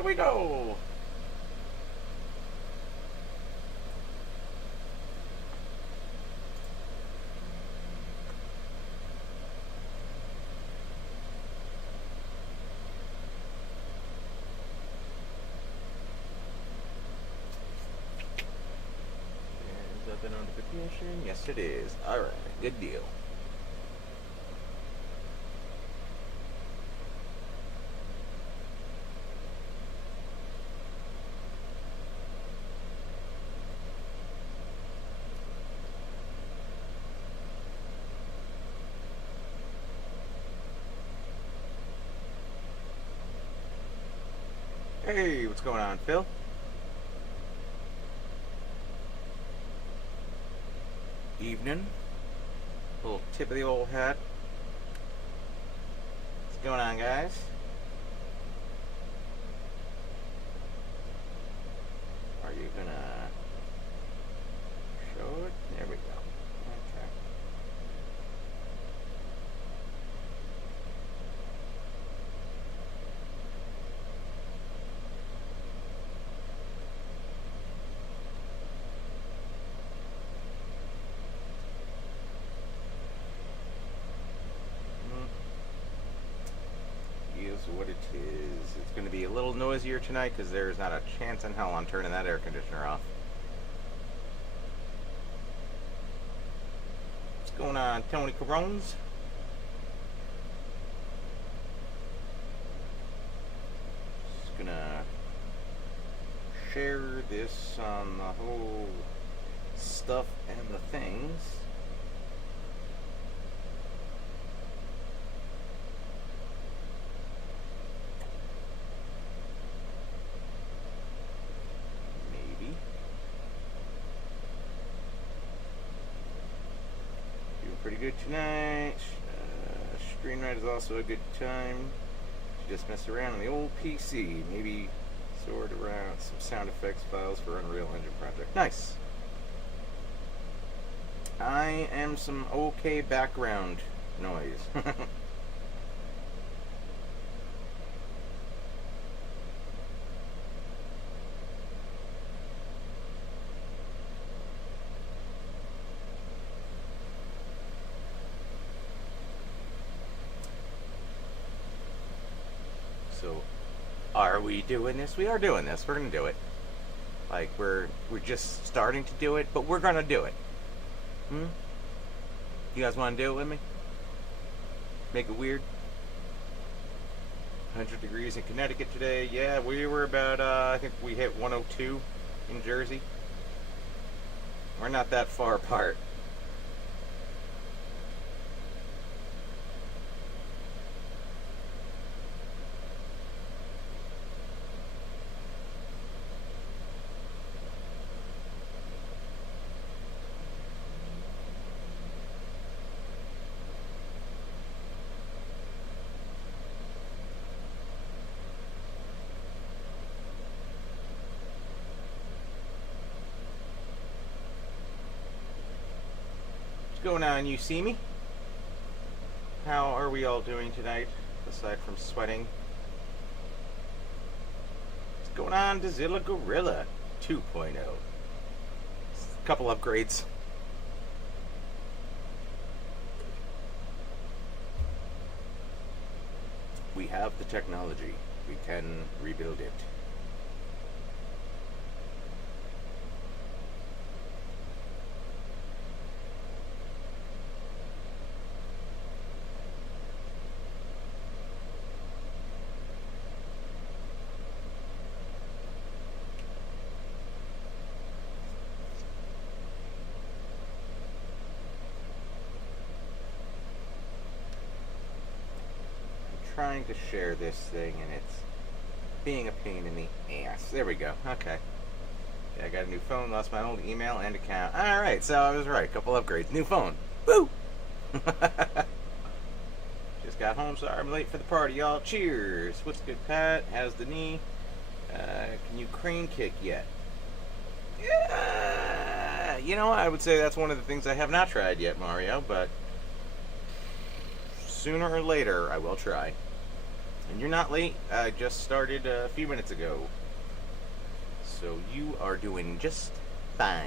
do we go? Is that the notification? Yes, it is. Alright, good deal. Hey, what's going on, Phil? Evening. Little tip of the old hat. What's going on, guys? Are you gonna show it? There we go. Okay. What it is. It's going to be a little noisier tonight because there's not a chance in hell I'm turning that air conditioner off. What's going on, Tony Carones? Just gonna share this on the whole stuff and the things. Pretty good tonight. Stream night is also a good time. Just mess around on the old PC. Maybe sort around some sound effects files for Unreal Engine project. Nice. I am some okay background noise. So, are we doing this? We are doing this. We're gonna do it. Like we're just starting to do it, but we're gonna do it. You guys want to do it with me? Make it weird. 100 degrees in Connecticut today. Yeah, we were about. I think we hit 102 in Jersey. We're not that far apart. What's going on, you see me? How are we all doing tonight, aside from sweating? What's going on, Dazilla Gorilla 2.0? A couple upgrades. We have the technology. We can rebuild it. Trying to share this thing and it's being a pain in the ass. There we go. Okay. Yeah, I got a new phone, lost my old email and account. Alright, so I was right. Couple upgrades. New phone. Woo! Just got home, sorry I'm late for the party, y'all. Cheers! What's good, Pat? How's the knee? Can you crane kick yet? Yeah! You know, I would say that's one of the things I have not tried yet, Mario, but sooner or later I will try. You're not late. I just started a few minutes ago. So you are doing just fine.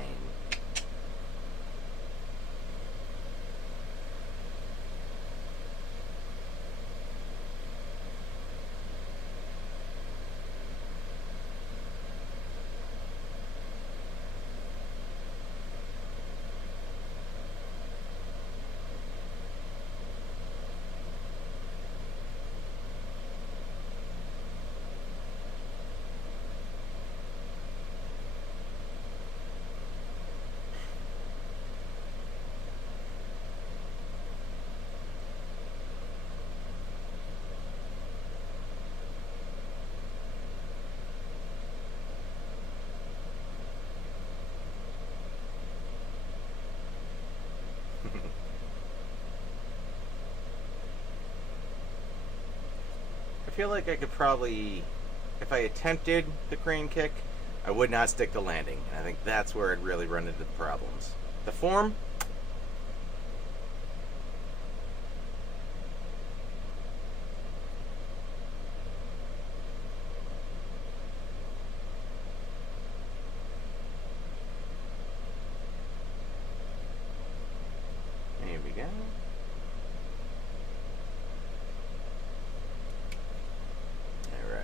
I feel like I could probably, if I attempted the crane kick, I would not stick the landing. And I think that's where I'd really run into problems. The form? Here we go.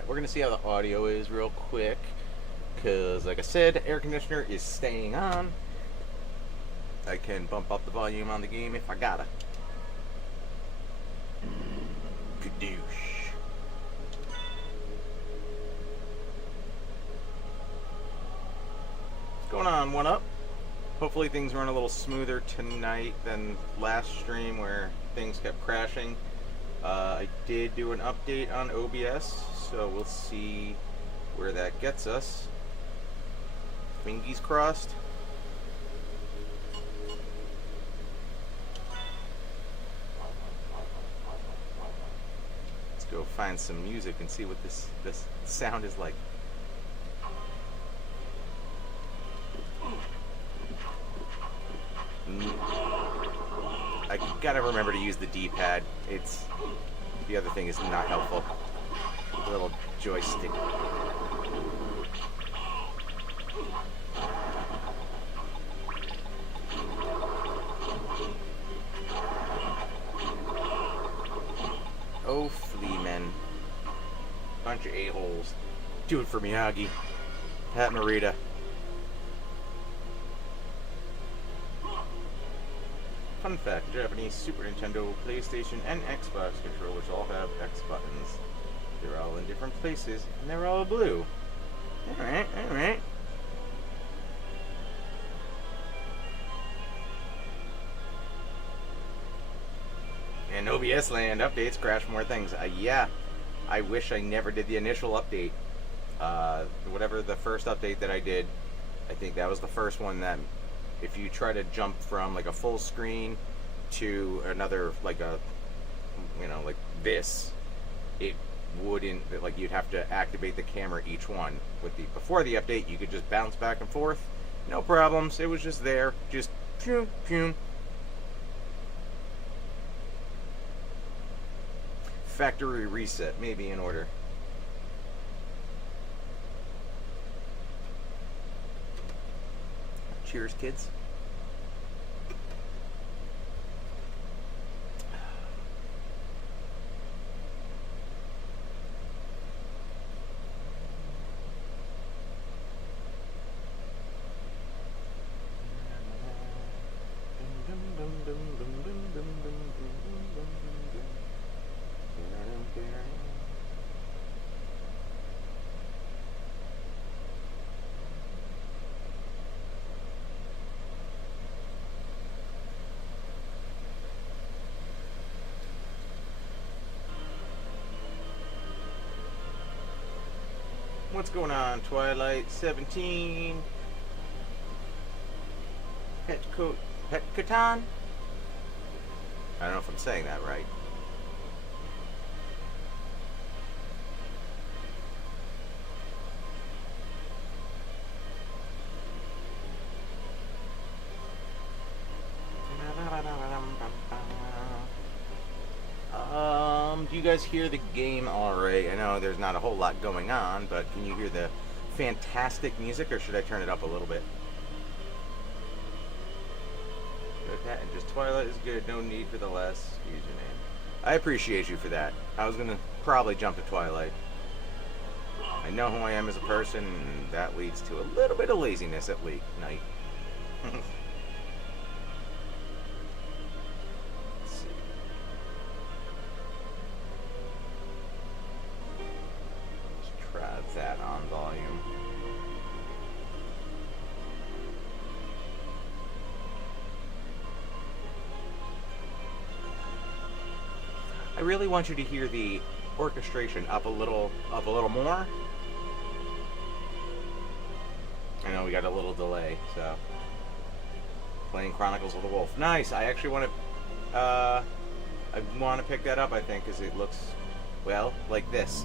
We're going to see how the audio is real quick, because like I said, air conditioner is staying on. I can bump up the volume on the game if I gotta. Kadoosh. What's going on, One Up? Hopefully things run a little smoother tonight than last stream where things kept crashing. I did do an update on OBS, so we'll see where that gets us. Fingies crossed. Let's go find some music and see what this sound is like. I gotta remember to use the D-pad. The other thing is not helpful. The little joystick. Oh, flea men. Bunch of a-holes. Do it for Miyagi. Pat Morita. Fun fact, Japanese Super Nintendo, PlayStation, and Xbox controllers all have X buttons. They're all in different places, and they're all blue. Alright, alright. And OBS land updates crash more things. Yeah, I wish I never did the initial update. Whatever the first update that I did, I think that was the first one that if you try to jump from like a full screen to another, like a, like this, it wouldn't, like you'd have to activate the camera each one. Before the update, you could just bounce back and forth, no problems. It was just there, just pew pew. Factory reset, maybe in order. Cheers, kids. What's going on, Twilight 17? Petkatan? I don't know if I'm saying that right. Do you guys hear the game already? I know there's not a whole lot going on, but can you hear the fantastic music, or should I turn it up a little bit? That and just Twilight is good. No need for the last username. I appreciate you for that. I was gonna probably jump to Twilight. I know who I am as a person, and that leads to a little bit of laziness at night. Let's see. Let's try that on volume. I really want you to hear the orchestration up a little more. I know we got a little delay, so playing Chronicles of the Wolf. Nice. I actually want to pick that up. I think because it looks well like this.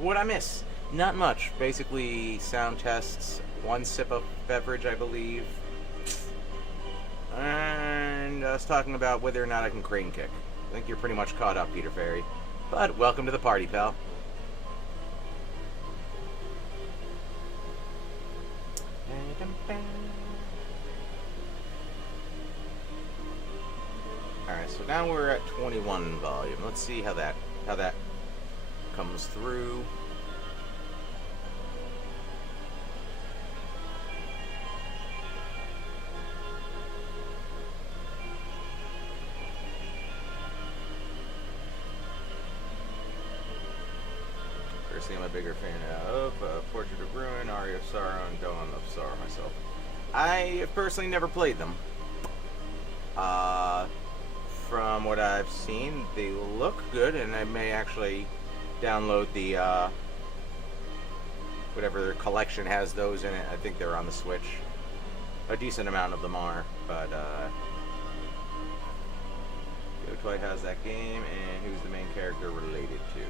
What I miss? Not much. Basically, sound tests, one sip of beverage, I believe. And us talking about whether or not I can crane kick. I think you're pretty much caught up, Peter Ferry. But welcome to the party, pal. Alright, so now we're at 21 volume. Let's see how that comes through. I'm a bigger fan of Portrait of Ruin, Aria of Sorrow, and Dawn of Sorrow myself. I have personally never played them. From what I've seen, they look good, and I may actually download the whatever collection has those in it. I think they're on the Switch. A decent amount of them are, but Toy has that game, and who's the main character related to?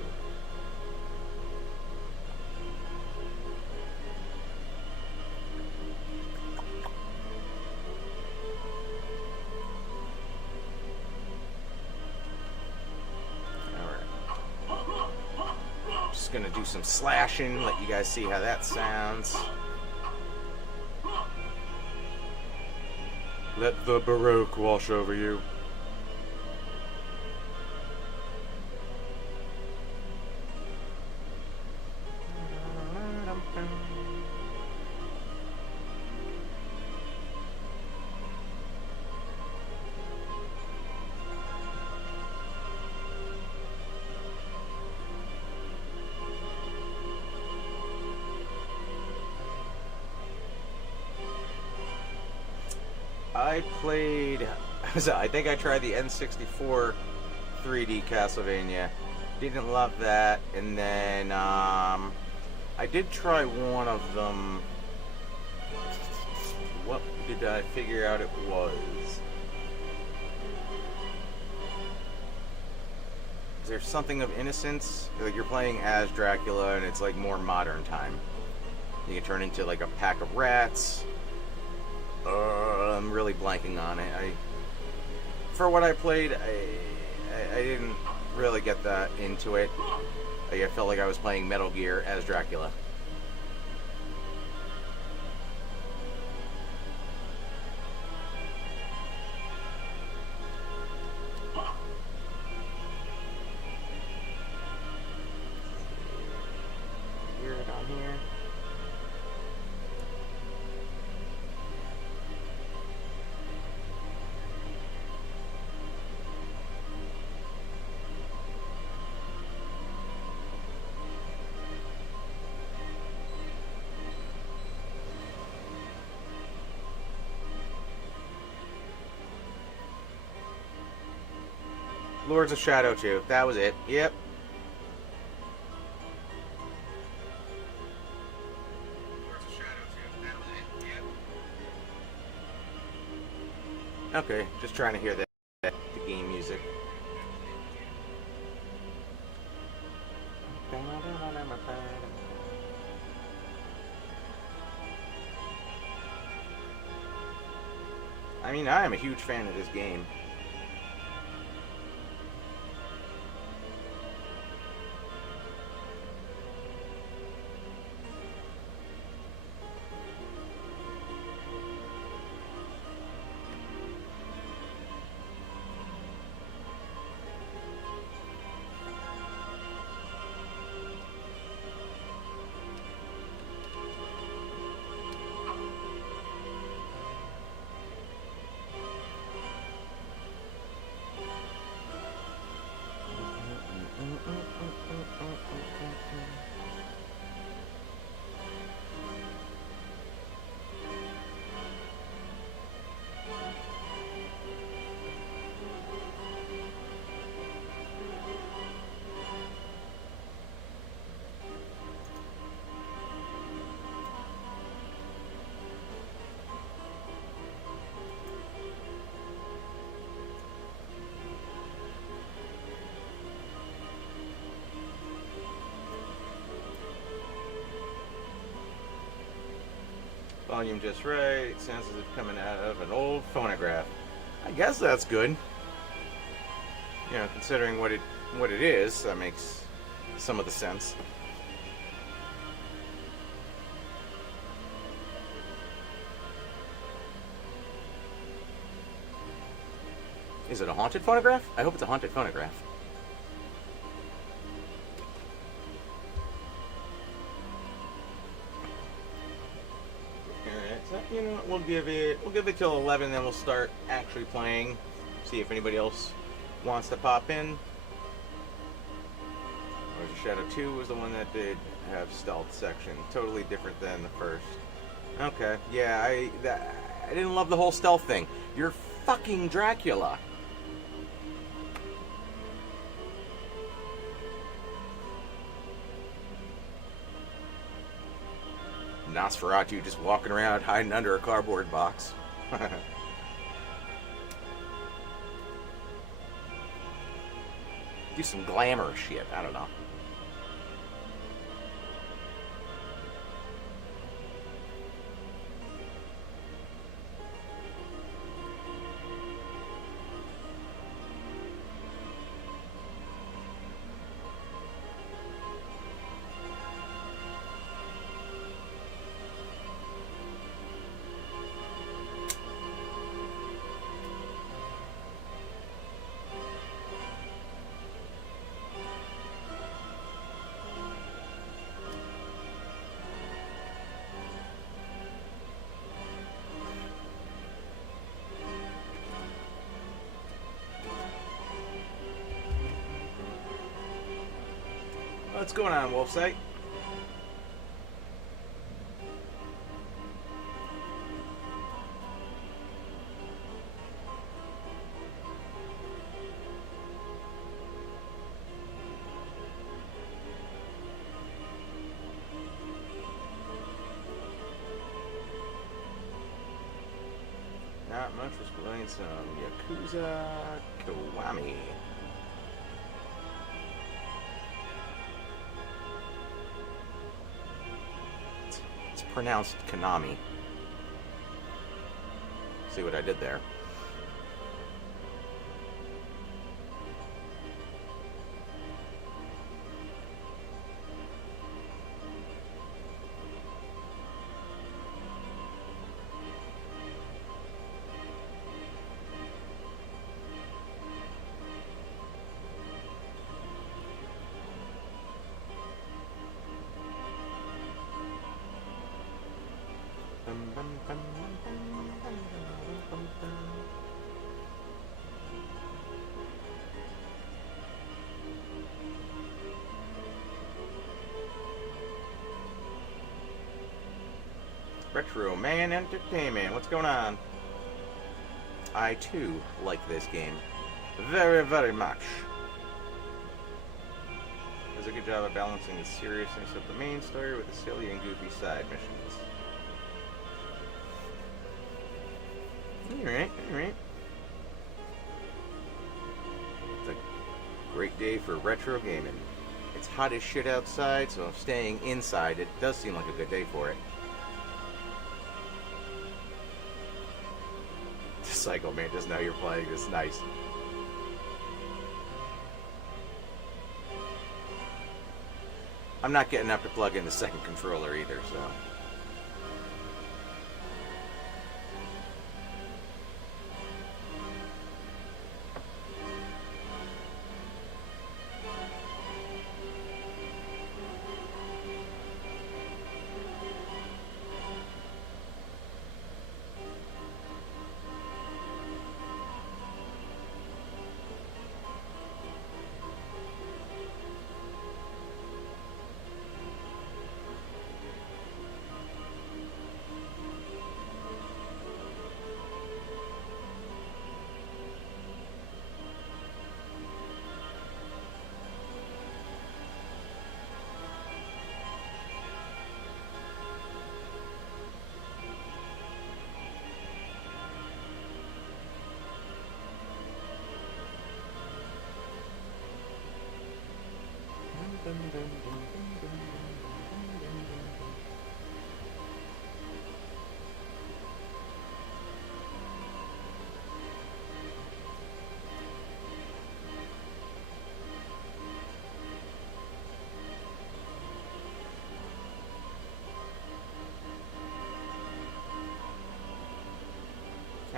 Gonna do some slashing, let you guys see how that sounds. Let the Baroque wash over you. I played, I think I tried the N64 3D Castlevania. Didn't love that. And then I did try one of them. What did I figure out it was? Is there something of Innocence? Like you're playing as Dracula and it's like more modern time. You can turn into like a pack of rats. I'm really blanking on it. For what I played, I didn't really get that into it. I felt like I was playing Metal Gear as Dracula. Hear it on here. Lords of Shadow 2. That was it. Yep. Lords of Shadow 2. That was it. Yep. Okay, just trying to hear the game music. I mean, I am a huge fan of this game. Volume just right. Sounds as if coming out of an old phonograph. I guess that's good. You know, considering what it is, that makes some of the sense. Is it a haunted phonograph? I hope it's a haunted phonograph. You know, we'll give it till 11, then we'll start actually playing. See if anybody else wants to pop in. Shadow 2 was the one that did have stealth section, totally different than the first. Okay, yeah, I didn't love the whole stealth thing. You're fucking Dracula. Nosferatu just walking around hiding under a cardboard box. Do some glamour shit, I don't know. What's going on, Wolfsight? Not much was playing some Yakuza Kiwami. Pronounced Konami. See what I did there? Retro Man Entertainment, what's going on? I too like this game very, very much. Does a good job of balancing the seriousness of the main story with the silly and goofy side missions. Alright, alright. It's a great day for retro gaming. It's hot as shit outside, so staying inside, it does seem like a good day for it. Psycho Man doesn't know you're playing this. Nice. I'm not getting up to plug in the second controller either, so.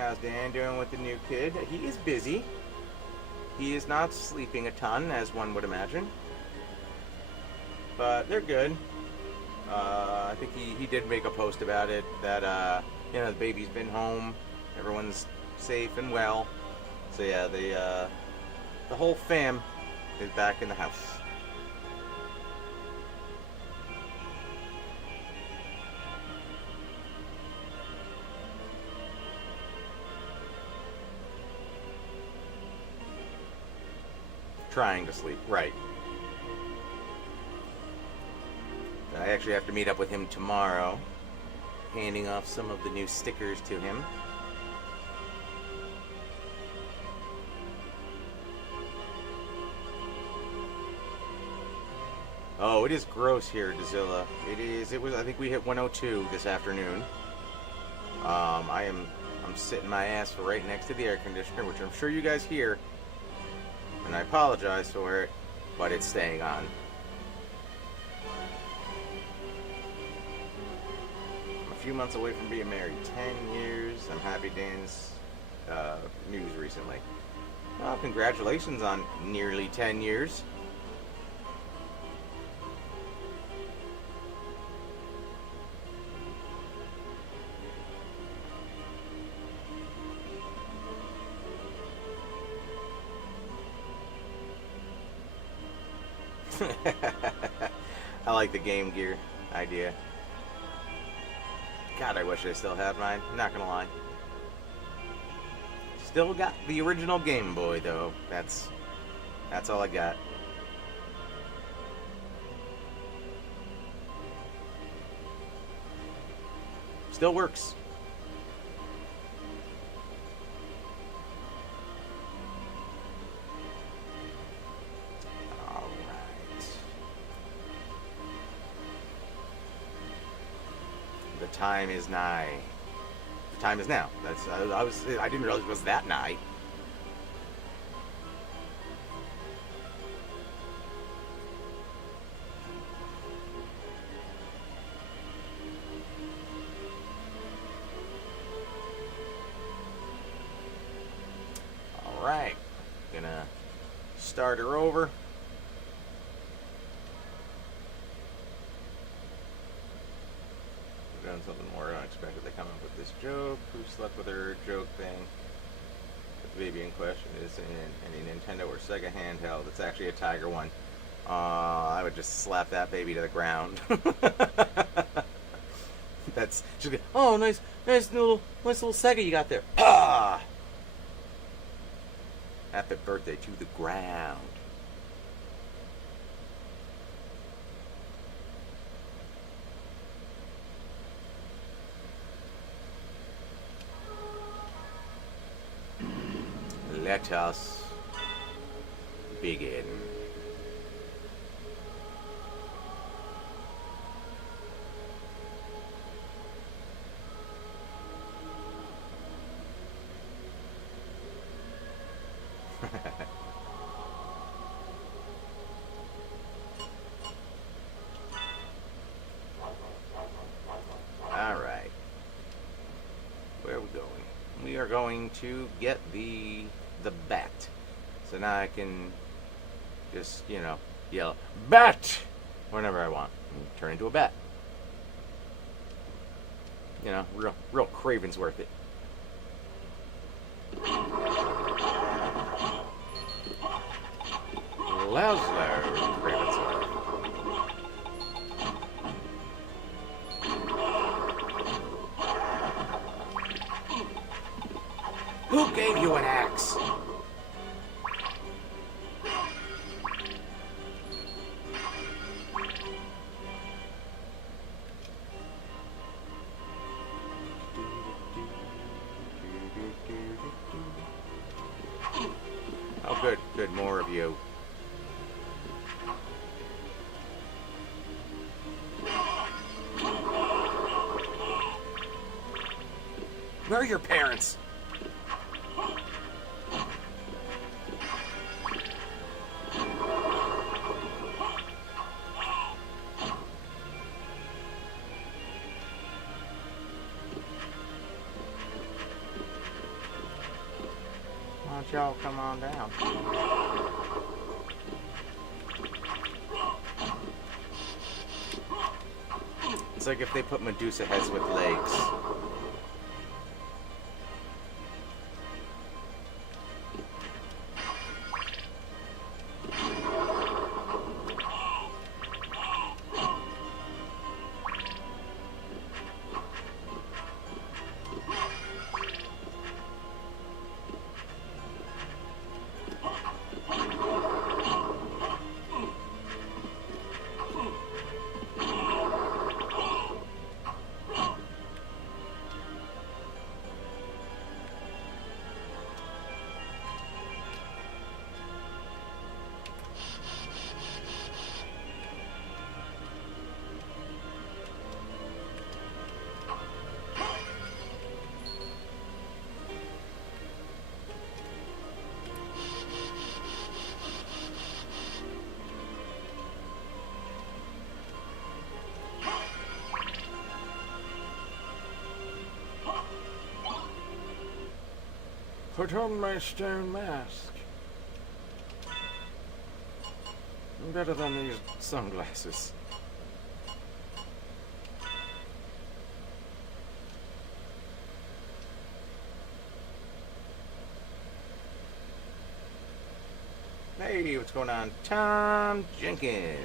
How's Dan doing with the new kid? He is busy. He is not sleeping a ton, as one would imagine. But they're good. I think he did make a post about it, that, the baby's been home. Everyone's safe and well. So yeah, the whole fam is back in the house. Trying to sleep, right. I actually have to meet up with him tomorrow, handing off some of the new stickers to him. Oh, it is gross here, Dazilla. It was, I think we hit 102 this afternoon. I'm sitting my ass right next to the air conditioner, which I'm sure you guys hear. And I apologize for it, but it's staying on. I'm a few months away from being married. 10 years. I'm happy Dan's news recently. Well, congratulations on nearly 10 years. I like the Game Gear idea. God, I wish I still had mine. Not gonna lie. Still got the original Game Boy though. That's all I got. Still works. Time is nigh. The time is now. I didn't realize it was that nigh. All right, gonna start her over. Something more unexpected. They come up with this joke. Who slept with her joke thing? The baby in question is in any Nintendo or Sega handheld. It's actually a Tiger one. I would just slap that baby to the ground. That's just oh, nice little Sega you got there. Ah! Happy birthday to the ground. Let us begin. All right. Where are we going? We are going to get the bat. So now I can just, yell, bat! Whenever I want. And turn into a bat. Real Cravensworth it. Laszlo Cravensworth. Who gave you an axe? Oh, good, more of you. Where are your parents? y'all come on down. It's like if they put Medusa heads with legs. Put on my stone mask. Better than these sunglasses. Hey, what's going on? Tom Jenkins.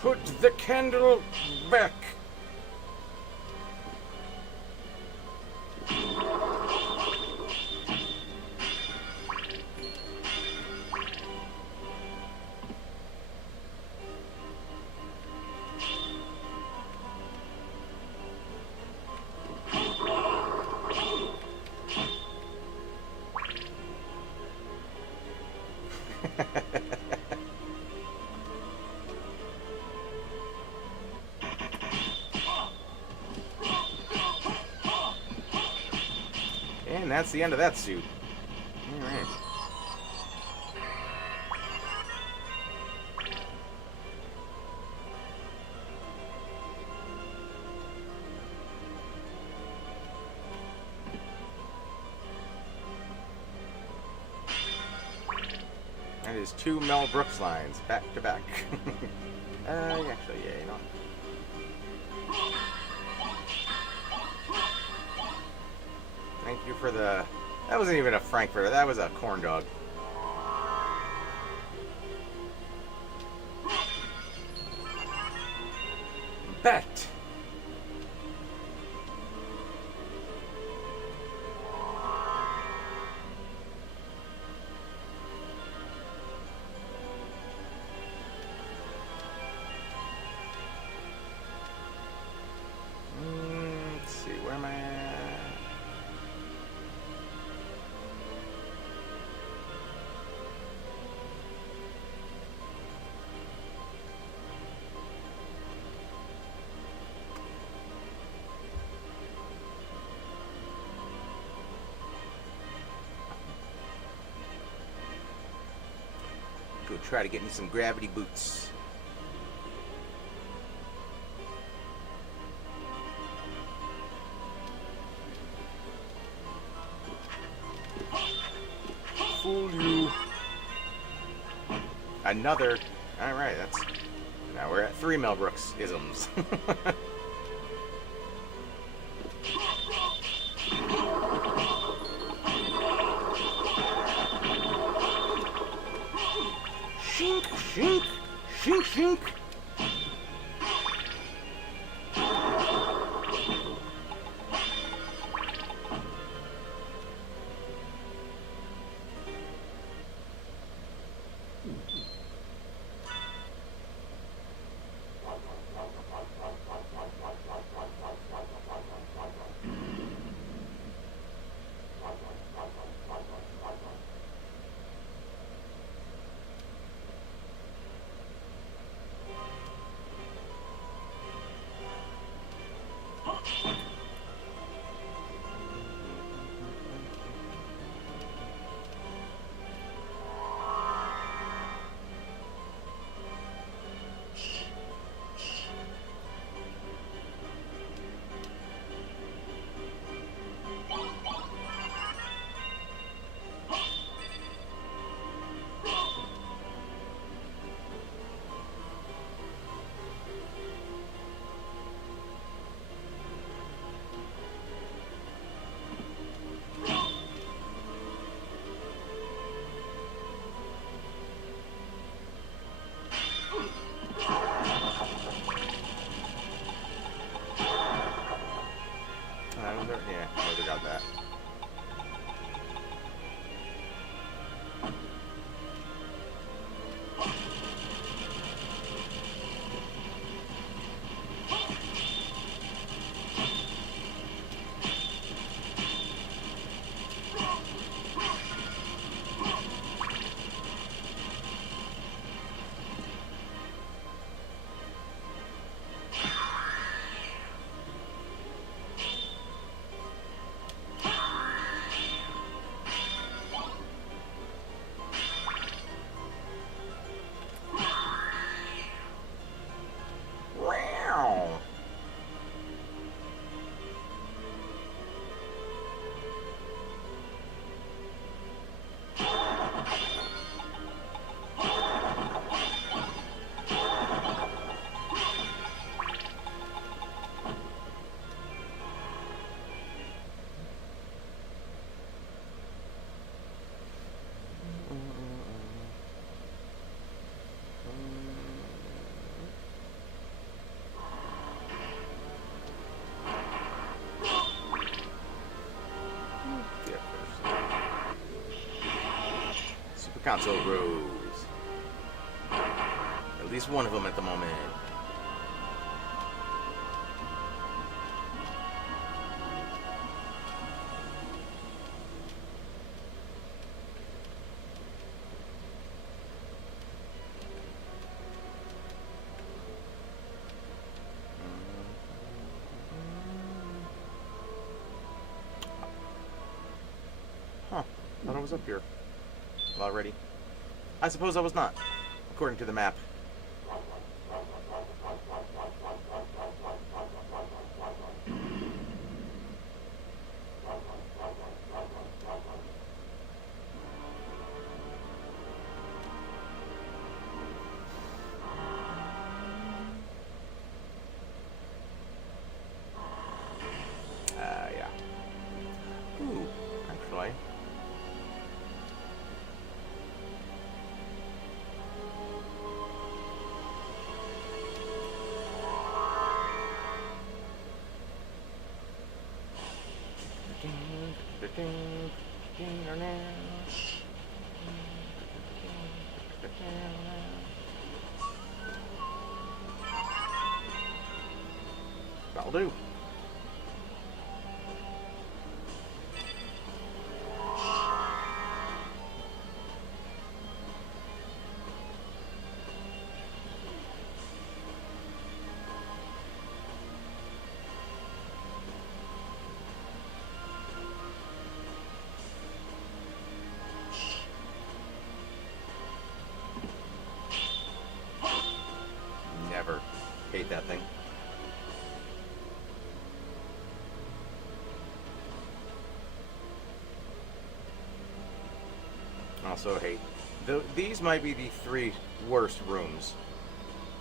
Put the candle back. And that's the end of that suit. Alright. That is 2 Mel Brooks lines, back to back. Actually, yeah, you know. Thank you for the... That wasn't even a Frankfurter, that was a corn dog. Bet! Let's see, where am I at? Go try to get me some gravity boots. Fool you. Another. Alright, that's. Now we're at 3 Mel Brooks isms. Shink, shink, shink, shink. Yeah, I would've got that. Wow. Super console Rose. At least one of them at the moment. Huh. Thought I was up here already. I suppose I was not, according to the map. Yeah. Ooh, actually. That'll do. Never hate that thing. Also hate. These might be the 3 worst rooms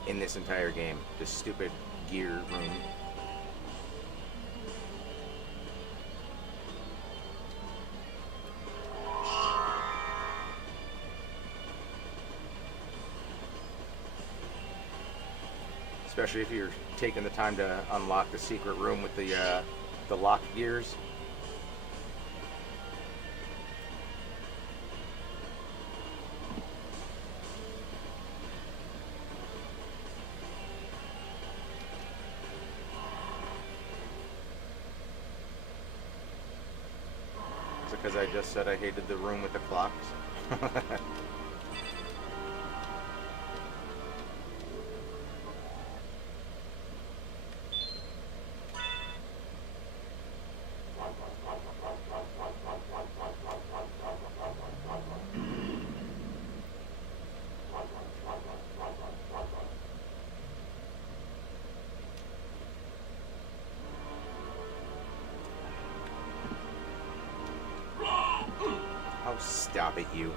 in this entire game. This stupid gear room. Especially if you're taking the time to unlock the secret room with the lock gears. Is it because I just said I hated the room with the clocks? Oh, stop it, you.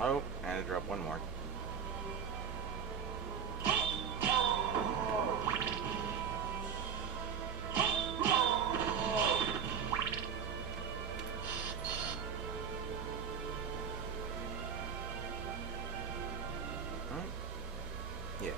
Oh, and I dropped one more. Yeah.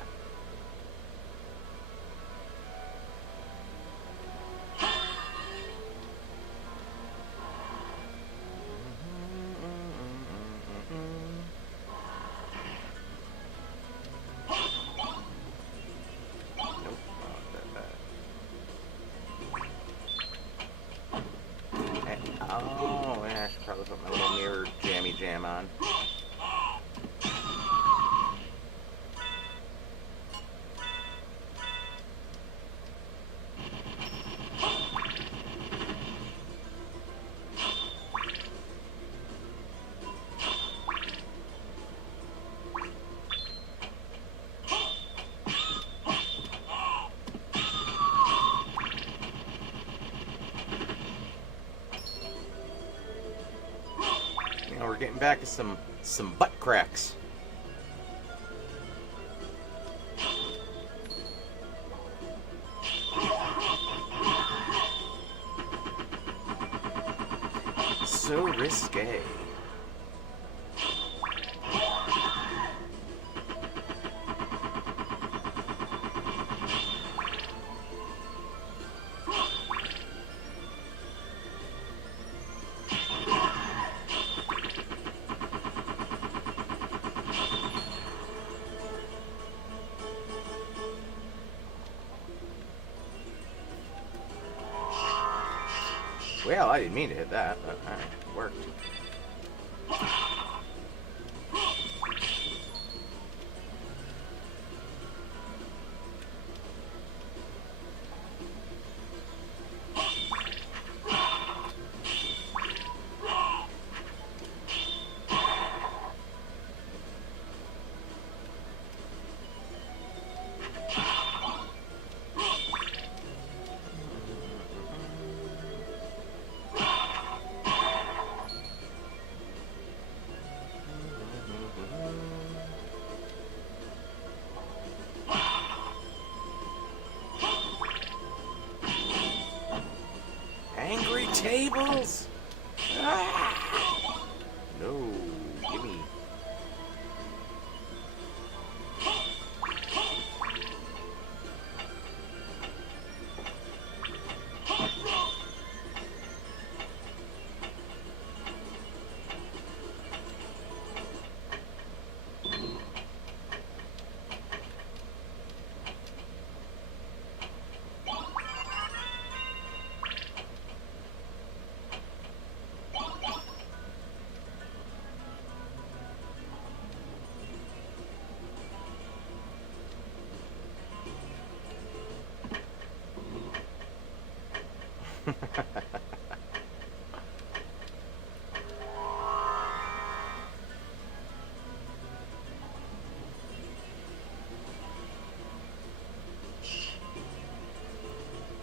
Nope. Oh, yeah, I should probably put my little mirror jammy jam on. You know, we're getting back to some butt cracks. So risque. Well, I didn't mean to hit that, but it worked. Angry tables? Ah! No, gimme.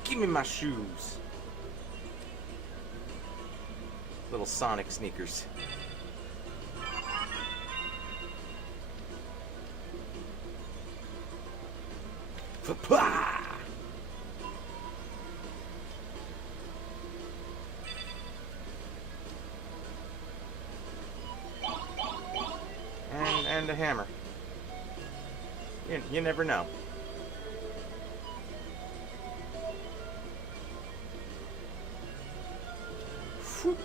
Give me my shoes. Little Sonic sneakers. Fa-pa! And a hammer. You never know. Whew.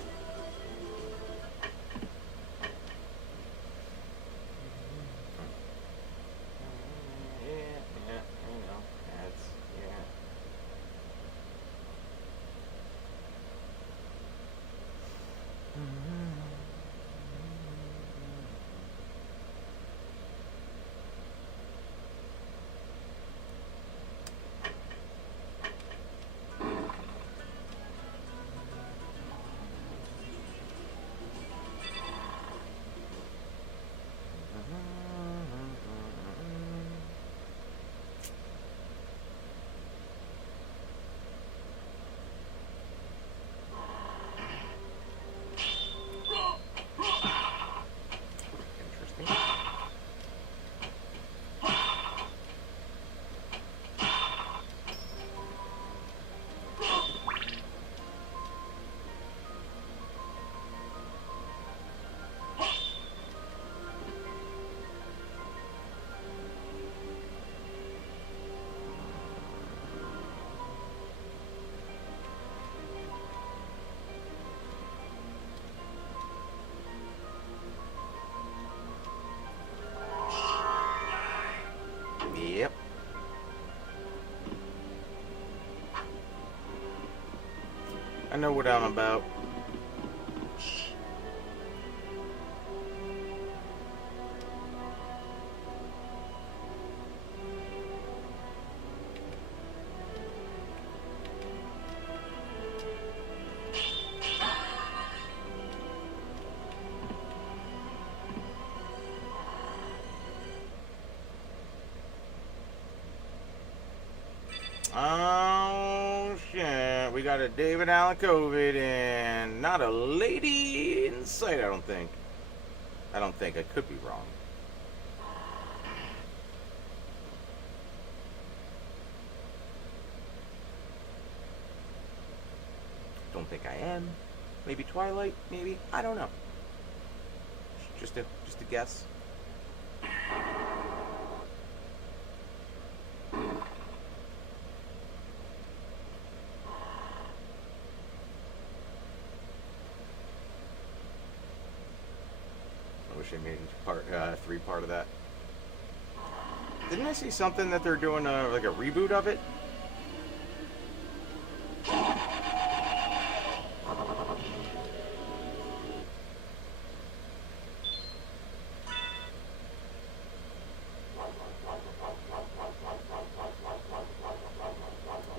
Yeah, I know. That's, yeah. I know what I'm about. Oh shit, we got a David Alucard and not a lady in sight, I don't think. I could be wrong. Don't think I am. Maybe Twilight, maybe, I don't know. Just a guess. I wish I made three part of that. Didn't I see something that they're doing like a reboot of it?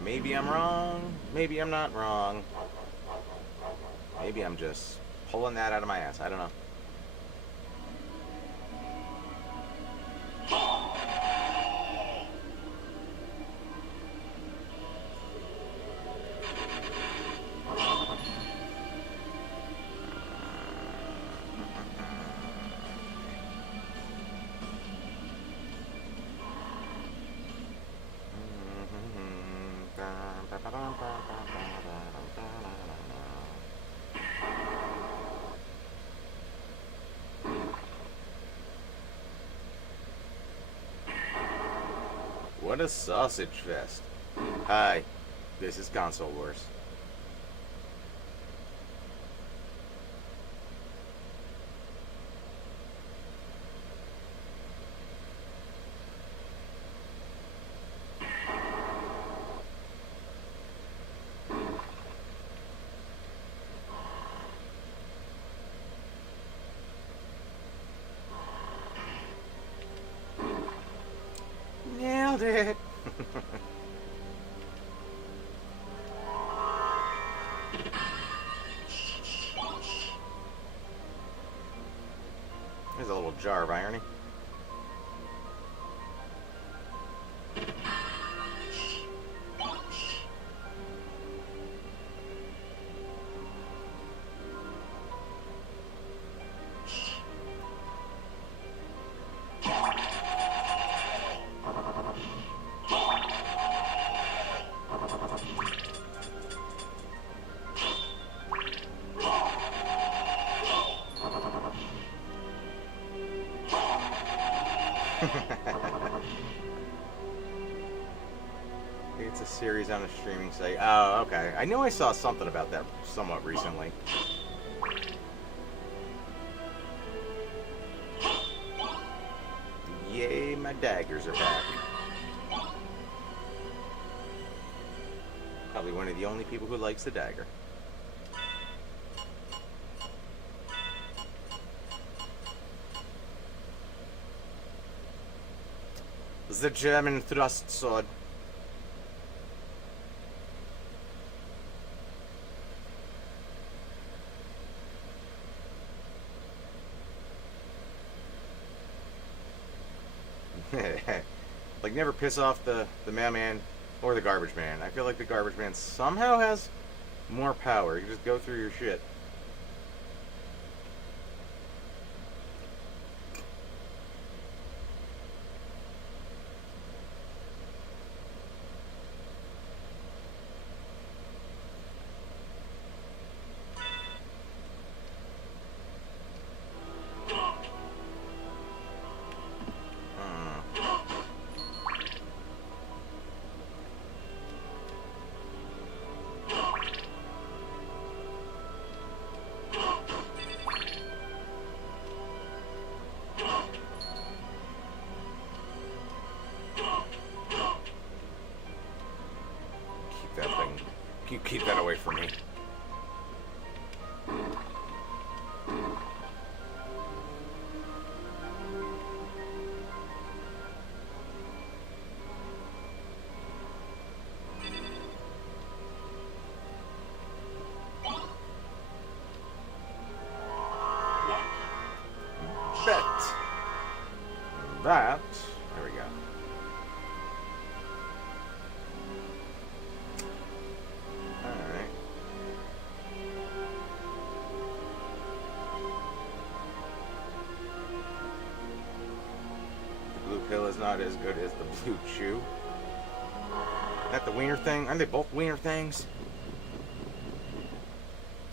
Maybe I'm wrong. Maybe I'm not wrong. Maybe I'm just pulling that out of my ass. I don't know. What a sausage fest. Hi, this is Console Wars. Nailed it. There's a little jar of irony. It's a series on a streaming site. Oh, okay. I know I saw something about that somewhat recently. Yay, my daggers are back. Probably one of the only people who likes the dagger. The German thrust sword. Like, never piss off the mailman or the garbage man. I feel like the garbage man somehow has more power. You can just go through your shit. Keep that away from me. that. There we go. Alright. The blue pill is not as good as the blue chew. Is that the wiener thing? Aren't they both wiener things?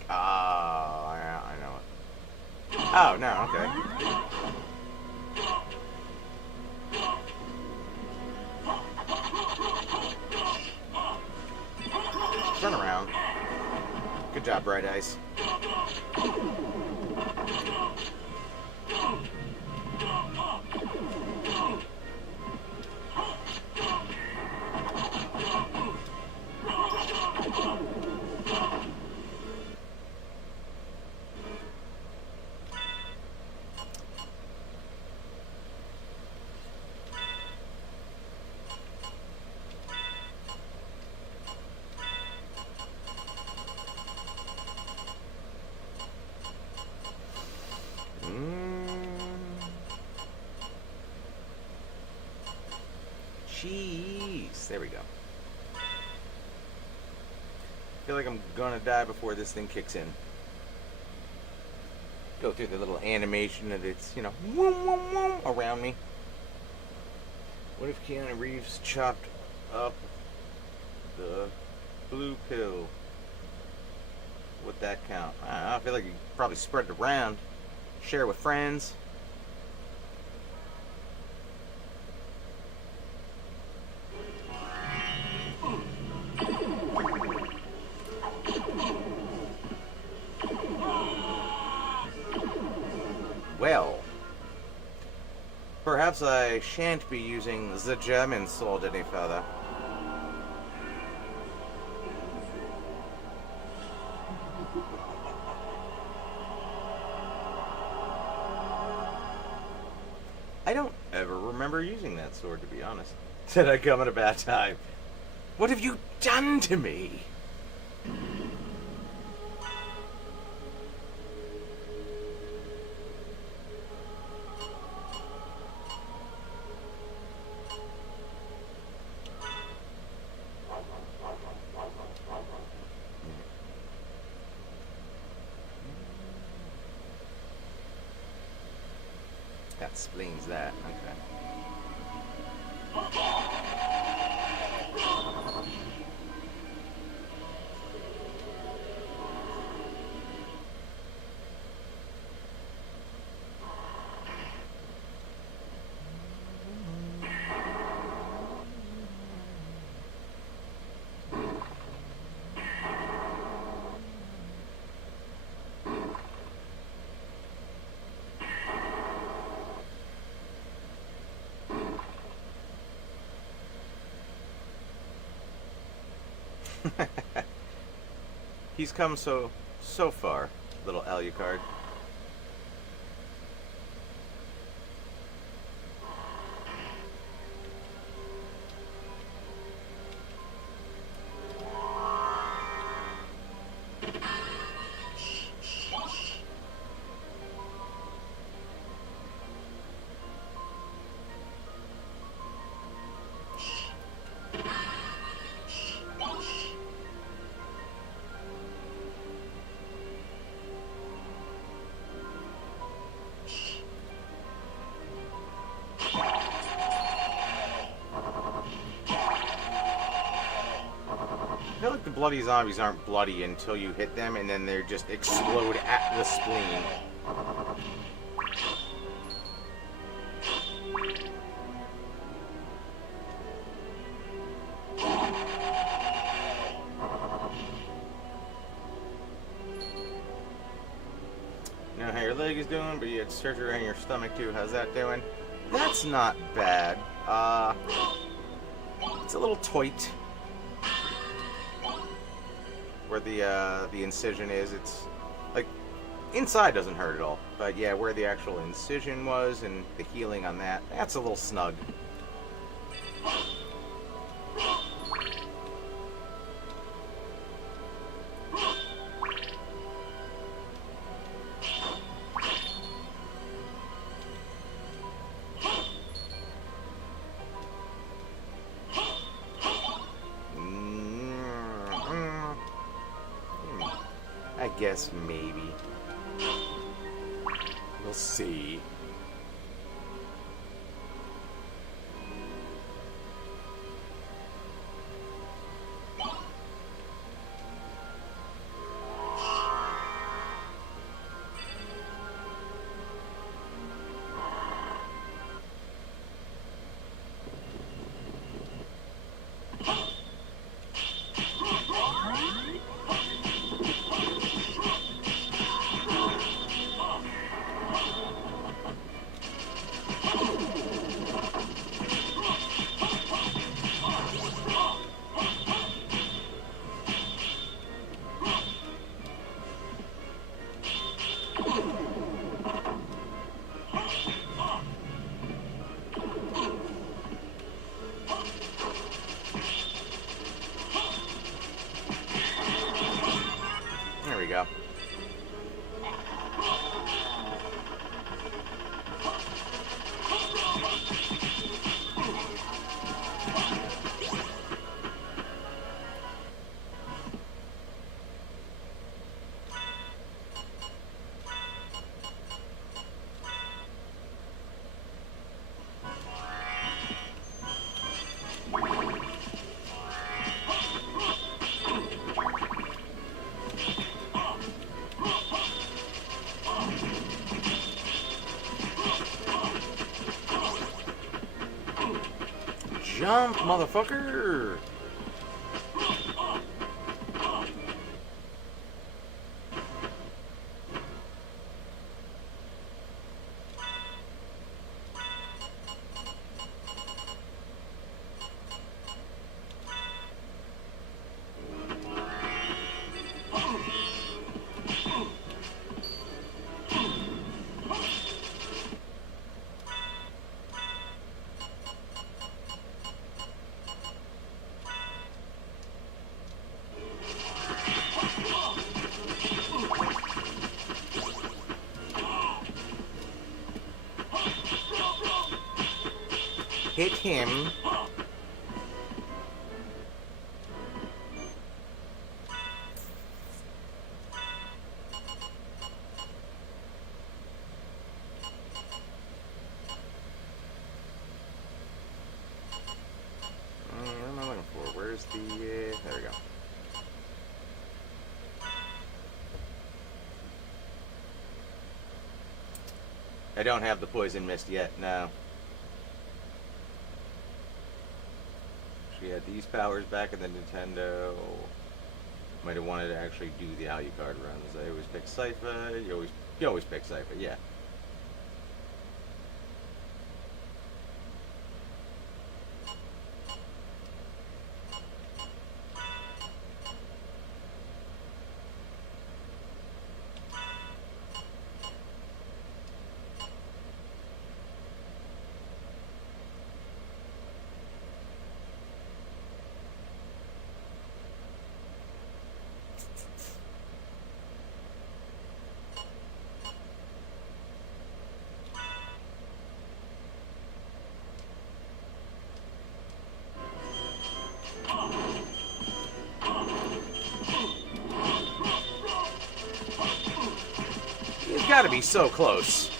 Oh, yeah, I know it. Oh, no, okay. Turn around. Good job, Bright Eyes. Jeez. There we go. I feel like I'm gonna die before this thing kicks in. Go through the little animation that it's, you know, whoom, whoom, whoom, around me. What if Keanu Reeves chopped up the blue pill? Would that count? I don't know, I feel like you could probably spread it around. Share with friends. Well, perhaps I shan't be using the German sword any further. I don't ever remember using that sword, to be honest. Did I come at a bad time? What have you done to me? That explains that. Okay. He's come so far, little Alucard. I feel like the bloody zombies aren't bloody until you hit them, and then they just explode at the spleen. You know how your leg is doing, but you had surgery on your stomach too. How's that doing? That's not bad. It's a little tight. Where the incision is, it's like inside doesn't hurt at all, but yeah, where the actual incision was and the healing on that's a little snug. I guess maybe. We'll see. There we go. Jump, motherfucker! Hit him. What am I looking for? Where's the... there we go. I don't have the poison mist yet, no. We had these powers back in the Nintendo. Might have wanted to actually do the Alucard runs. I always pick Sypha. You always pick Sypha, yeah. He's got to be so close.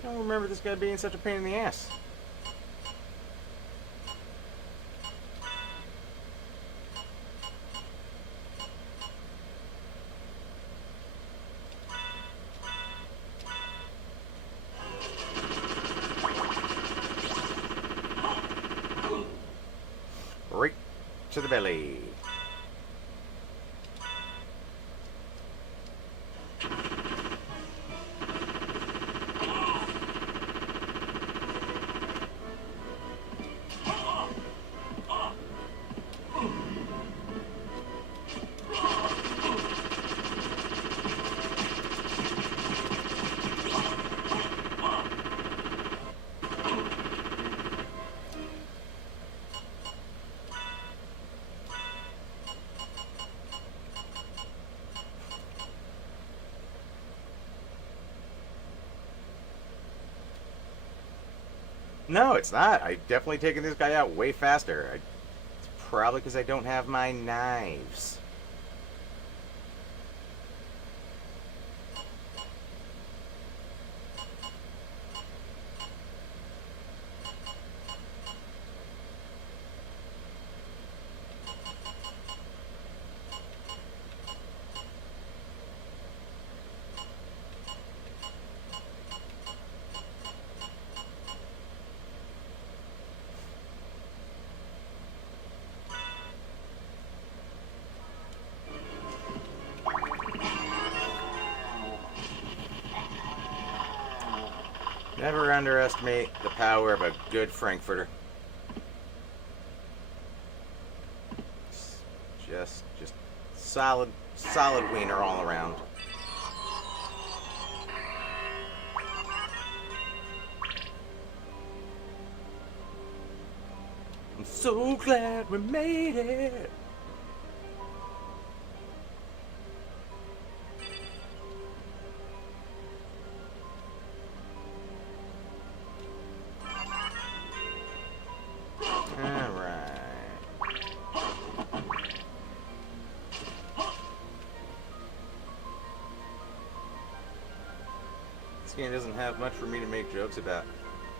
I don't remember this guy being such a pain in the ass. Right to the belly. No, it's not. I've definitely taken this guy out way faster. It's probably because I don't have my knives. Never underestimate the power of a good Frankfurter. Just solid wiener all around. I'm so glad we made it. This game doesn't have much for me to make jokes about.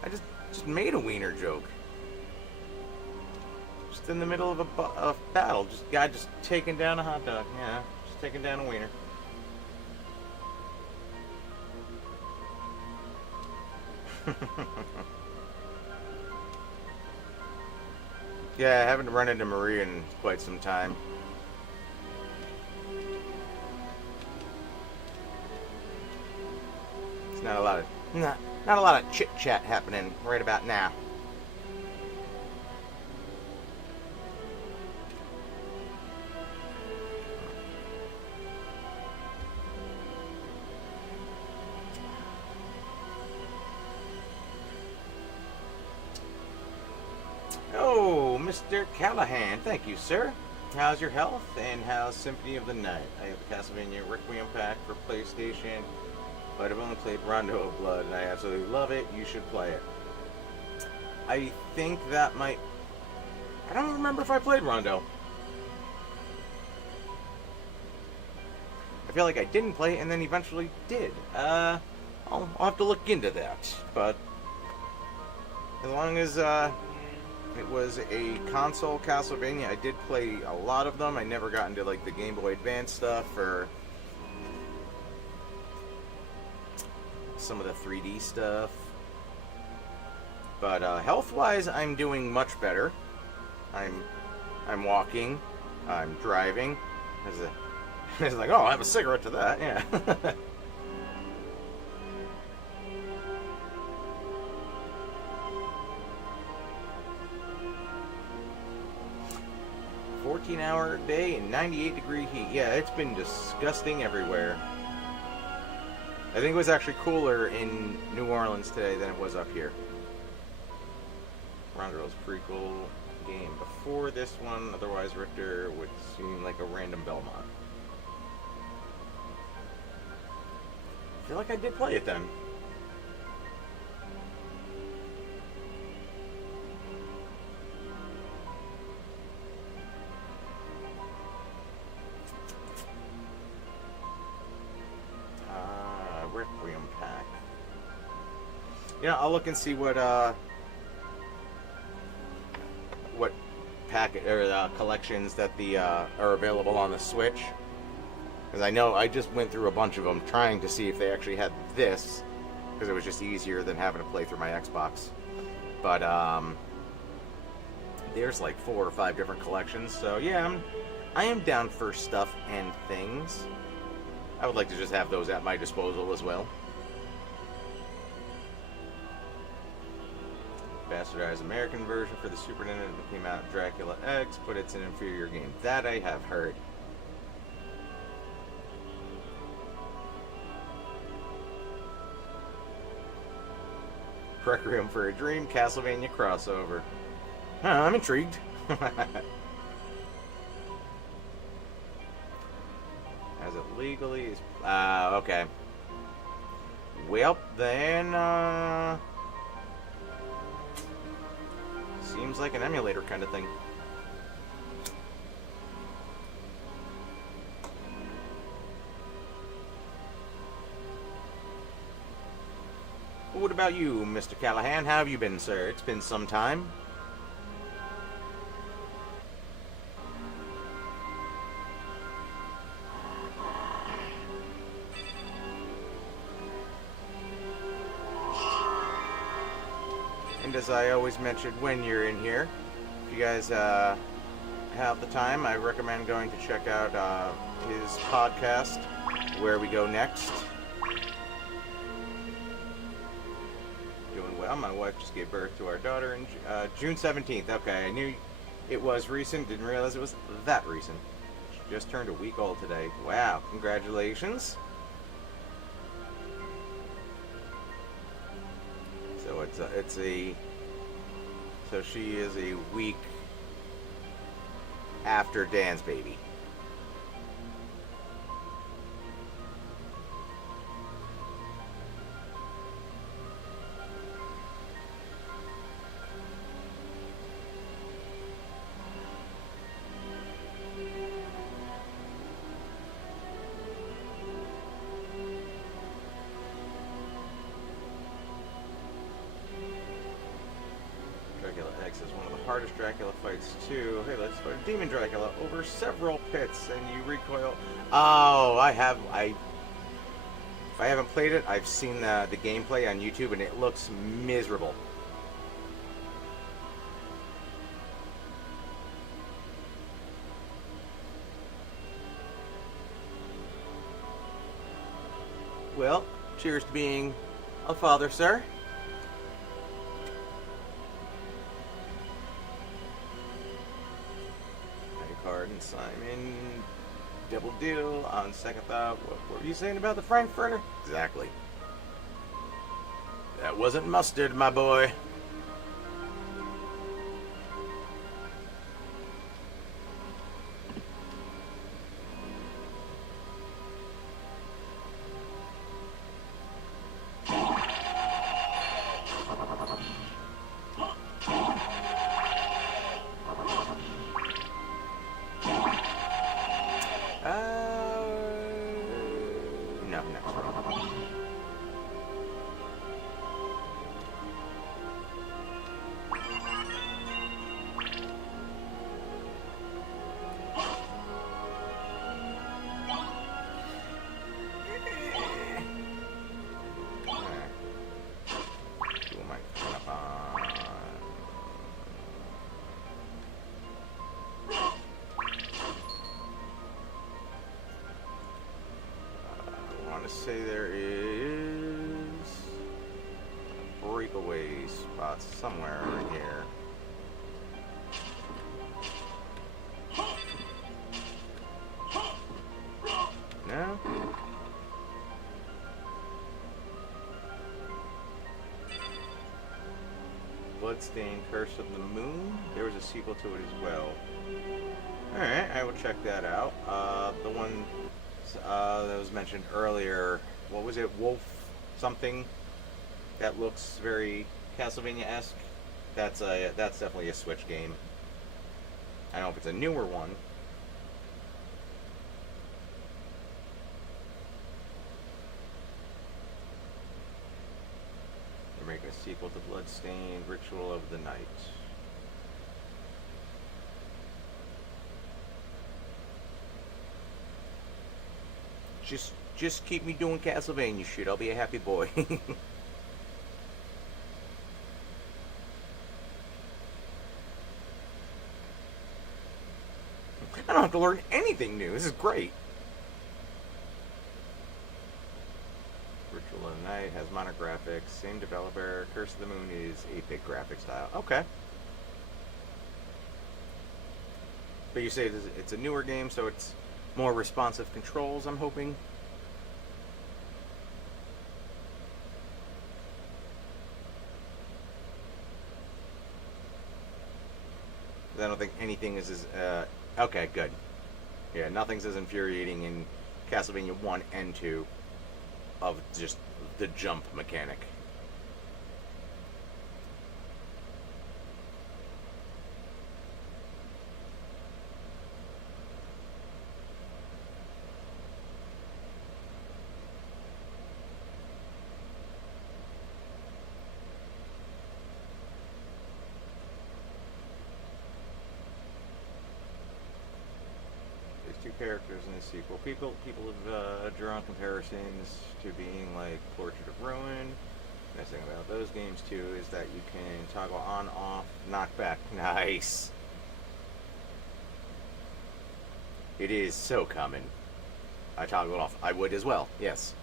I just made a wiener joke. Just in the middle of a battle. Just guy just taking down a hot dog. Yeah, just taking down a wiener. Yeah, I haven't run into Marie in quite some time. It's not a lot of chit chat happening right about now. Oh, Mr. Callahan, thank you, sir. How's your health, and how's Symphony of the Night? I have the Castlevania Requiem pack for PlayStation, but I've only played Rondo of Blood, and I absolutely love it. You should play it. I think that might... I don't remember if I played Rondo. I feel like I didn't play it, and then eventually did. I'll have to look into that, but as long as, it was a console Castlevania, I did play a lot of them. I never got into like the Game Boy Advance stuff or some of the 3D stuff. But health-wise, I'm doing much better. I'm walking. I'm driving. It's like, oh, I'll have a cigarette to that. Yeah. 14-hour day and 98-degree heat. Yeah, it's been disgusting everywhere. I think it was actually cooler in New Orleans today than it was up here. Rondo's prequel game before this one, otherwise Richter would seem like a random Belmont. I feel like I did play it then. Requiem pack. Yeah, I'll look and see what packet or collections that are available on the Switch. Because I know I just went through a bunch of them trying to see if they actually had this, because it was just easier than having to play through my Xbox. But there's like 4 or 5 different collections. So yeah, I am down for stuff and things. I would like to just have those at my disposal as well. Bastardized American version for the Super Nintendo that came out, Dracula X, but it's an inferior game. That I have heard. Requiem for a Dream, Castlevania crossover. I'm intrigued. As it legally is... okay. Well, then, Seems like an emulator kind of thing. What about you, Mr. Callahan? How have you been, sir? It's been some time. And as I always mention when you're in here, if you guys have the time, I recommend going to check out his podcast, Where We Go Next. Doing well. My wife just gave birth to our daughter in June 17th. Okay, I knew it was recent, didn't realize it was that recent. She just turned a week old today. Wow, congratulations. So so she is a week after Dan's baby. Dracula X is one of the hardest Dracula fights too. Hey, let's fight Demon Dracula over several pits and you recoil. Oh, if I haven't played it, I've seen the gameplay on YouTube and it looks miserable. Well, cheers to being a father, sir. Alucard and Simon, double deal. On second thought, what were you saying about the Frankfurter? Exactly. That wasn't mustard, my boy. No, next round. Who am I coming up on? I want to say there is a breakaway spot somewhere in here. No? Bloodstained Curse of the Moon. There was a sequel to it as well. Alright, I will check that out. The one that was mentioned earlier, what was it? Wolf something? That looks very Castlevania-esque. That's definitely a Switch game. I don't know if it's a newer one. They're making a sequel to Bloodstained Ritual of the Night. Just keep me doing Castlevania shit. I'll be a happy boy. I don't have to learn anything new. This is great. Ritual of the Night has modern graphics. Same developer. Curse of the Moon is 8-bit graphic style. Okay. But you say it's a newer game, so it's more responsive controls, I'm hoping. I don't think anything is as... okay, good. Yeah, nothing's as infuriating in Castlevania 1 and 2 of just the jump mechanic. characters in the sequel. People have drawn comparisons to being like Portrait of Ruin. The nice thing about those games too is that you can toggle on, off, knockback. Nice. It is so common. I toggle it off. I would as well. Yes.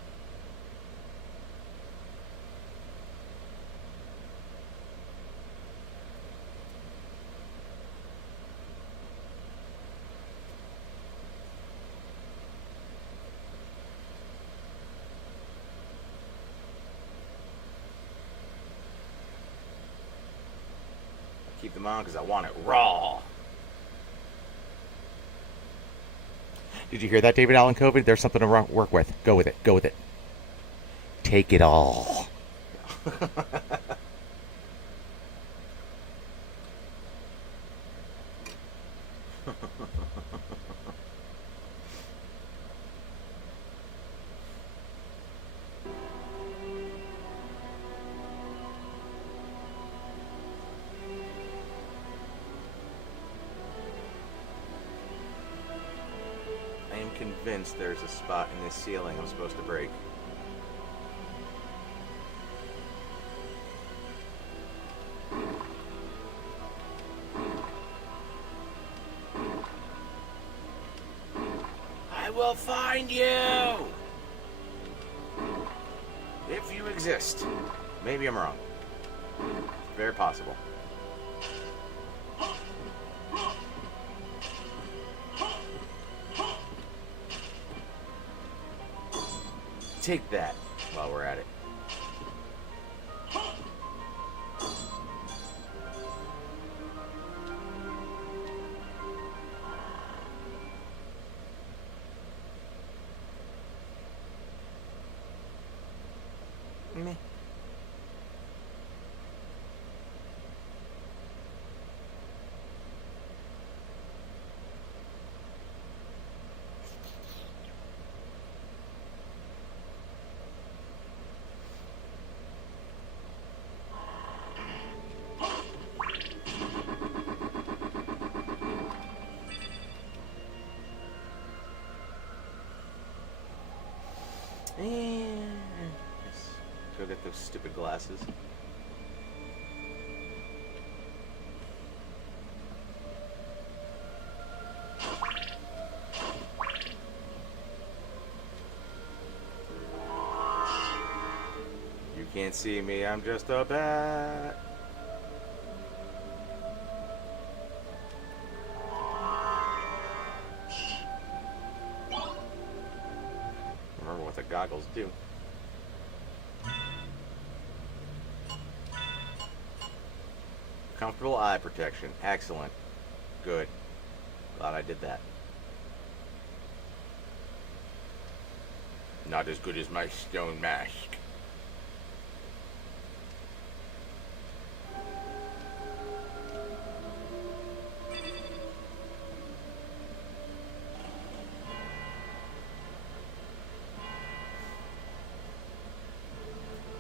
Keep them on because I want it raw. Did you hear that, David Allen COVID? There's something to work with. Go with it. Go with it. Take it all. I am convinced there's a spot in this ceiling I'm supposed to break. I will find you! If you exist. Maybe I'm wrong. Very possible. Take that while we're at it. Meh. Let's go get those stupid glasses. You can't see me, I'm just a bat. Remember what the goggles do. Comfortable eye protection. Excellent. Good. Glad I did that. Not as good as my stone mask.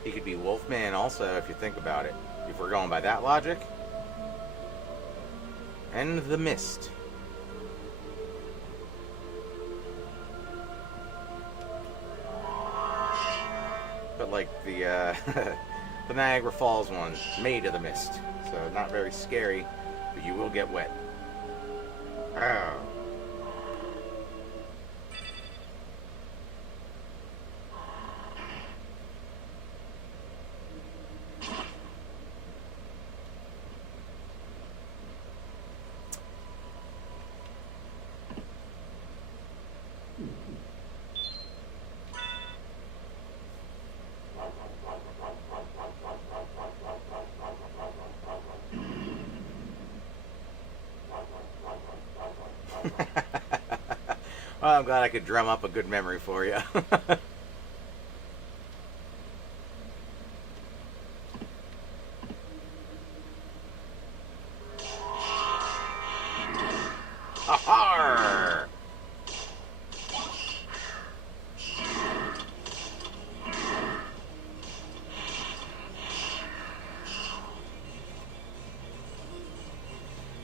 He could be Wolfman also, if you think about it. If we're going by that logic. And the Mist. But like the the Niagara Falls one, made of the mist. So not very scary, but you will get wet. Oh. Well, I'm glad I could drum up a good memory for you. Ahar!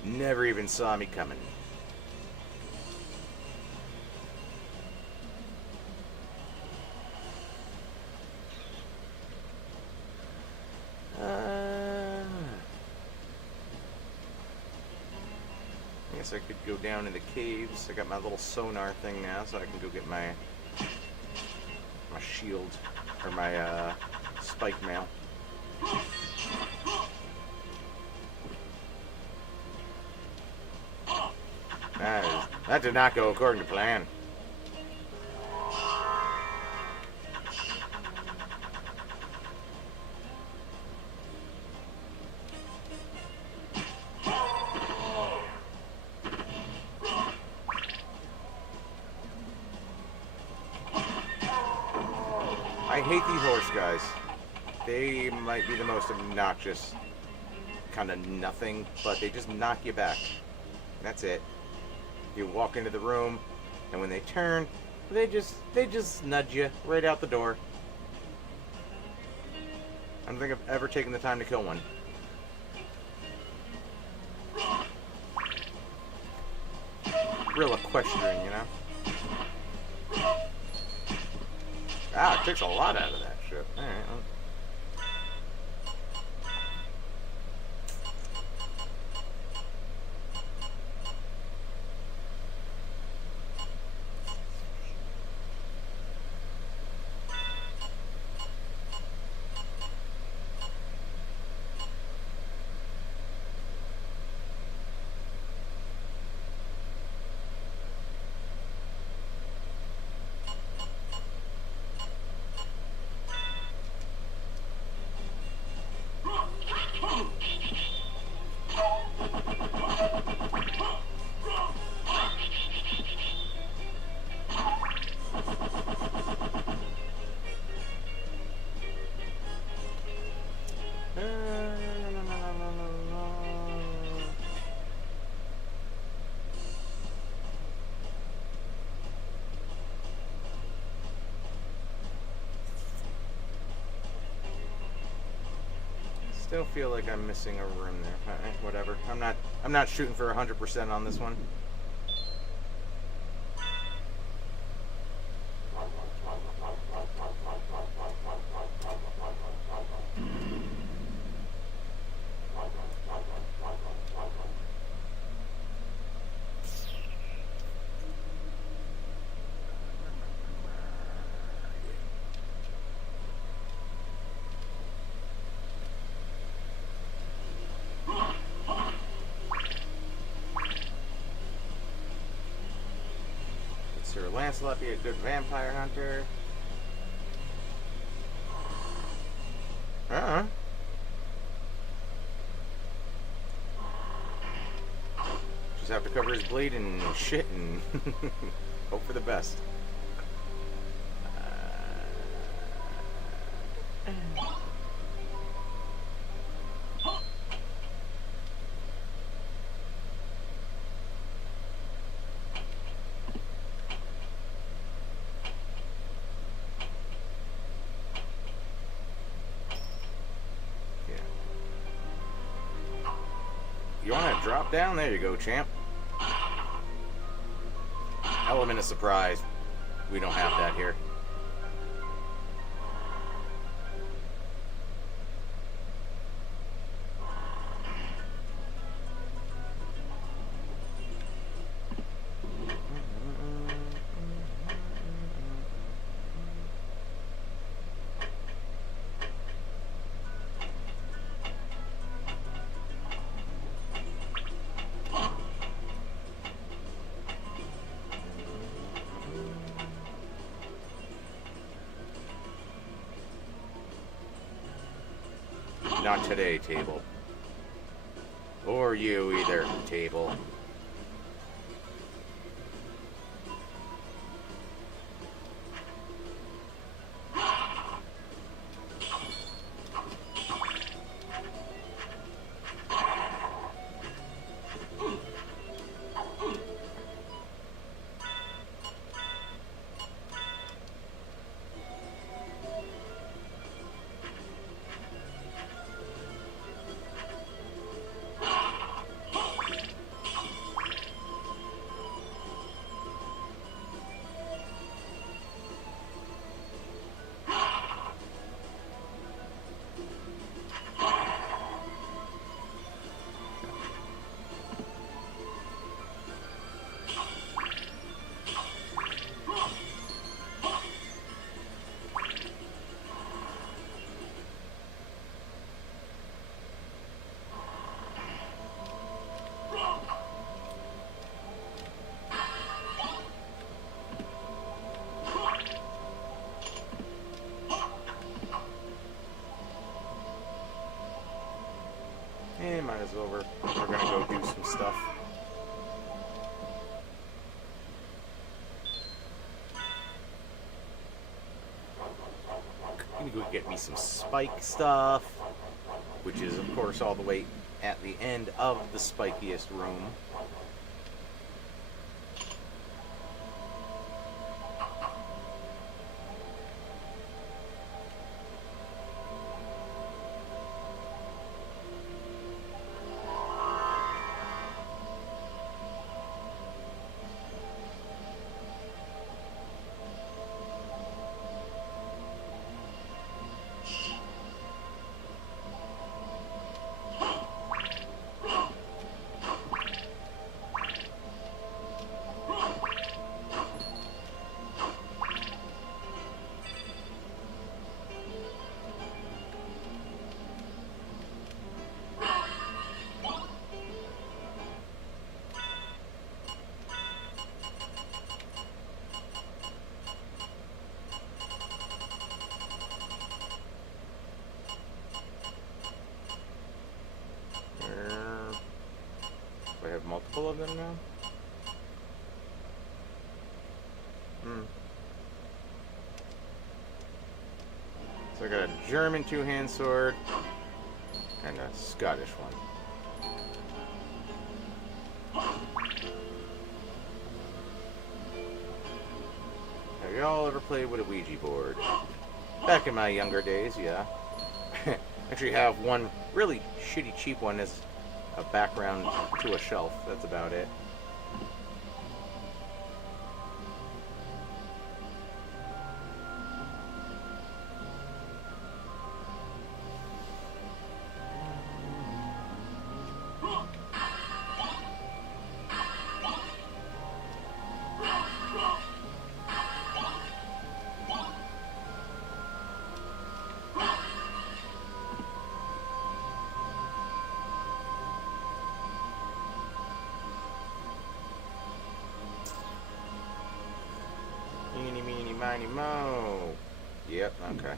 Never even saw me coming. guess I could go down in the caves. I got my little sonar thing now, so I can go get my shield or my spike mail. That did not go according to plan. I hate these horse guys. They might be the most obnoxious kind of nothing, but they just knock you back. That's it. You walk into the room, and when they turn, they just nudge you right out the door. I don't think I've ever taken the time to kill one. Real equestrian, you know? Ah, it takes a lot out of that shit. Alright, well. Still feel like I'm missing a room there. Whatever. I'm not shooting for 100% on this one. Sir Lancelot be a good vampire hunter? Just have to cover his bleed and shit and hope for the best. You want to drop down? There you go, champ. Element of surprise. We don't have that here. Not today, table. Or you either, table. We're gonna go do some stuff. I'm gonna go get me some spike stuff, which is, of course, all the way at the end of the spikiest room. Do I have multiple of them now? So I got a German two-hand sword and a Scottish one. Have y'all ever played with a Ouija board? Back in my younger days, yeah. Actually have one really shitty cheap one as a background to a shelf. That's about it. Eeny, meeny, miny, mo. Yep, okay.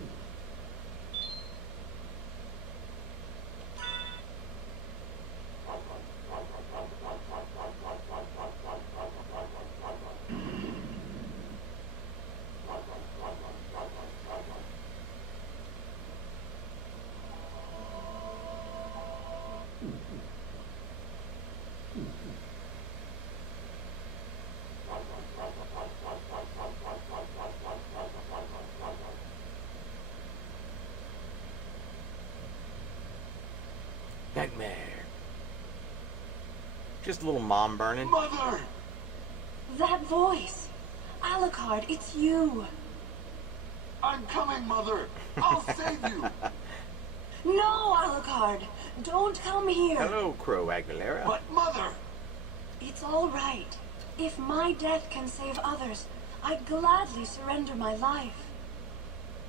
Nightmare. Just a little mom burning. Mother! That voice! Alucard, it's you! I'm coming, Mother! I'll save you! No, Alucard! Don't come here! Hello, Crow Aguilera. But, Mother! It's all right. If my death can save others, I'd gladly surrender my life.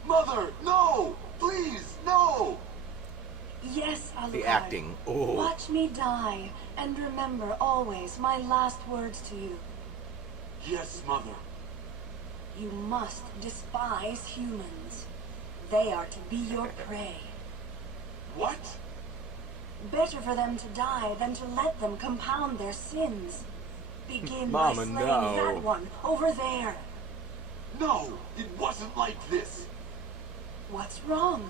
Mother, no! Please, no! Yes, Alucard. The acting. Oh. Watch me die, and remember always my last words to you. Yes, Mother. You must despise humans. They are to be your prey. What? Better for them to die than to let them compound their sins. Begin Mama, by slaying no. that one over there. No, it wasn't like this. What's wrong?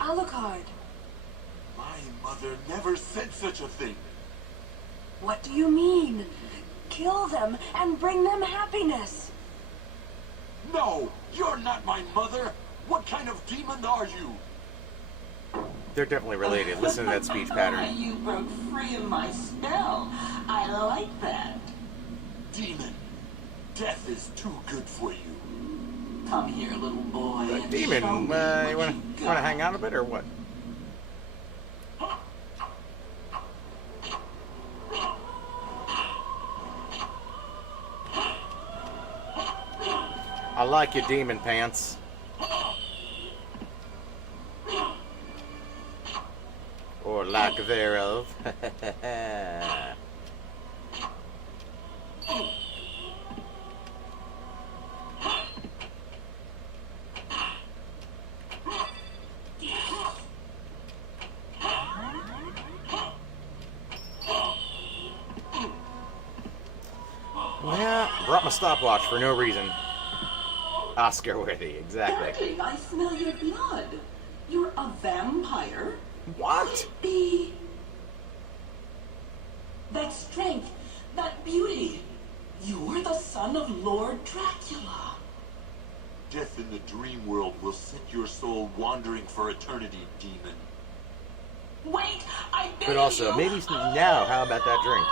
Alucard, My mother never said such a thing. what do you mean? Kill them and bring them happiness. No, you're not my mother. What kind of demon are you? They're definitely related. Listen to that speech pattern. You broke free of my spell. I like that. Demon, death is too good for you. Come here, little boy. and Demon, show me you what wanna you got. hang out a bit or what? I like your demon pants. Or lack thereof. Yeah, brought my stopwatch for no reason. Oscar worthy, exactly. Darkling, I smell your blood. You're a vampire? What? Be... That strength, that beauty. You're the son of Lord Dracula. Death in the dream world will set your soul wandering for eternity, demon. Wait, I beg But also, you. maybe now, how about that drink?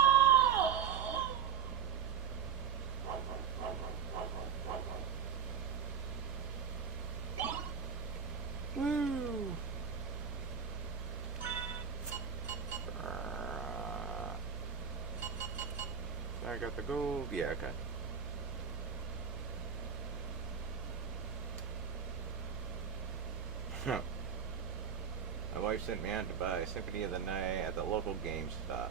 Woo! I got the gold. Yeah, okay. Huh. My wife sent me out to buy Symphony of the Night at the local GameStop.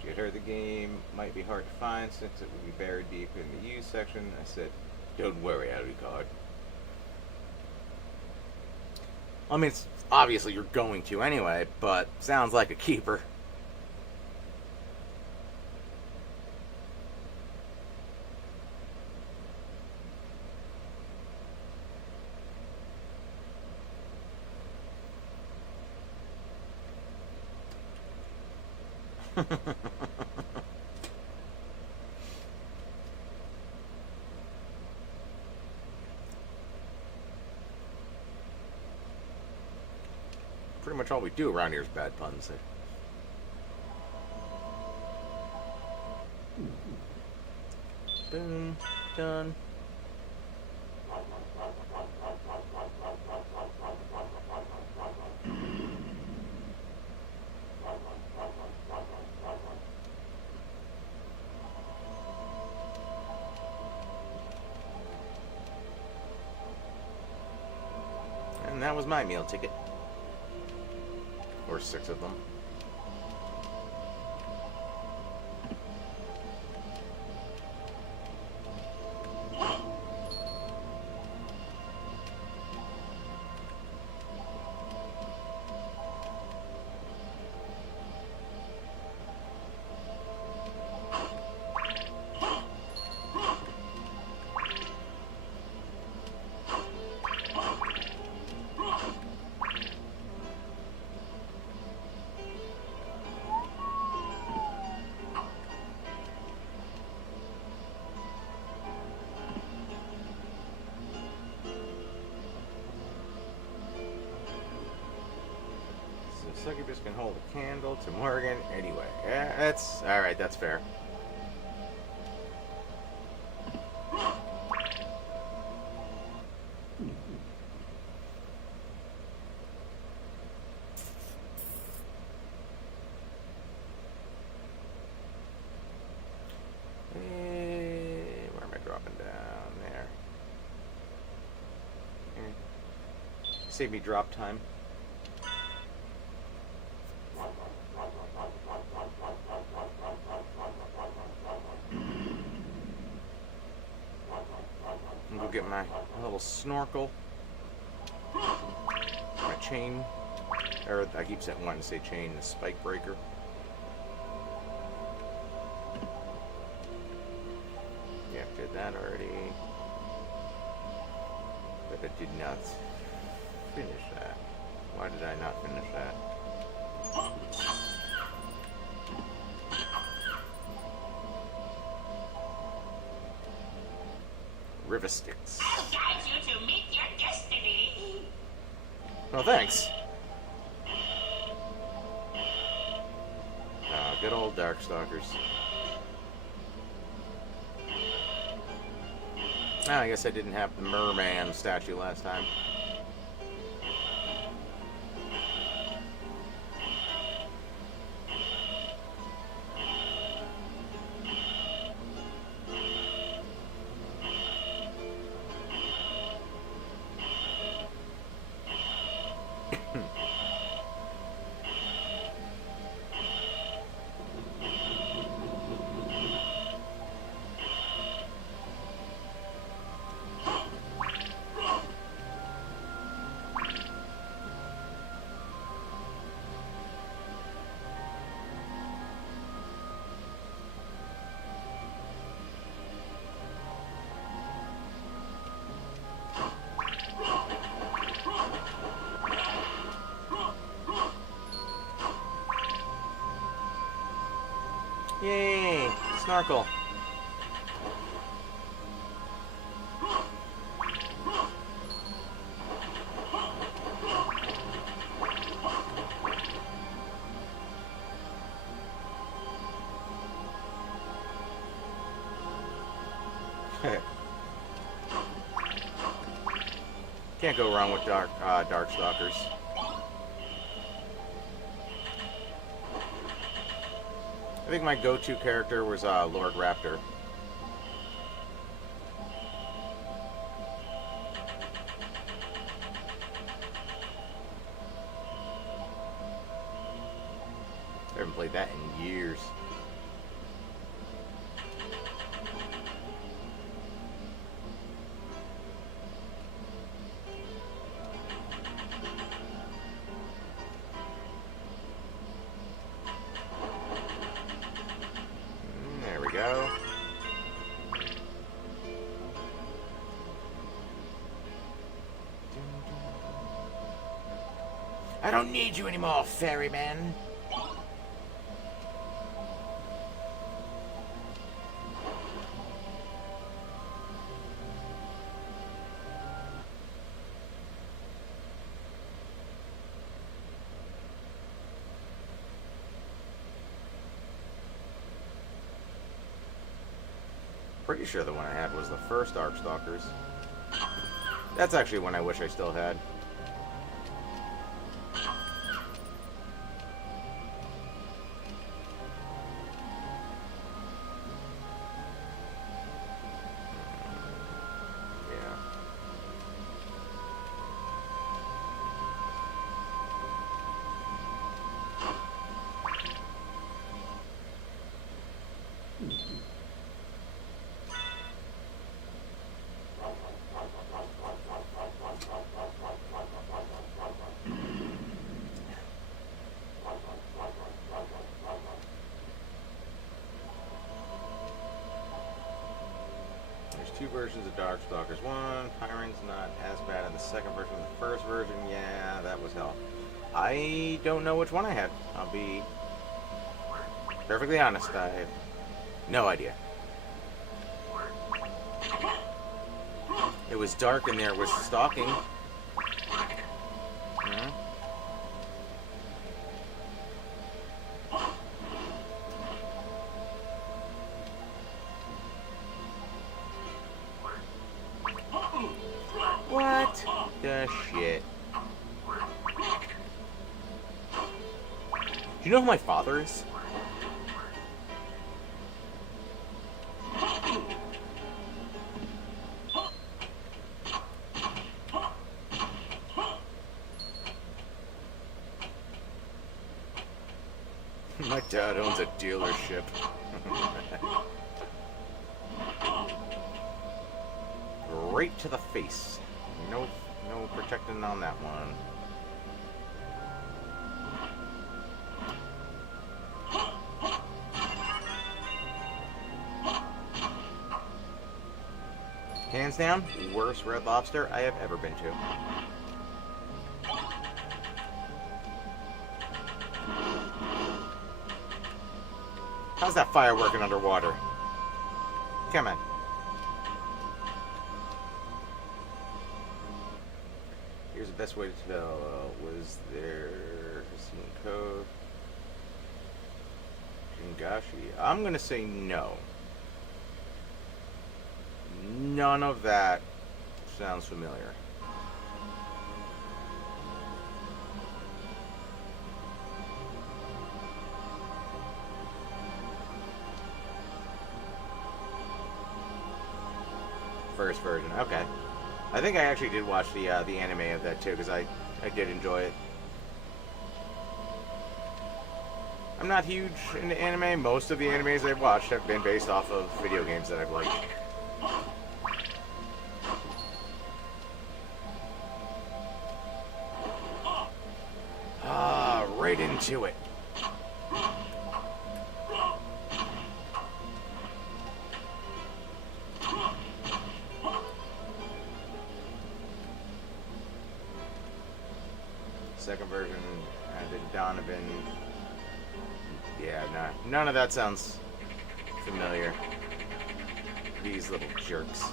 She had heard the game might be hard to find since it would be buried deep in the used section. I said, "Don't worry, Alucard." I mean, it's obviously you're going to anyway, but sounds like a keeper. Pretty much all we do around here is bad puns. Boom. Done. And that was my meal ticket. Or 6 of them. Succubus can hold a candle to Morgan anyway. Yeah, that's alright, that's fair. Where am I dropping down? There. Save me drop time. Go get my little snorkel, my chain, or I keep wanting to say chain, the spike breaker. Yeah, did that already, but I did not finish that. Why did I not finish that? River sticks. I'll guide you to meet your destiny. Oh, thanks. Good old Darkstalkers. Oh, I guess I didn't have the merman statue last time. Yay! Snorkel. Can't go wrong with Darkstalkers. I think my go-to character was Lord Raptor. I haven't played that in years. There we go. I don't need you anymore, ferryman. Pretty sure the one I had was the first Darkstalkers. That's actually one I wish I still had. Yeah. There's two versions of Darkstalkers. One, Pyron's not as bad in the second version. The first version, yeah, that was hell. I don't know which one I had. I'll be perfectly honest. I have no idea. It was dark and there was stalking. Hmm? What the shit? Do you know who my father is? My dad owns a dealership. Right to the face. No protecting on that one. Hands down, worst Red Lobster I have ever been to. How's that fire working underwater? Come on. Here's the best way to tell. Was there some code? Jingashi. I'm gonna say no. None of that sounds familiar. First version, okay. I think I actually did watch the anime of that too, because I did enjoy it. I'm not huge into anime. Most of the animes I've watched have been based off of video games that I've liked. Ah, right into it. Second version, the Donovan. Yeah, none of that sounds familiar. These little jerks.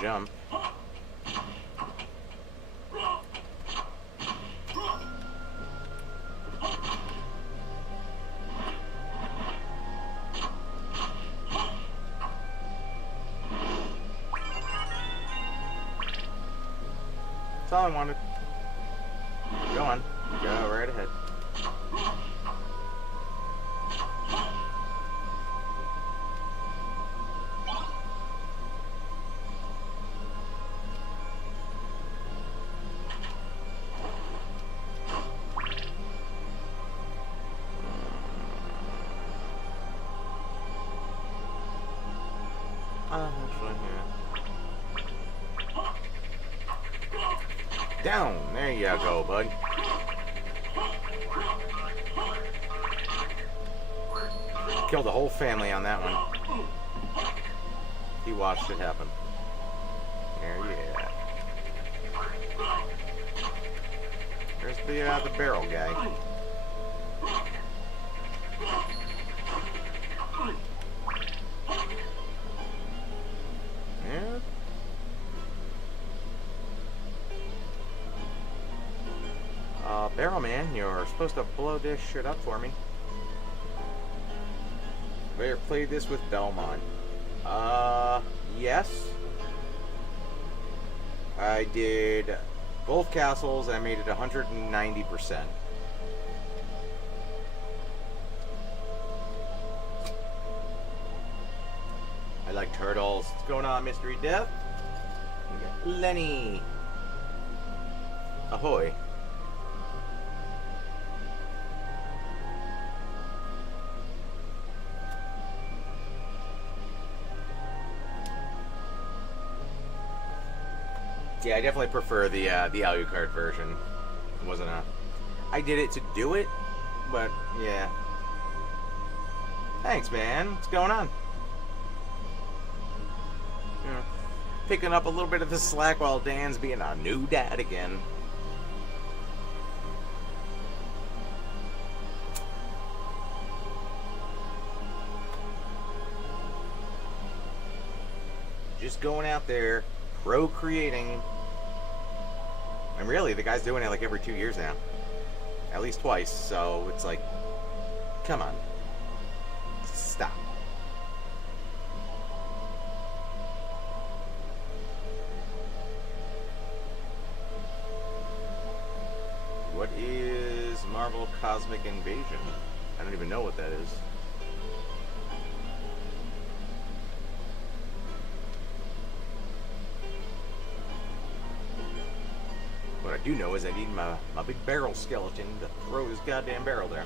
Jump. That's all I wanted. Go on. Go right ahead. Down. There you go, bud. Killed the whole family on that one. He watched it happen. There you at. There's the barrel guy. Yeah. Barrel man, you're supposed to blow this shit up for me. Better play this with Belmont. Yes. I did both castles. I made it 190%. I like turtles. What's going on, Mystery Death? We got Lenny. Ahoy. Yeah, I definitely prefer the Alucard version. It wasn't a... I did it to do it, but yeah. Thanks, man. What's going on? Yeah. Picking up a little bit of the slack while Dan's being a new dad again. Just going out there, procreating. And really, the guy's doing it like every 2 years now. At least twice, so it's like, come on. Stop. What is Marvel Cosmic Invasion? I don't even know what that is. What I do know is I need my big barrel skeleton to throw this goddamn barrel there.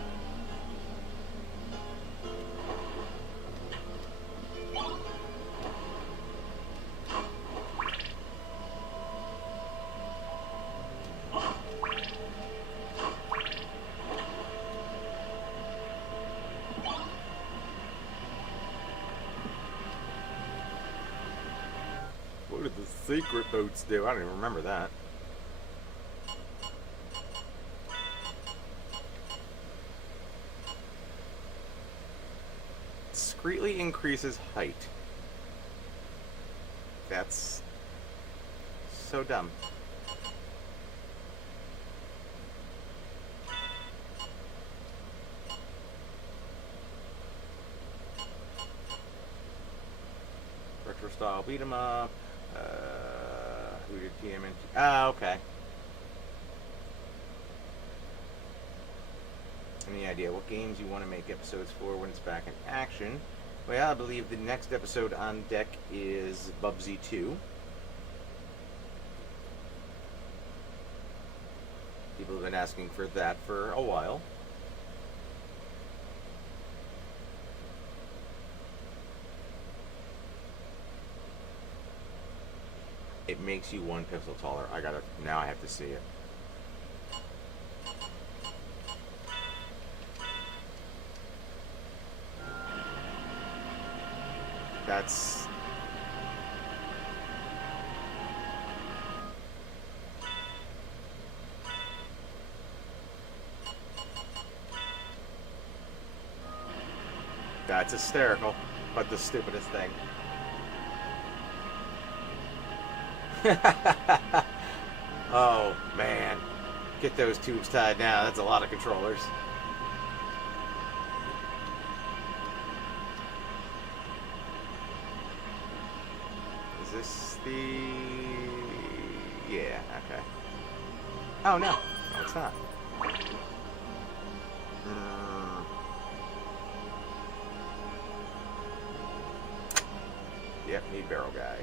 What did the secret boats do? I don't even remember that. Discreetly increases height. That's so dumb. Retro style beat 'em up. Who did TM into? Ah, okay. Any idea what games you want to make episodes for when it's back in action? Well, I believe the next episode on deck is Bubsy 2. People have been asking for that for a while. It makes you 1 pixel taller. Now I have to see it. That's... That's hysterical, but the stupidest thing. Oh, man. Get those tubes tied now. That's a lot of controllers. Is this the... Yeah, okay. Oh, no. No, it's not. Yep, need barrel guy.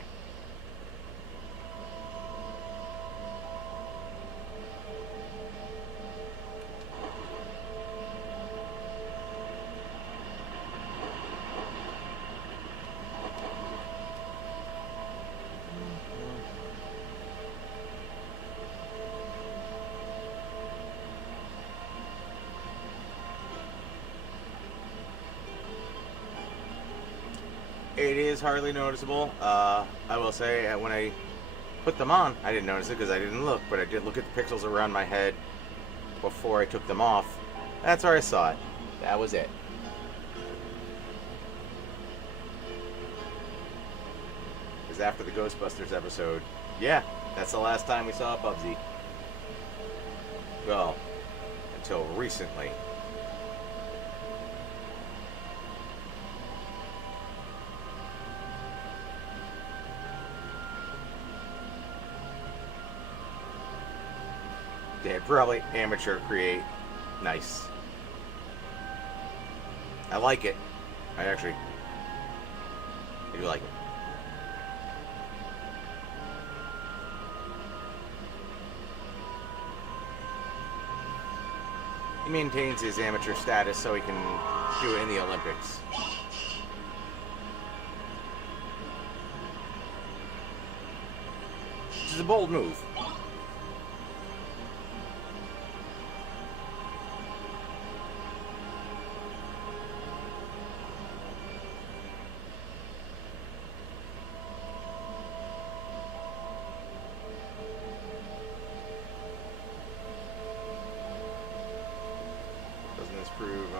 It is hardly noticeable. I will say, when I put them on, I didn't notice it because I didn't look, but I did look at the pixels around my head before I took them off. That's where I saw it. That was it. Because after the Ghostbusters episode, yeah, that's the last time we saw Bubsy. Well, until recently. Yeah, probably amateur create. Nice. I like it. I do like it. He maintains his amateur status so he can do it in the Olympics. Which is a bold move.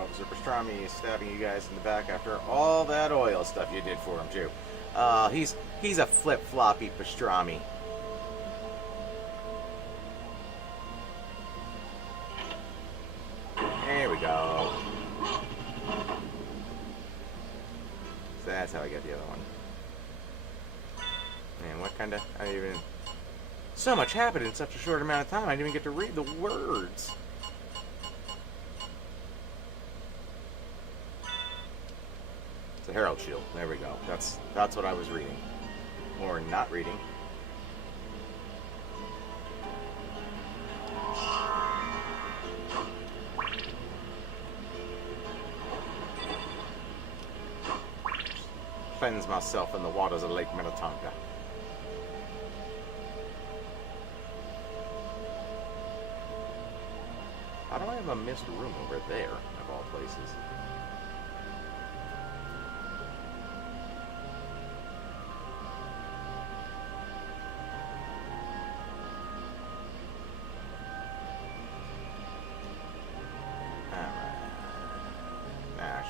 Officer Pastrami is stabbing you guys in the back after all that oil stuff you did for him too. He's a flip-floppy Pastrami. There we go. So that's how I get the other one. Man, what kind of... I didn't even... So much happened in such a short amount of time, I didn't even get to read the words. It's a Herald Shield. There we go. That's what I was reading. Or not reading. Cleanse myself in the waters of Lake Minnetonka. How do I have a missed room over there, of all places?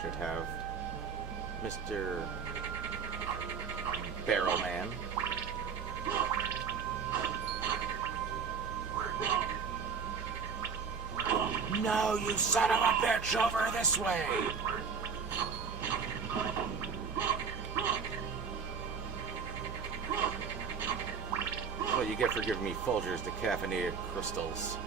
Should have Mr. Barrelman. No, you son of a bitch, over this way! What you get for giving me Folgers decaffeinated crystals.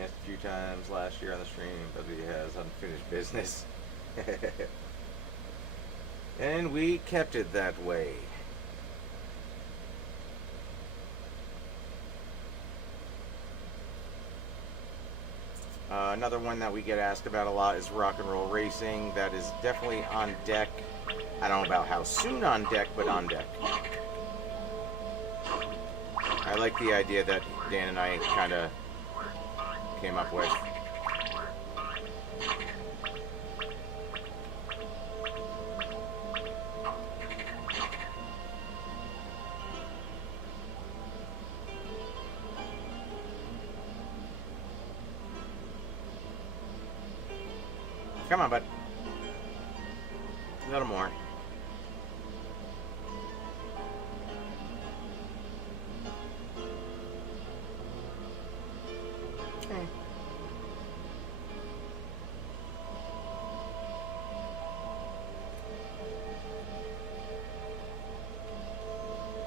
A few times last year on the stream, but he has unfinished business. And we kept it that way. Another one that we get asked about a lot is rock and roll racing. That is definitely on deck. I don't know about how soon on deck, but on deck. I like the idea that Dan and I kind of came up with. Come on, bud. A little more. Okay.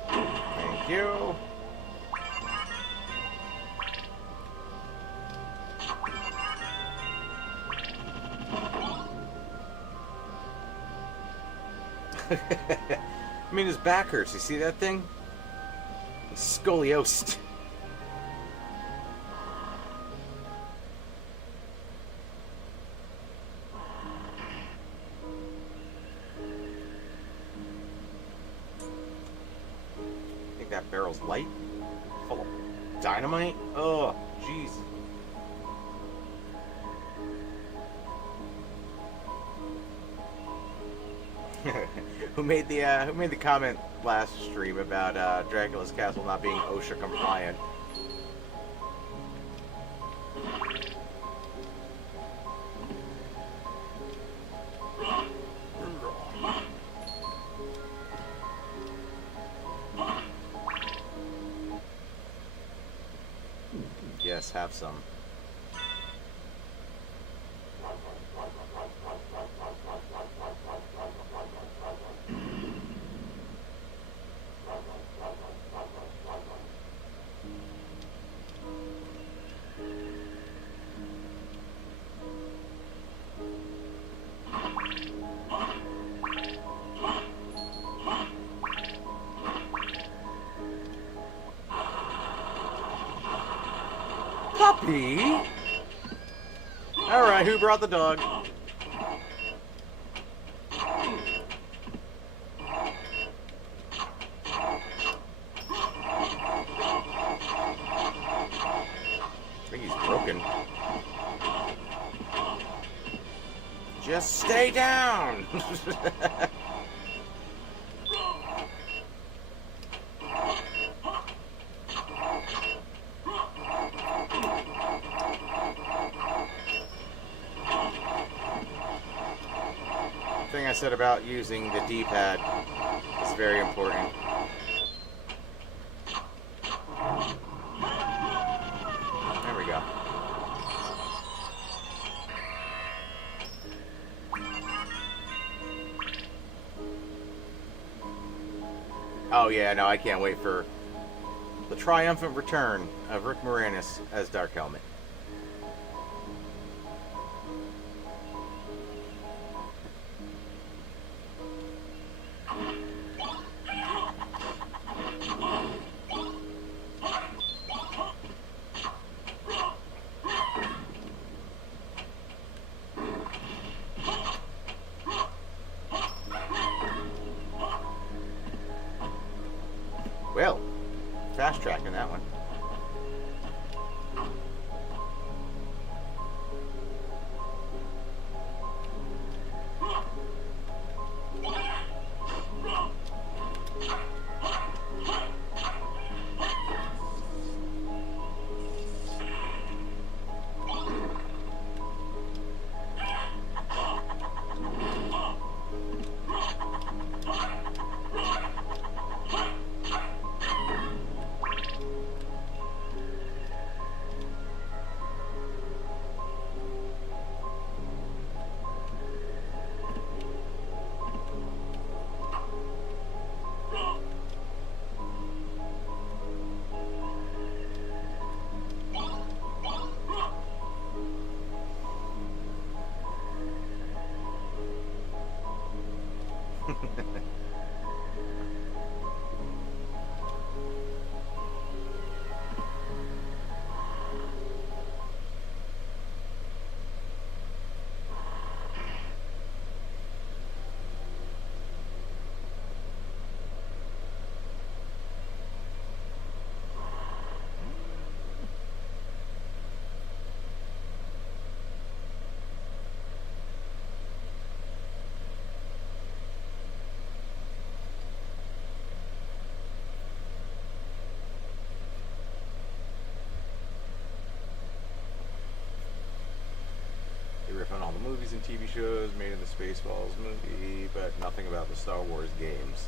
Thank you. I mean, his back hurts. You see that thing? He's scoliosed. Think that barrel's light? Full of dynamite? Oh, jeez. Who made the comment last stream about Dracula's castle not being OSHA compliant? Yes, have some. Puppy? Alright, who brought the dog? I think he's broken. Just stay down! Thing I said about using the D-pad is very important. There we go. Oh yeah, no, I can't wait for the triumphant return of Rick Moranis as Dark Helmet. Well, fast tracking that one. all the movies and TV shows made in the Spaceballs movie, but nothing about the Star Wars games.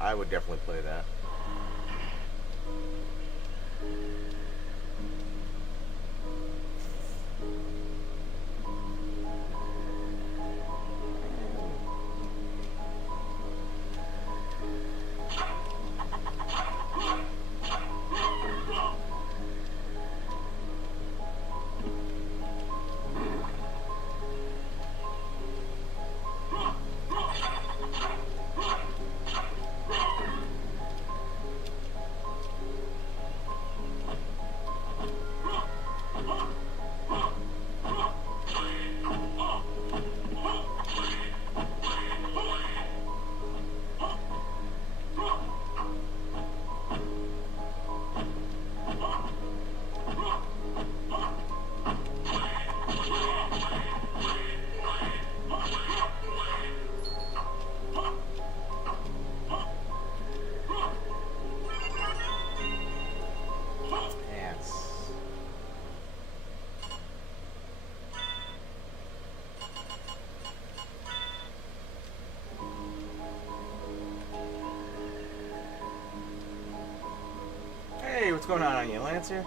I would definitely play that. Hey, what's going on you, Lancer?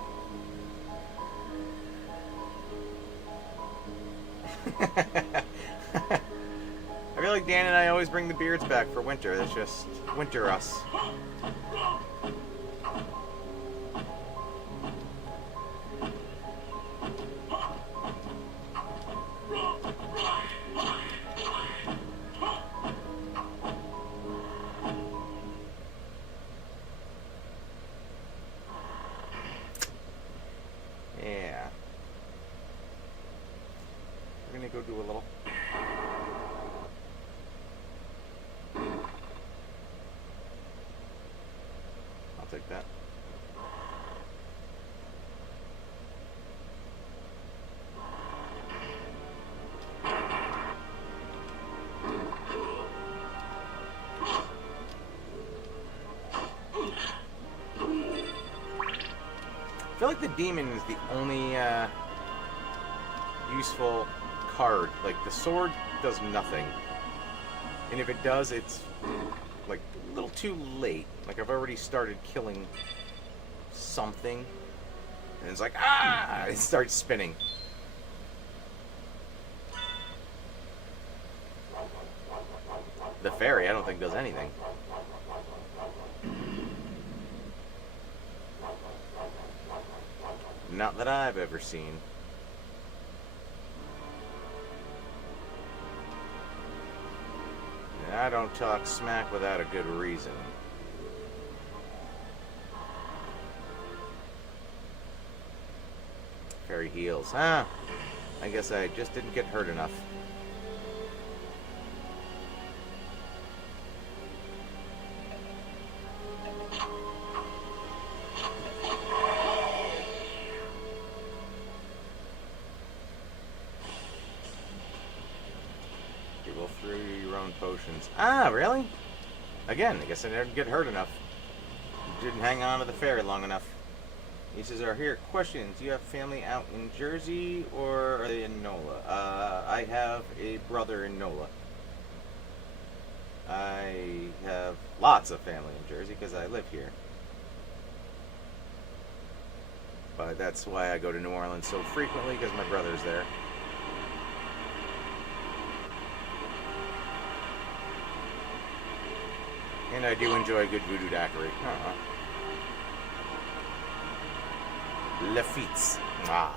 I feel like Dan and I always bring the beards back for winter. That's just winter us. Yeah. We're gonna go do a little. I'll take that. I feel like the demon is the only useful card. Like, the sword does nothing. And if it does, it's like a little too late. Like, I've already started killing something. And it's like, ah! It starts spinning. The fairy, I don't think does anything. Not that I've ever seen. And I don't talk smack without a good reason. Fairy heals. Ah, I guess I just didn't get hurt enough. Through your own potions. Ah, really? Again, I guess I didn't get hurt enough. Didn't hang on to the fairy long enough. He says, are here questions. Do you have family out in Jersey or are they in NOLA? I have a brother in NOLA. I have lots of family in Jersey because I live here. But that's why I go to New Orleans so frequently, because my brother's there. And I do enjoy a good voodoo daiquiri. Lafitte's. Ah.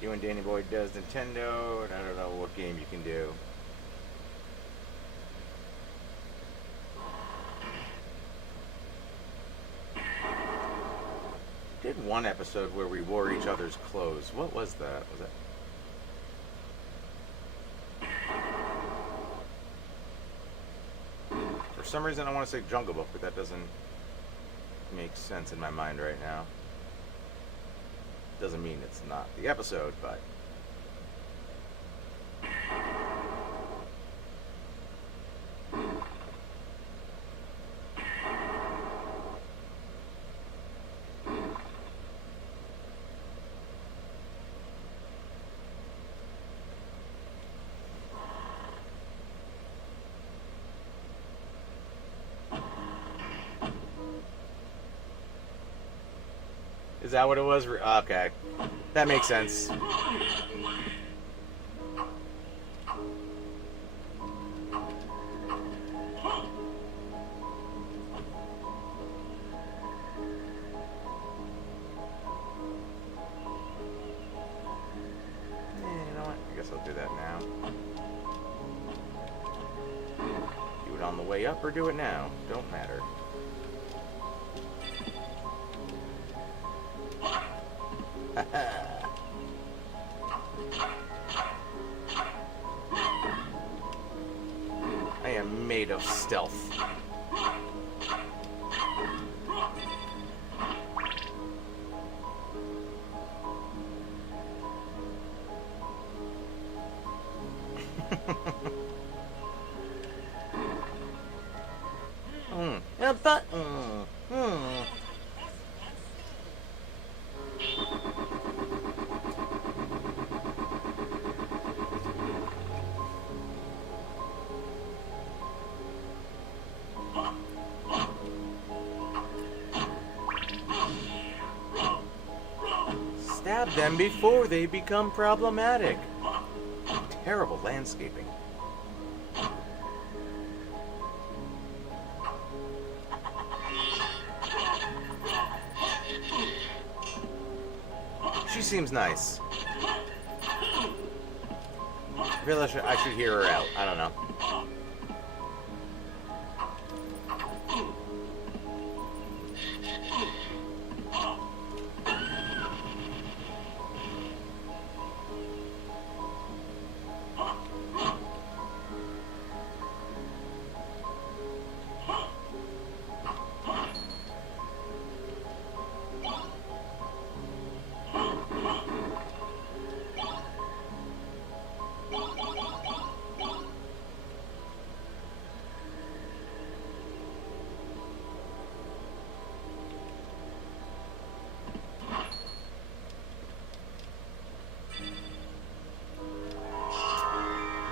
You and Danny Boy does Nintendo, and I don't know what game you can do. Did one episode where we wore each other's clothes. What was that? Was it? For some reason I want to say Jungle Book, but that doesn't make sense in my mind right now. Doesn't mean it's not the episode, but... Is that what it was? Okay. That makes sense. You know what? I guess I'll do that now. Do it on the way up or do it now. Don't matter. I am made of stealth. A button. Stab them before they become problematic. Terrible landscaping. She seems nice. Really, I should hear her out. I don't know.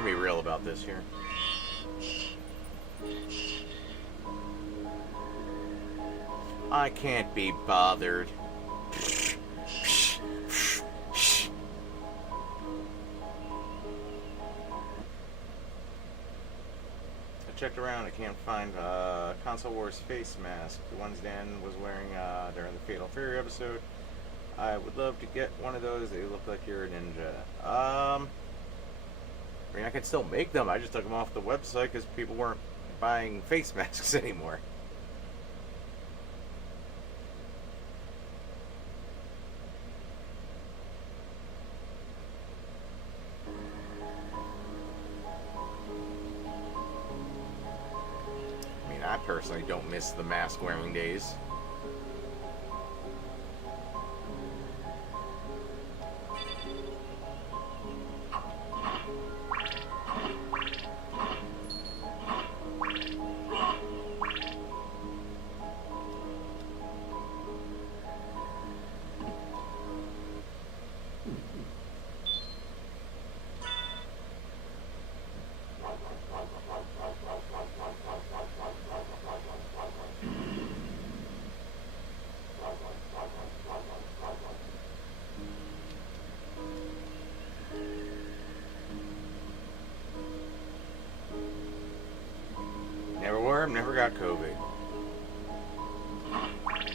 Be real about this here. I can't be bothered. I checked around. I can't find Console Wars face mask. The ones Dan was wearing during the Fatal Fury episode. I would love to get one of those. They look like you're a ninja. I mean, I can still make them. I just took them off the website because people weren't buying face masks anymore. I mean, I personally don't miss the mask wearing days. Never got COVID.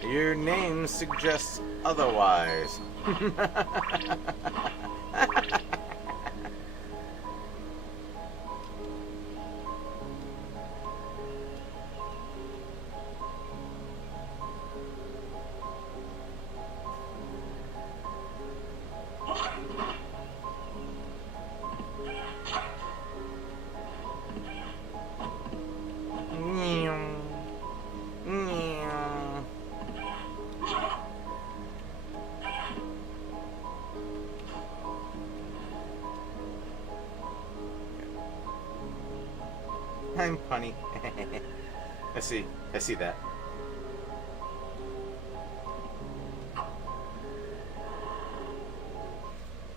Your name suggests otherwise. I'm funny. I see that.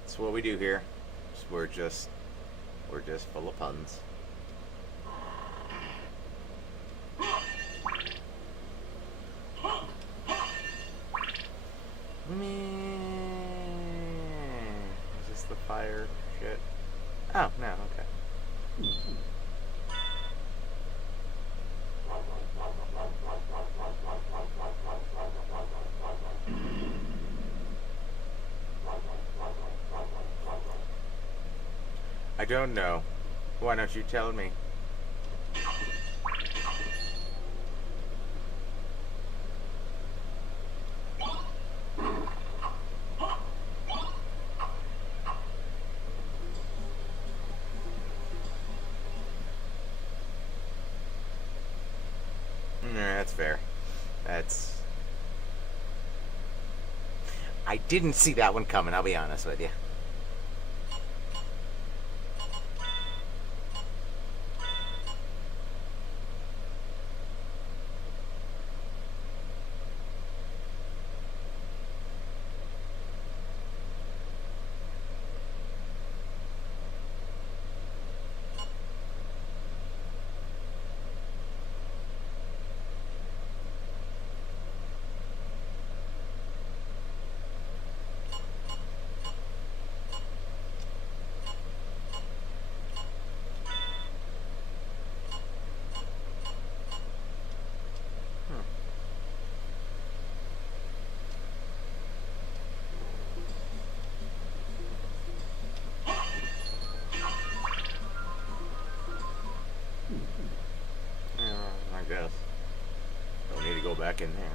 That's what we do here. We're just full of puns. don't know. Why don't you tell me? That's fair. That's... I didn't see that one coming, I'll be honest with you. I guess. Don't need to go back in there.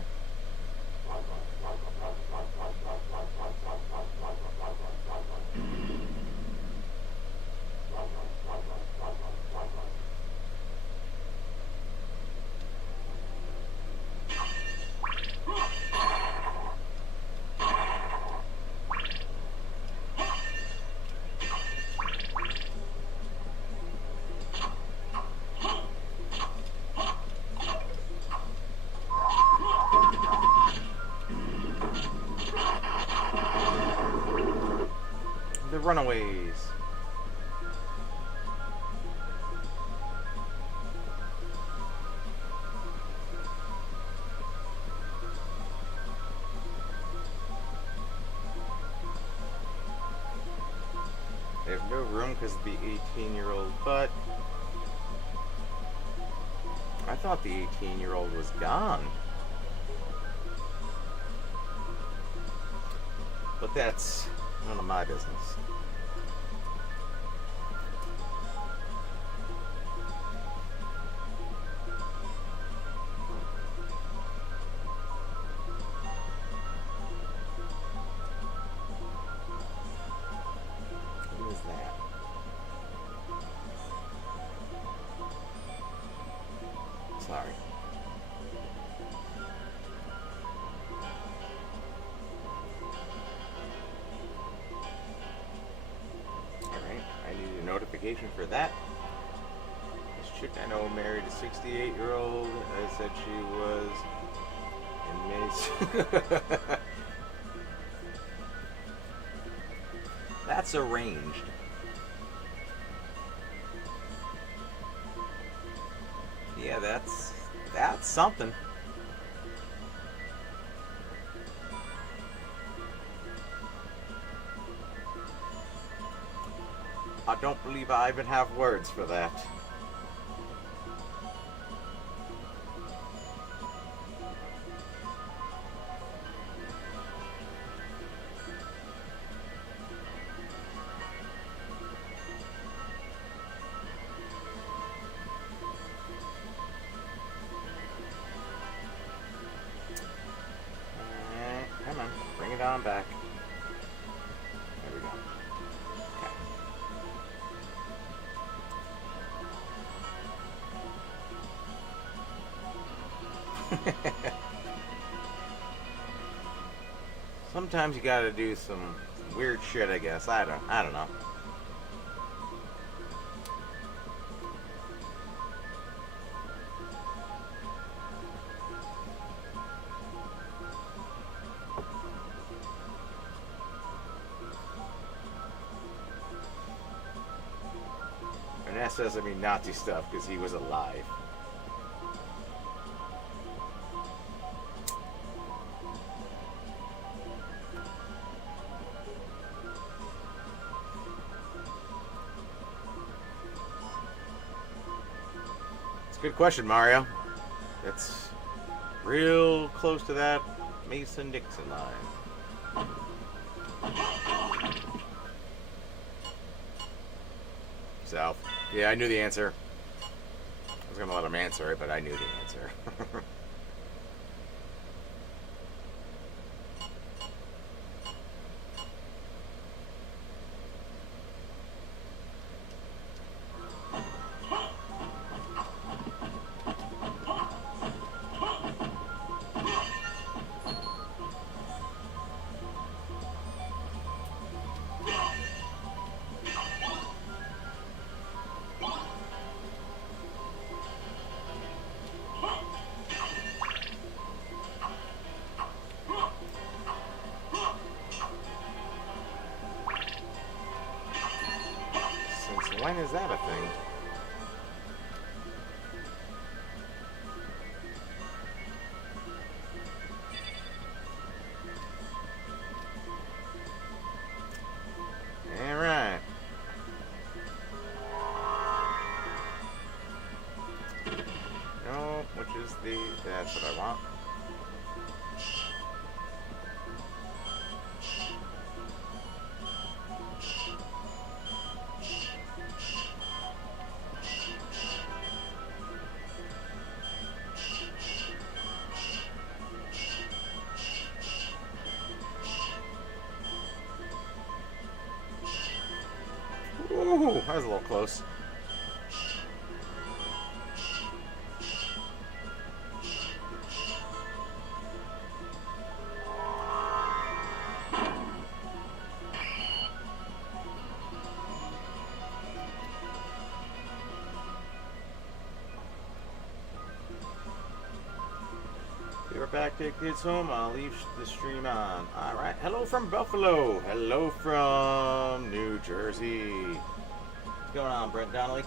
The Runaways. They have no room because of the 18-year-old, but I thought the 18-year-old was gone. But that's none of my business. Who is that? Sorry. Notification for that. This chick I know married a 68-year-old. I said she was in Mace. That's arranged. Yeah, that's something. I don't believe I even have words for that. Come on, bring it on back. There we go. Sometimes you gotta do some weird shit, I guess. I don't know. And that doesn't mean Nazi stuff because he was alive. Good question, Mario. That's real close to that Mason-Dixon line. South. Yeah, I knew the answer. I was gonna let him answer it, but I knew the answer. Since when is that a thing? Alright. No, which is the... That's what I want. Ooh, that was a little close. We're back to Kids Home. I'll leave the stream on. Alright. Hello from Buffalo. Hello from New Jersey. What's going on, Brent Donnelly?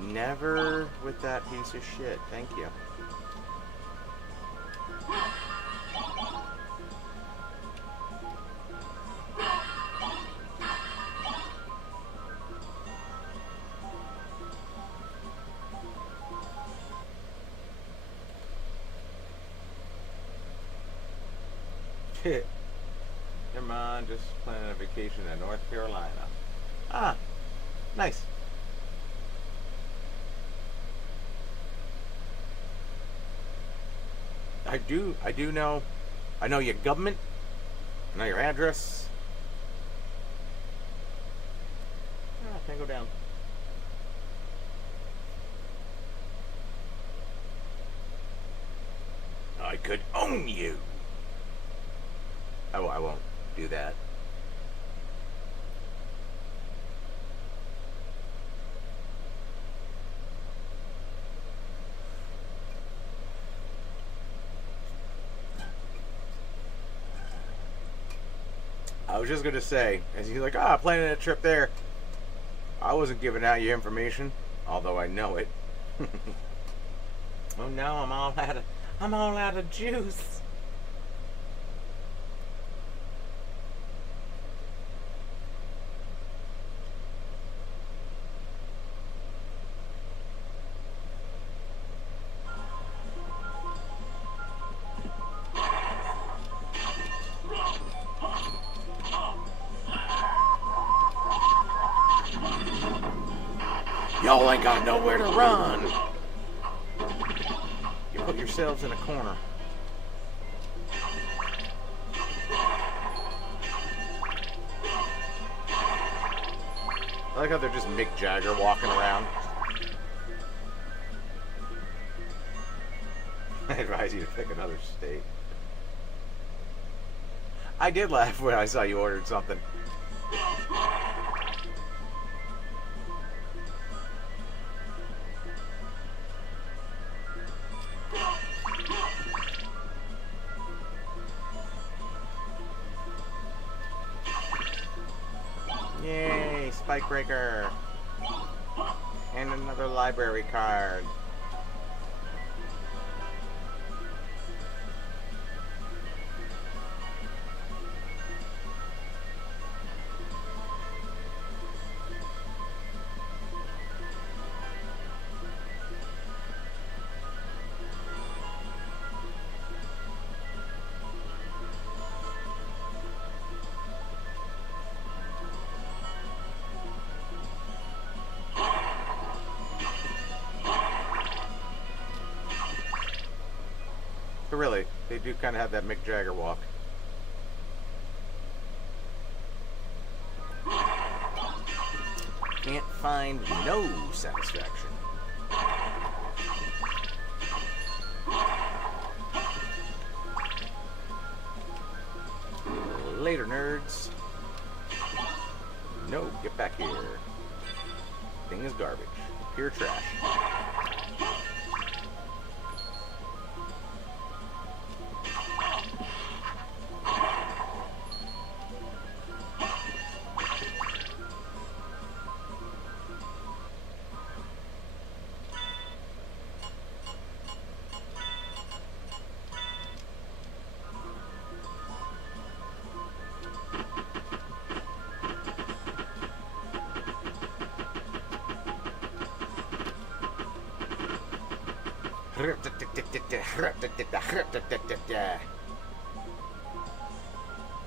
Never with that piece of shit. Thank you. Never mind, just planning a vacation in North Carolina. Ah, nice. I do know. I know your government. I know your address. Ah, can't go down. I could own you. I won't do that. I was just gonna say, as he's like, planning a trip there. I wasn't giving out your information, although I know it. Oh no, I'm all out of juice. Y'all ain't got nowhere to run. You put yourselves in a corner. I like how they're just Mick Jagger walking around. I advise you to pick another state. I did laugh when I saw you ordered something. Yay, Spike Breaker. And another library card. Really, they do kind of have that Mick Jagger walk. Can't find no satisfaction. Later, nerds. No, get back here. Thing is garbage. Pure trash.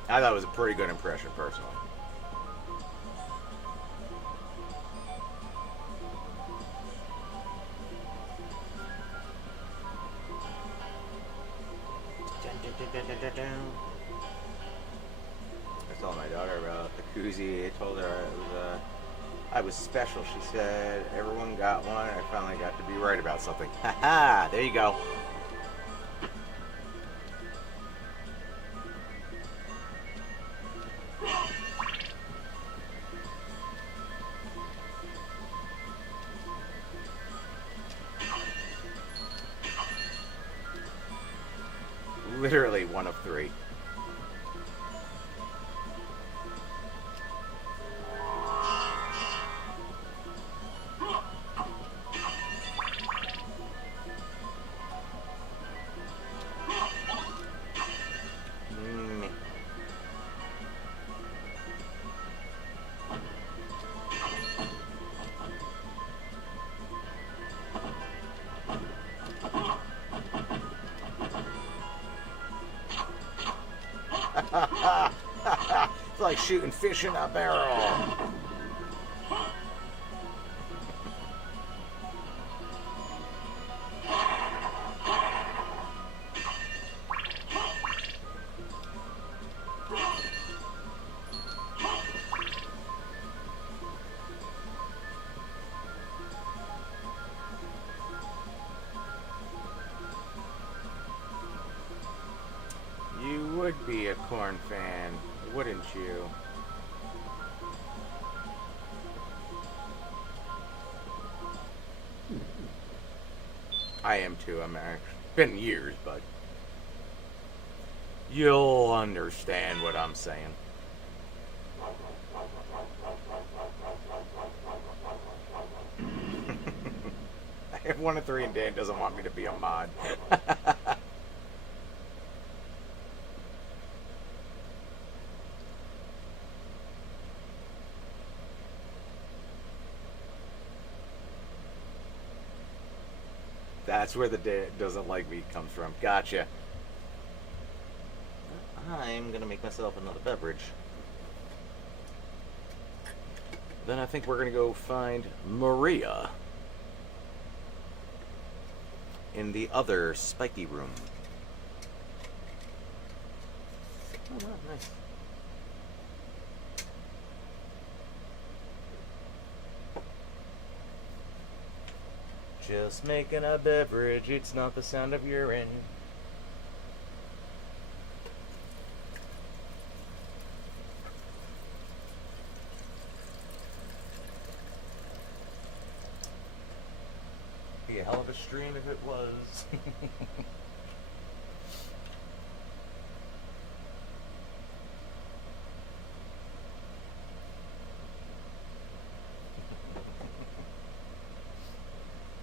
I thought it was a pretty good impression, personally. I told my daughter about the koozie. I told her I was special. She said everyone got one. I finally got to be right about something. Ha! There you go. Literally one of three. It's like shooting fish in a barrel. You would be a Korn fan, wouldn't you? I am too. I'm actually been years, but you'll understand what I'm saying. I have one of three, and Dan doesn't want me to be a mod. That's where the doesn't like me comes from. Gotcha. I'm gonna make myself another beverage. Then I think we're gonna go find Maria in the other spiky room. Oh, wow, nice. Just making a beverage, it's not the sound of urine. Be a hell of a stream if it was.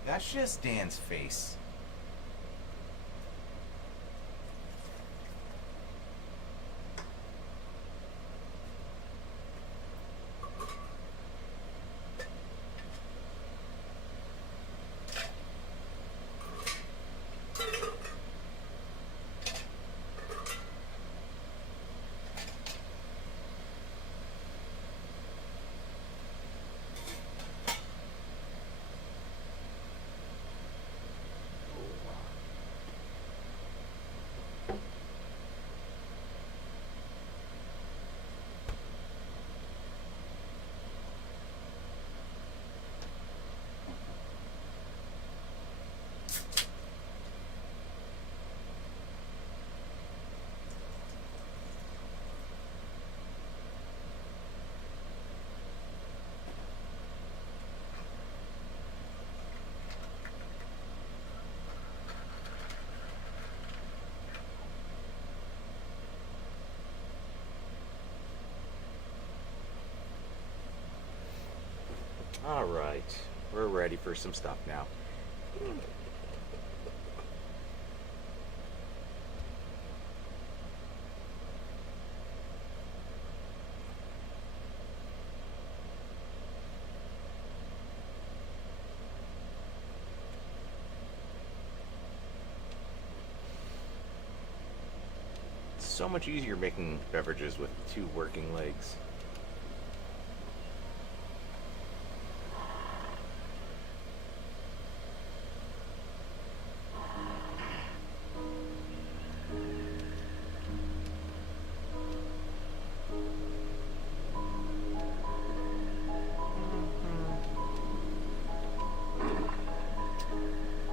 That's just Dan's face. Alright. We're ready for some stuff now. It's so much easier making beverages with 2 working legs.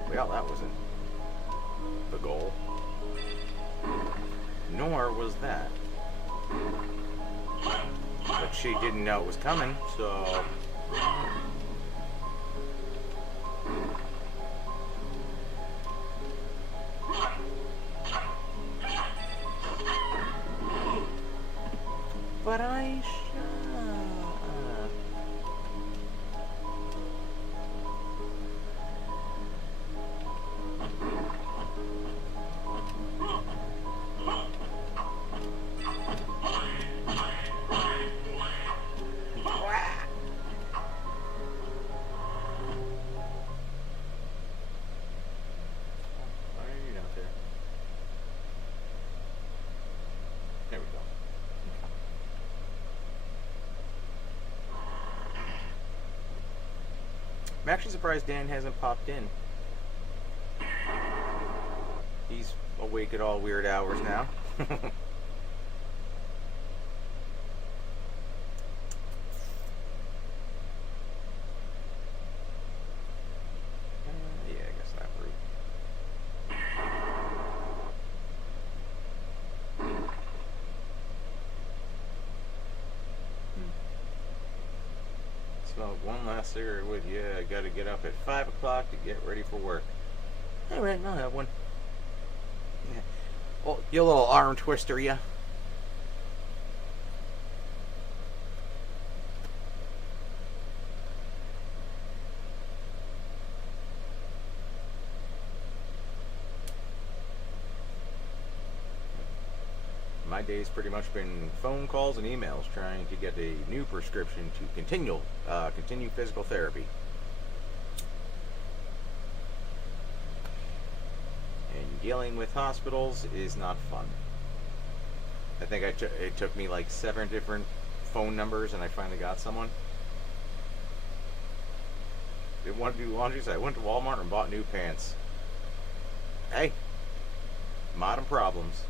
Well, that wasn't the goal. Nor was that. But she didn't know it was coming, so... But I There we go. I'm actually surprised Dan hasn't popped in. He's awake at all weird hours now. Yeah, I guess that route. Smoke one last cigarette with you. I gotta get up at 5 o'clock to get ready for work. Alright, I'll have one. Yeah. Well, you little arm twister, ya. My day's pretty much been phone calls and emails trying to get a new prescription to continue physical therapy. And dealing with hospitals is not fun. I think it took me like 7 different phone numbers and I finally got someone. Didn't want to do laundry, so I went to Walmart and bought new pants. Hey, modern problems.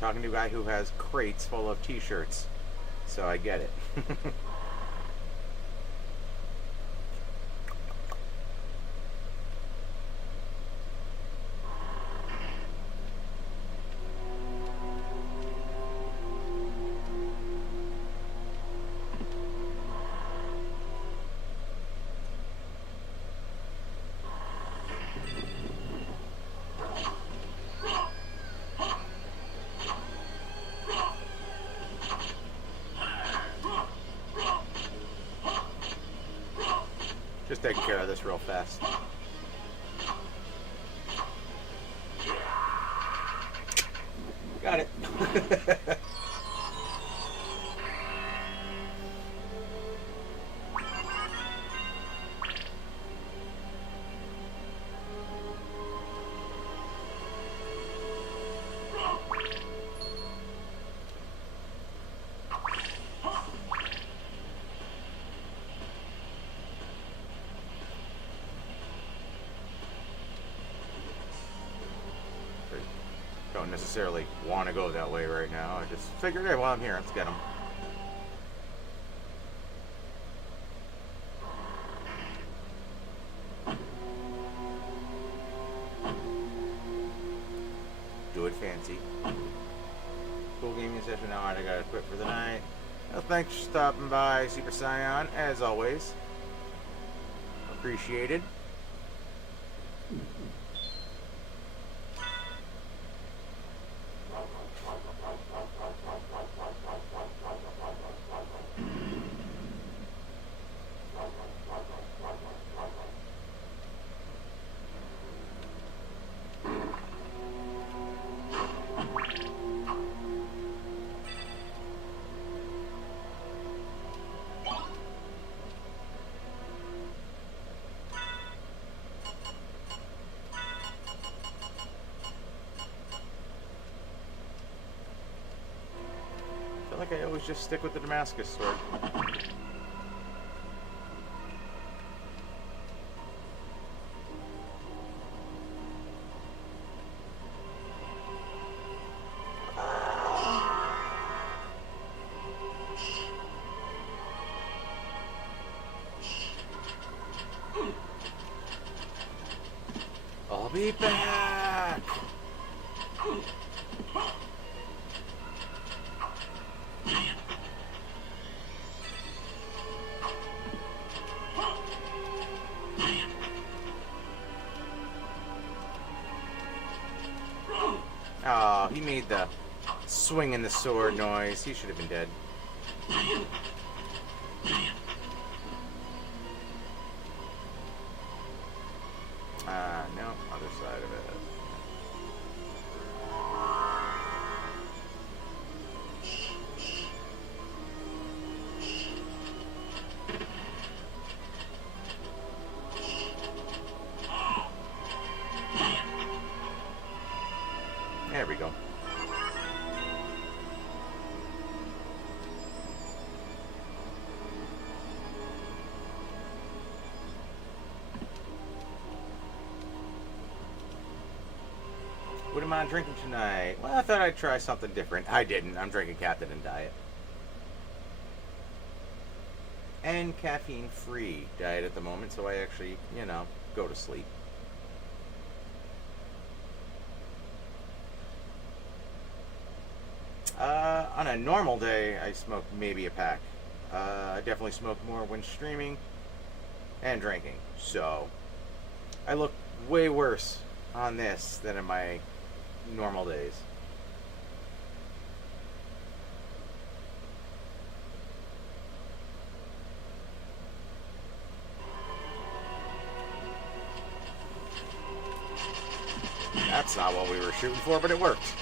Talking to a guy who has crates full of t-shirts, so I get it. Just taking care of this real fast. Got it. Don't necessarily want to go that way right now. I just figured, hey, while I'm here, let's get them. Do it fancy. Cool gaming session. Alright, I gotta quit for the night. Well, thanks for stopping by, Super Scion, as always. Appreciated. I always just stick with the Damascus sword. I'll be back! Oh, he made the swinging the sword noise. He should have been dead. No, other side of it. There we go. What am I drinking tonight? Well, I thought I'd try something different. I didn't. I'm drinking Captain and Diet. And caffeine-free diet at the moment, so I actually, you know, go to sleep. On a normal day, I smoke maybe a pack. I definitely smoke more when streaming and drinking. So, I look way worse on this than in my normal days. That's not what we were shooting for, but it worked.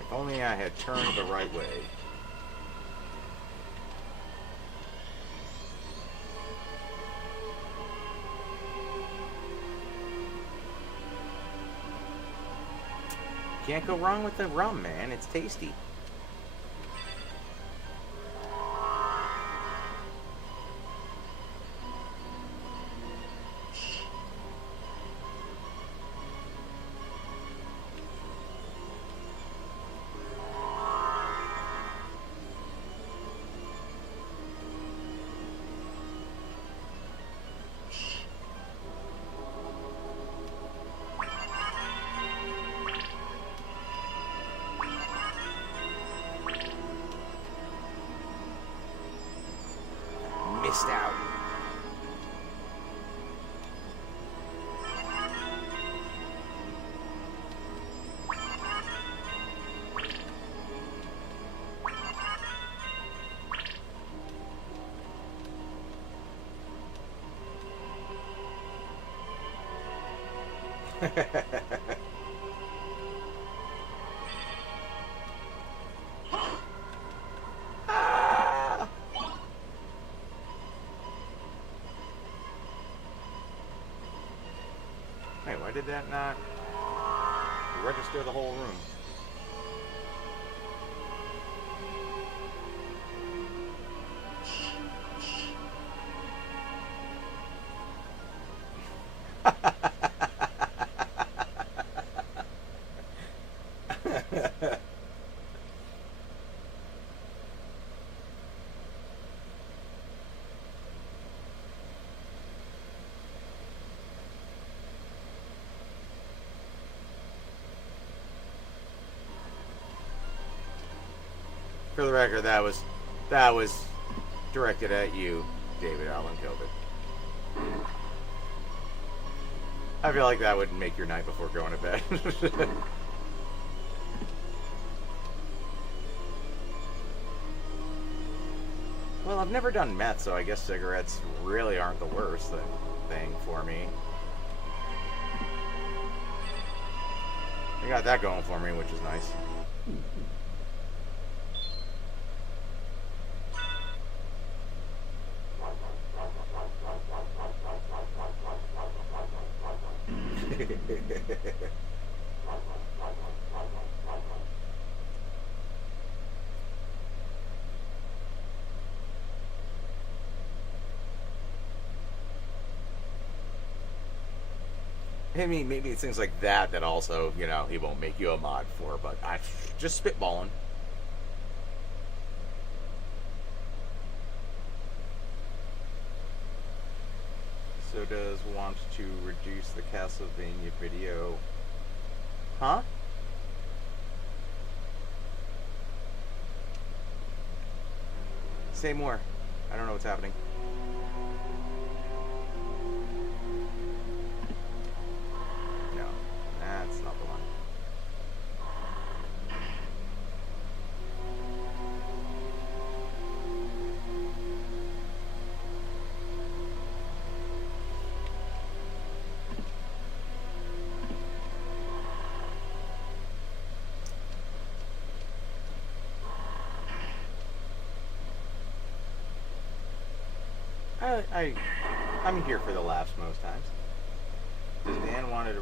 If only I had turned the right way. Can't go wrong with the rum, man. It's tasty. Missed out. Wait, why did that not register the whole room? For the record, that was directed at you, David Allen Kilbert. I feel like that would make your night before going to bed. Well, I've never done meth, so I guess cigarettes really aren't the worst thing for me. I got that going for me, which is nice. I mean, maybe it's things like that that also, you know, he won't make you a mod for, but I just spitballing. So does want to reduce the Castlevania video. Huh? Say more. I don't know what's happening. No, that's not the one. I'm here for the laughs most times. Does Dan wanted to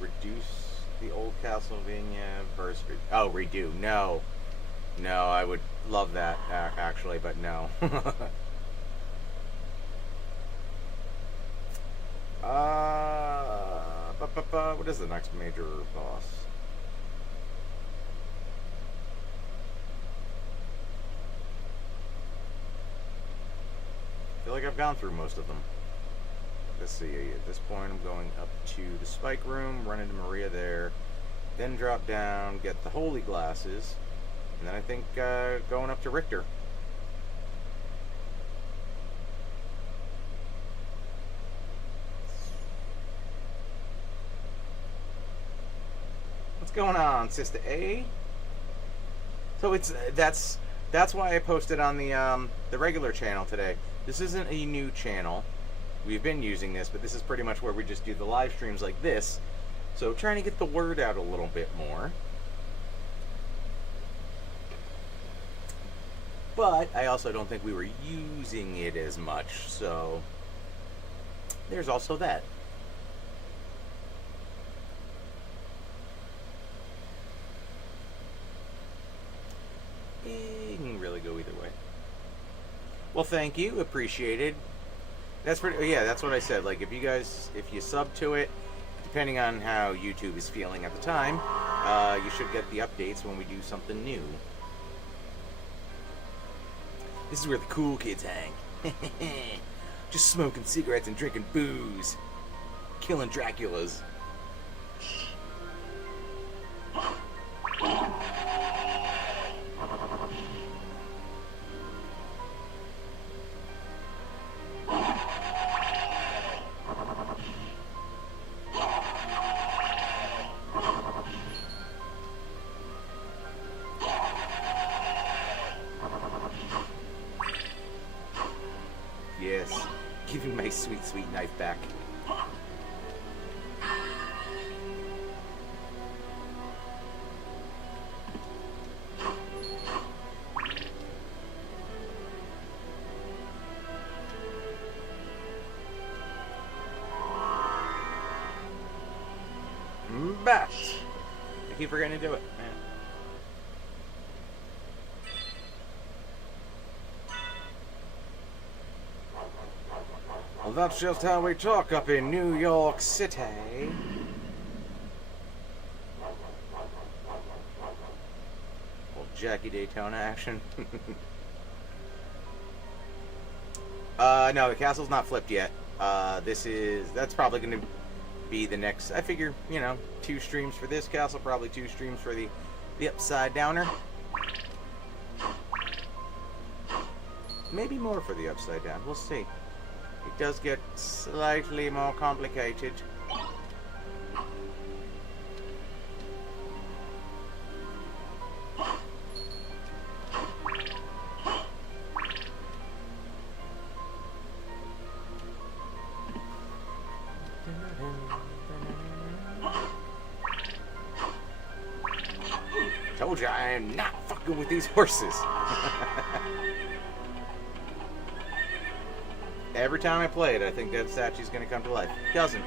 reduce the old Castlevania verse? Oh, redo. No, I would love that actually, but no. What is the next major boss? I feel like I've gone through most of them. Let's see, at this point I'm going up to the spike room, run into Maria there, then drop down, get the holy glasses, and then I think going up to Richter. What's going on, Sister A? So that's why I posted on the regular channel today. This isn't a new channel. We've been using this, but this is pretty much where we just do the live streams like this. So trying to get the word out a little bit more. But I also don't think we were using it as much, so there's also that. It can really go either way. Well, thank you. Appreciated. That's pretty. Yeah, that's what I said. Like, if you sub to it, depending on how YouTube is feeling at the time, you should get the updates when we do something new. This is where the cool kids hang. Just smoking cigarettes and drinking booze. Killing Draculas. Yes, give me my sweet, sweet knife back. Bat! I keep forgetting to do it. Man. Well, that's just how we talk up in New York City. Old Jackie Daytona action. No, the castle's not flipped yet. That's probably going to be the next. I figure, 2 streams for this castle, probably 2 streams for the upside downer. Maybe more for the upside down. We'll see. It does get slightly more complicated. Told you I am not fucking with these horses. Every time I play it, I think that statue's gonna come to life. It doesn't.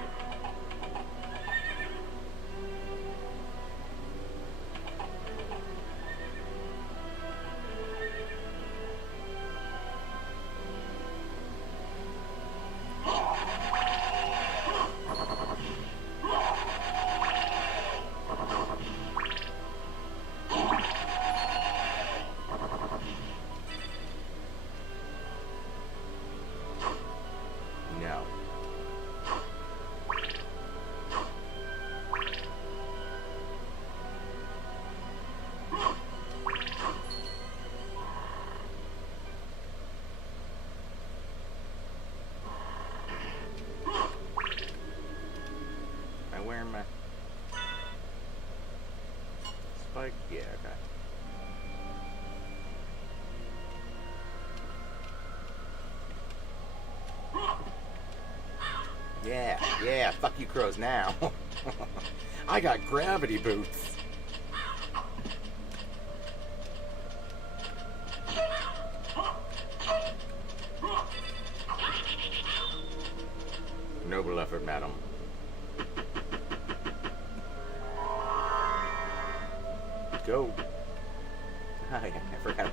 know. Am I wearing my spike? Yeah, okay. Yeah, fuck you crows now. I got gravity boots. Noble effort, madam. Go. I forgot.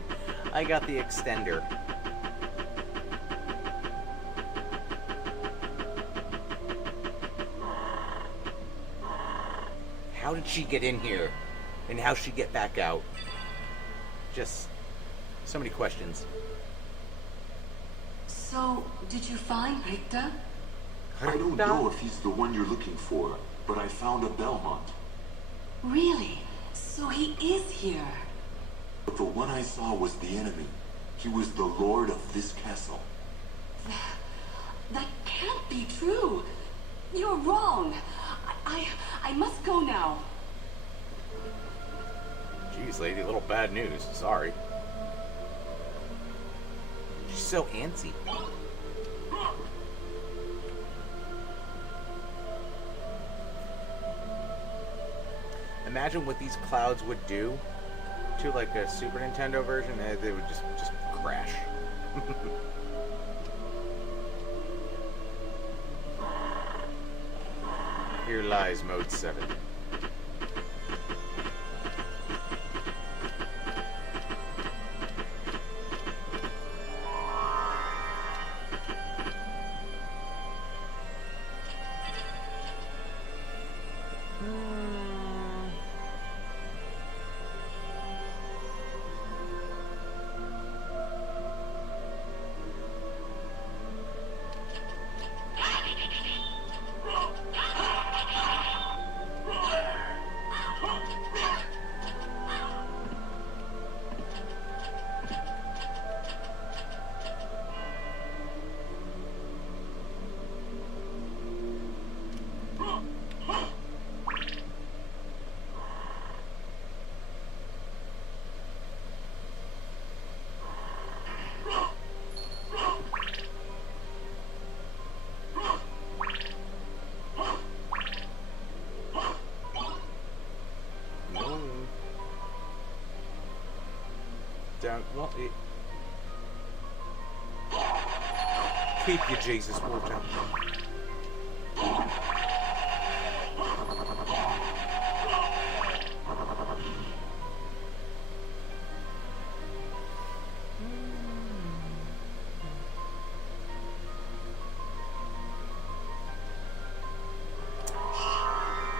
I got the extender. How did she get in here? And how'd she get back out? Just so many questions. So, did you find Richter? I don't know if he's the one you're looking for, but I found a Belmont. Really? So he is here. But the one I saw was the enemy. He was the lord of this castle. That can't be true. You're wrong. I must go now. Jeez, lady, a little bad news. Sorry. She's so antsy. Imagine what these clouds would do to like a Super Nintendo version. They would just crash. Here lies Mode 7. Down. Well, keep your Jesus water.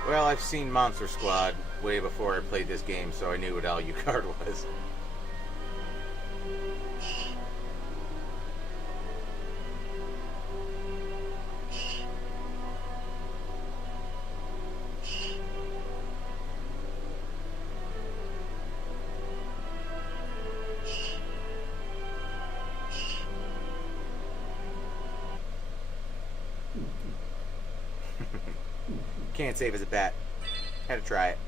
Well, I've seen Monster Squad way before I played this game, so I knew what Alucard was. Can't save as a bat. Had to try it.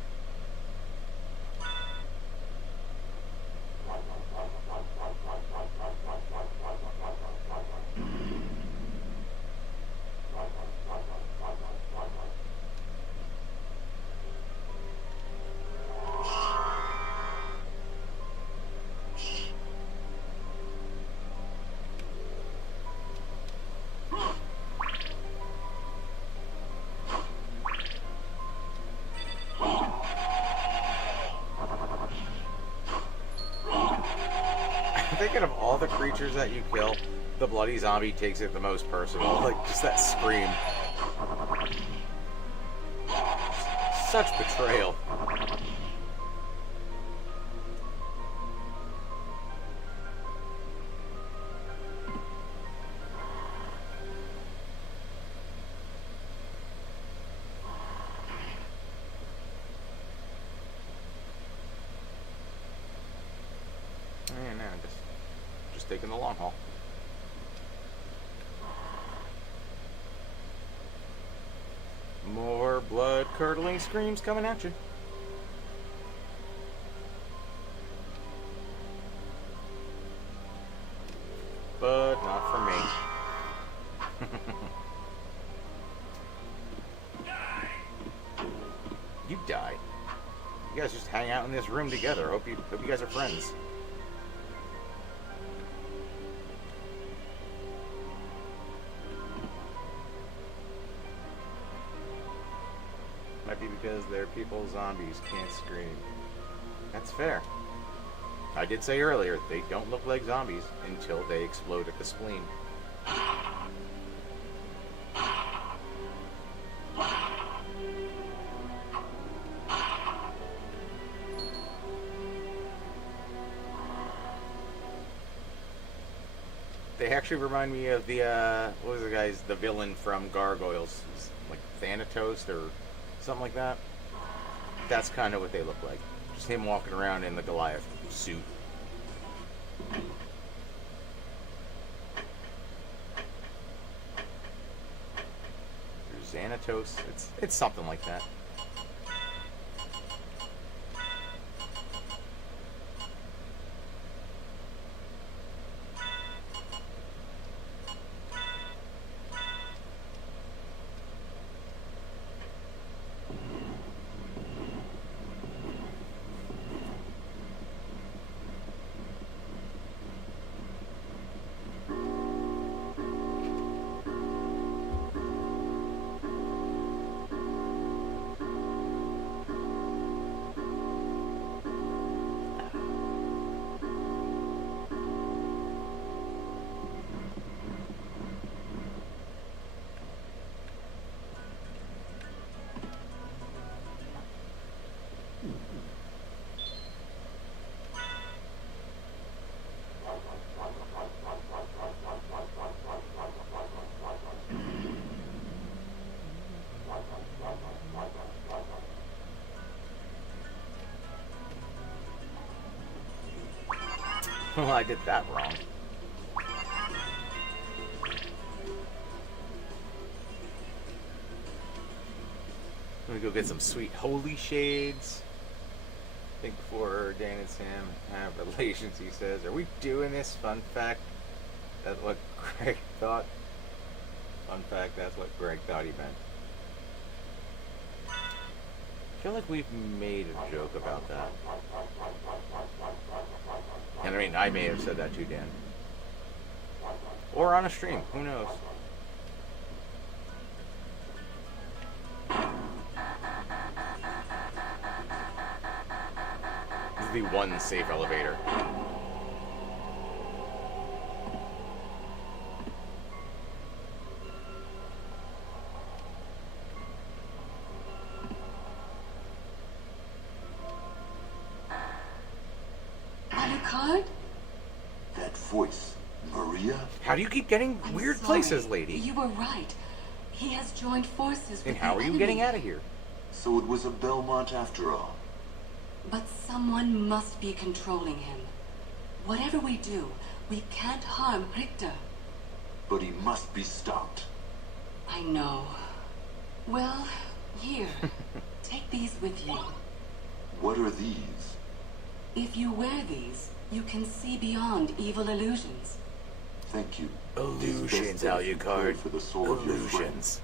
Thinking of all the creatures that you kill, the bloody zombie takes it the most personal. Like, just that scream. Such betrayal. just taking the long haul. More blood-curdling screams coming at you. But not for me. You die. You guys just hang out in this room together. Hope you guys are friends. Might be because they're people, zombies can't scream. That's fair. I did say earlier, they don't look like zombies until they explode at the spleen. They actually remind me of the, what was the villain from Gargoyles? Like Thanatos or something like that. That's kind of what they look like. Just him walking around in the Goliath suit. There's Xanatos. It's something like that. Well, I did that wrong. Let me go get some sweet holy shades. I think before Dan and Sam have relations, he says, "Are we doing this?" Fun fact, that's what Greg thought. Fun fact, that's what Greg thought he meant. I feel like we've made a joke about that. And I mean, I may have said that too, Dan. Or on a stream, who knows? This is the one safe elevator. Alucard? That voice, Maria? How do you keep getting I'm weird sorry. places, lady? You were right. He has joined forces with And how the are you enemy. getting out of here? So it was a Belmont after all. But someone must be controlling him. Whatever we do, we can't harm Richter. But he must be stopped. I know. Well, here. Take these with you. What are these? If you wear these, you can see beyond evil illusions. Thank you. Illusions, It's best that you pray Alucard. for the soul of your friend. Illusions.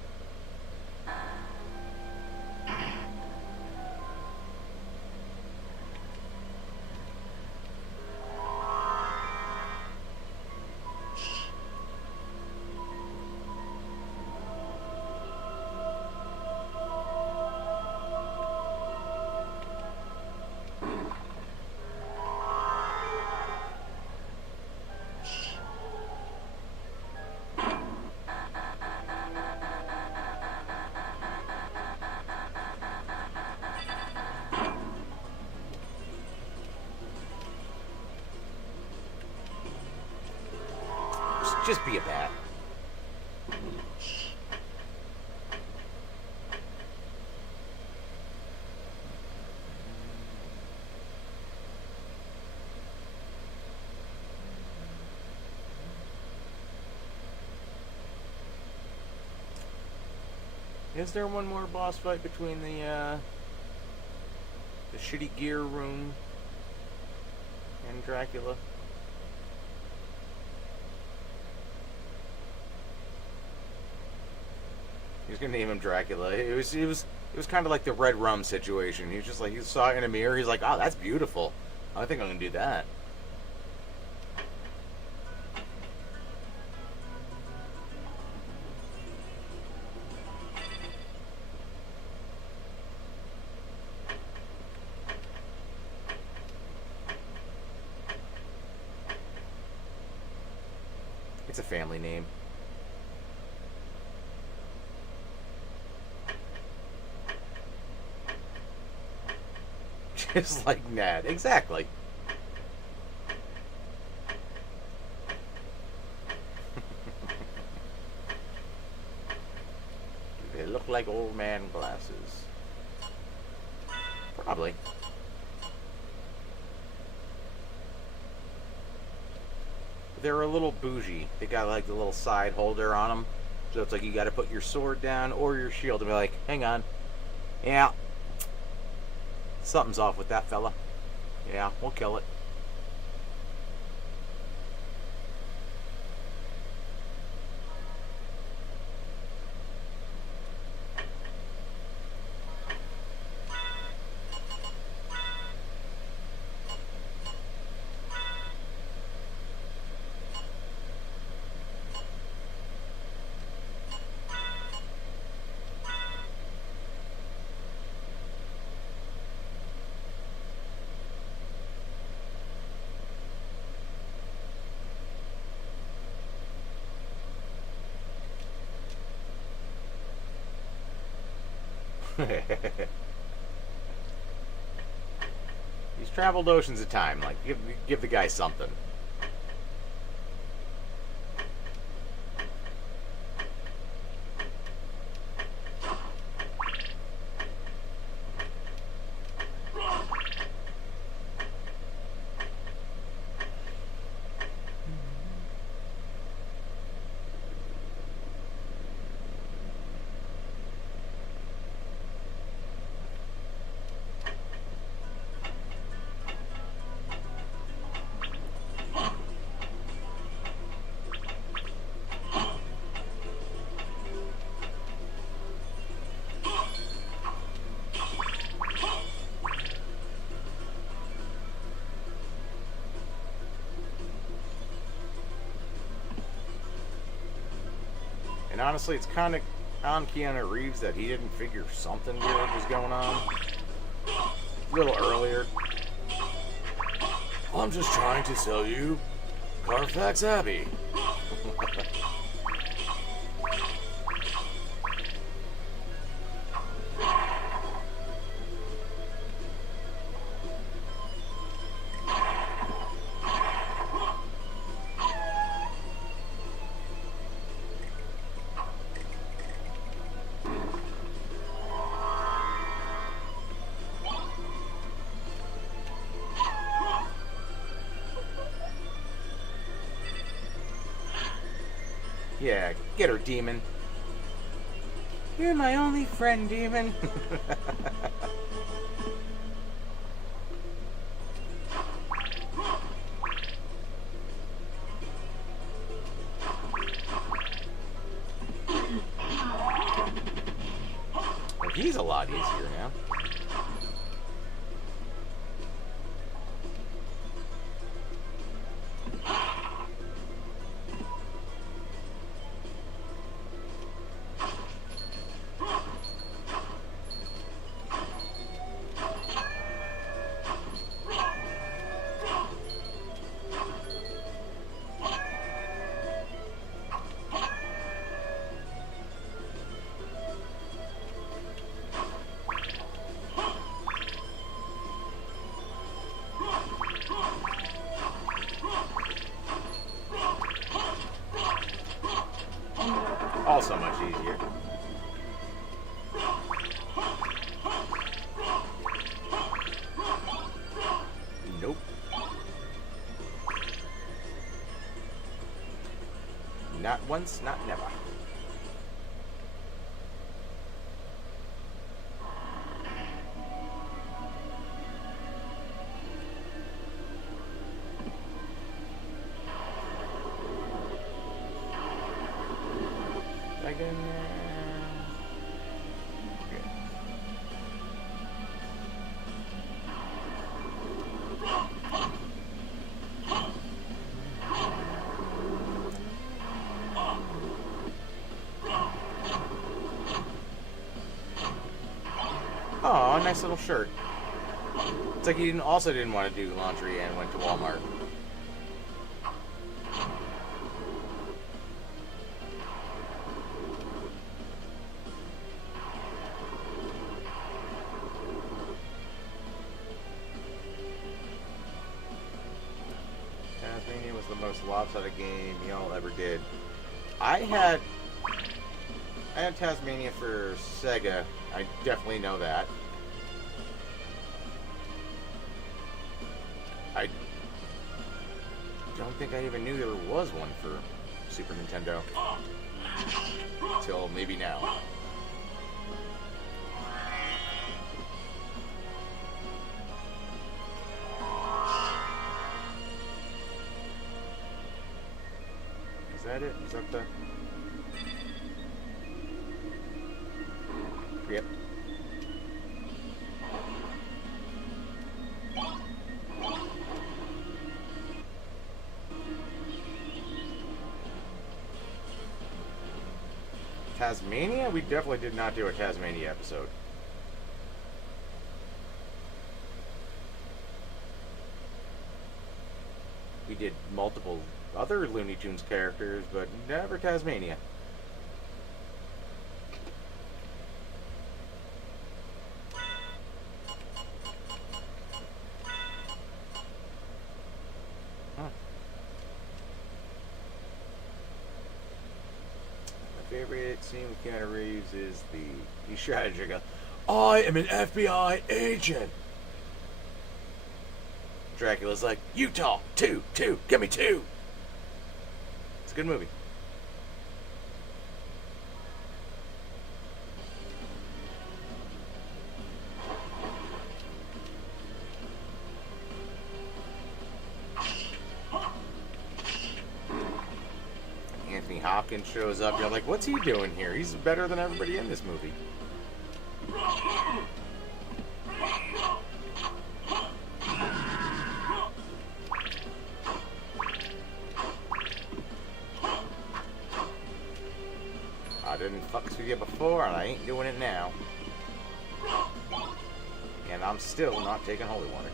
Just be a bat. Is there one more boss fight between the shitty gear room and Dracula? He was gonna name him Dracula. It was kind of like the Red Rum situation. He was just like, he saw it in a mirror. He's like, oh, that's beautiful. I think I'm gonna do that. It's a family name. Just like Ned. Exactly. Do they look like old man glasses? Probably. They're a little bougie. They got like the little side holder on them. So it's like you got to put your sword down or your shield and be like, hang on. Yeah. Something's off with that fella. Yeah, we'll kill it. He's traveled oceans of time. Like, give the guy something. And honestly, it's kind of on Keanu Reeves that he didn't figure something weird was going on a little earlier. I'm just trying to sell you Carfax Abbey. Yeah, get her, demon. You're my only friend, demon. Well, he's a lot easier now. Also much easier. Nope. Not once, not never. I gonna... Okay. Oh, nice little shirt. It's like he also didn't want to do laundry and went to Walmart. Tasmania was the most lopsided game y'all ever did. I had Tasmania for Sega. I definitely know that. I don't think I even knew there was one for Super Nintendo. Until maybe now. Is that it? Is that the... Yep. Tasmania? We definitely did not do a Tasmania episode. We did multiple other Looney Tunes characters, but never Tasmania. Favorite scene with Keanu Reeves is the strategy. I am an FBI agent. Dracula's like, you talk, two, give me two. It's a good movie. Anthony Hopkins shows up. You're like, what's he doing here? He's better than everybody in this movie. I didn't fuck with you before, and I ain't doing it now. And I'm still not taking holy water.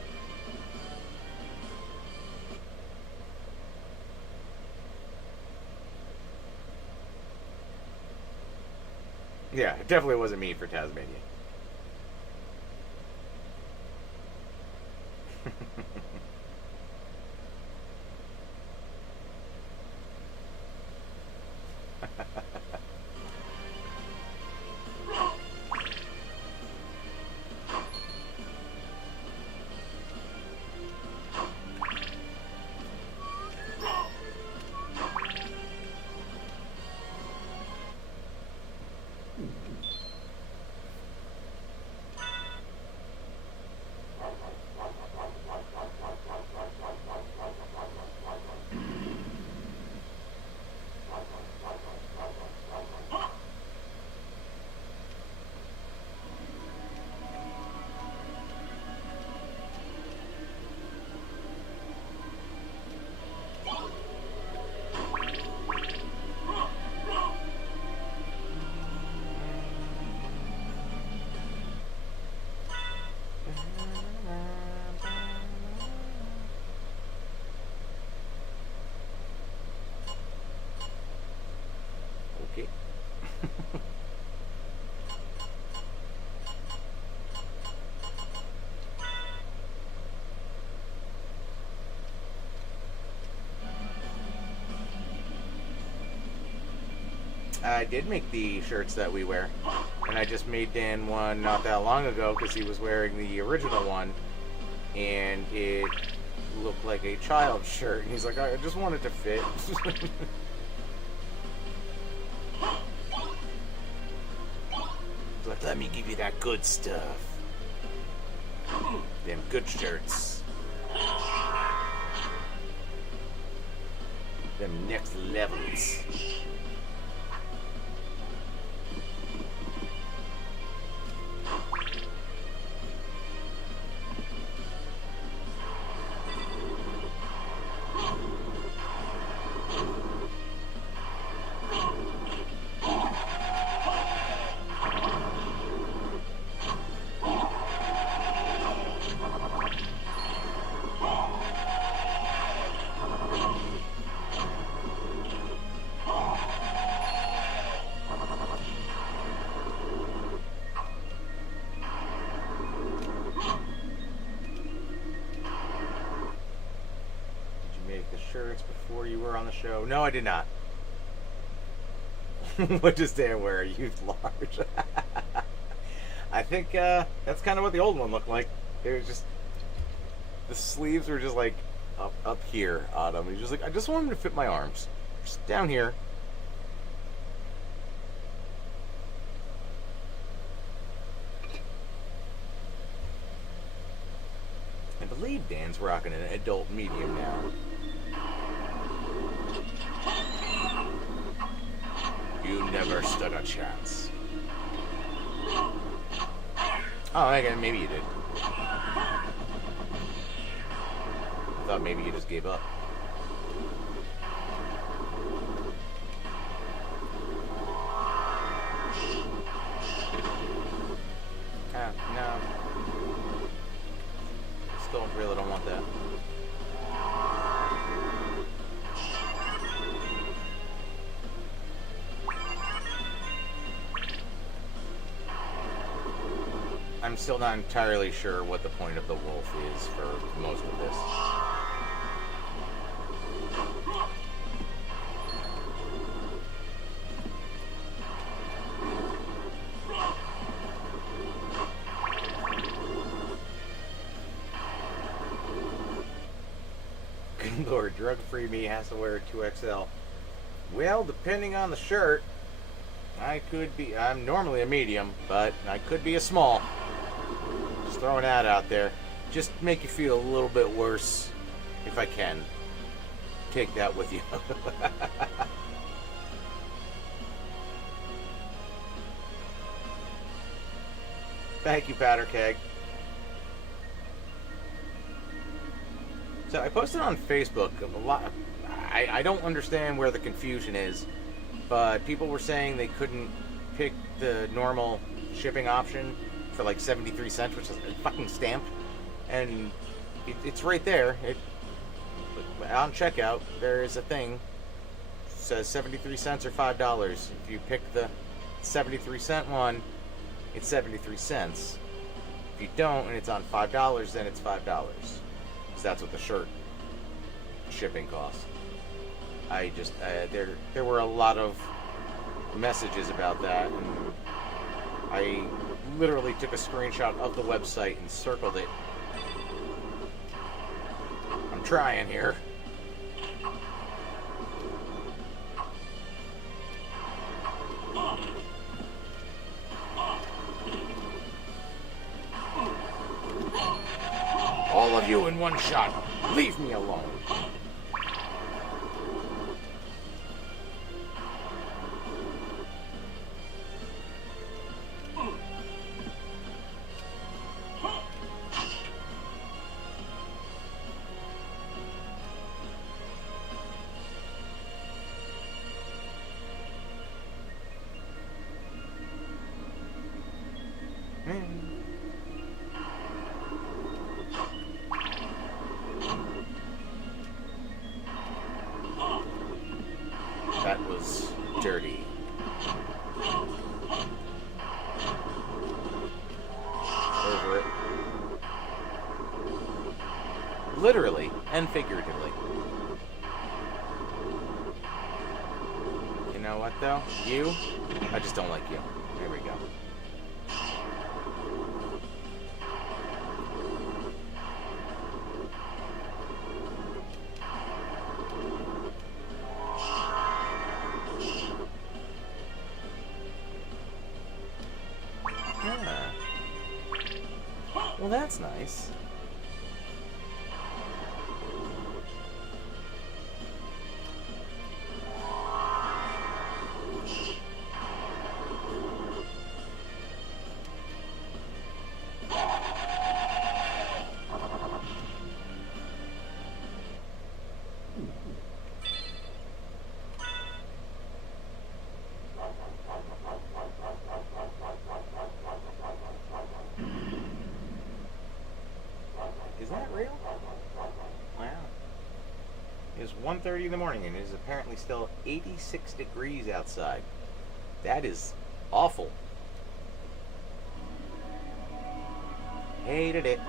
Yeah, it definitely wasn't me for Tasmania. Okay. I did make the shirts that we wear, and I just made Dan one not that long ago because he was wearing the original one, and it looked like a child's shirt, and he's like, I just want it to fit. He's like, let me give you that good stuff. Them good shirts. Them next levels. on the show. No, I did not. What does Dan wear? Youth large. I think that's kind of what the old one looked like. It was just the sleeves were just like up here on him. He's just like, I just want him to fit my arms, just down here. I believe Dan's rocking an adult medium now. You never stood a chance. Oh, okay, maybe you did. I thought maybe you just gave up. No. Still really don't want that. I'm still not entirely sure what the point of the wolf is for most of this. Good lord, drug-free me has to wear a 2XL. Well, depending on the shirt, I'm normally a medium, but I could be a small. Just throwing that out there. Just make you feel a little bit worse, if I can. Take that with you. Thank you, Patterkeg. So I posted on Facebook a lot. I don't understand where the confusion is, but people were saying they couldn't pick the normal shipping option for like 73 cents, which is fucking stamped, and it's right there. On checkout, there is a thing. It says 73 cents or $5. If you pick the 73 cent one, it's 73 cents. If you don't, and it's on $5, then it's $5. Because that's what the shirt shipping costs. There were a lot of messages about that, and I literally took a screenshot of the website and circled it. I'm trying here. All of you in one shot. Leave me alone. That was dirty. Over it. Literally and figuratively. You know what though? You? I just don't like you. There we go. Well, that's nice. Is that real? Wow. It is 1:30 in the morning and it is apparently still 86 degrees outside. That is awful. Hated it.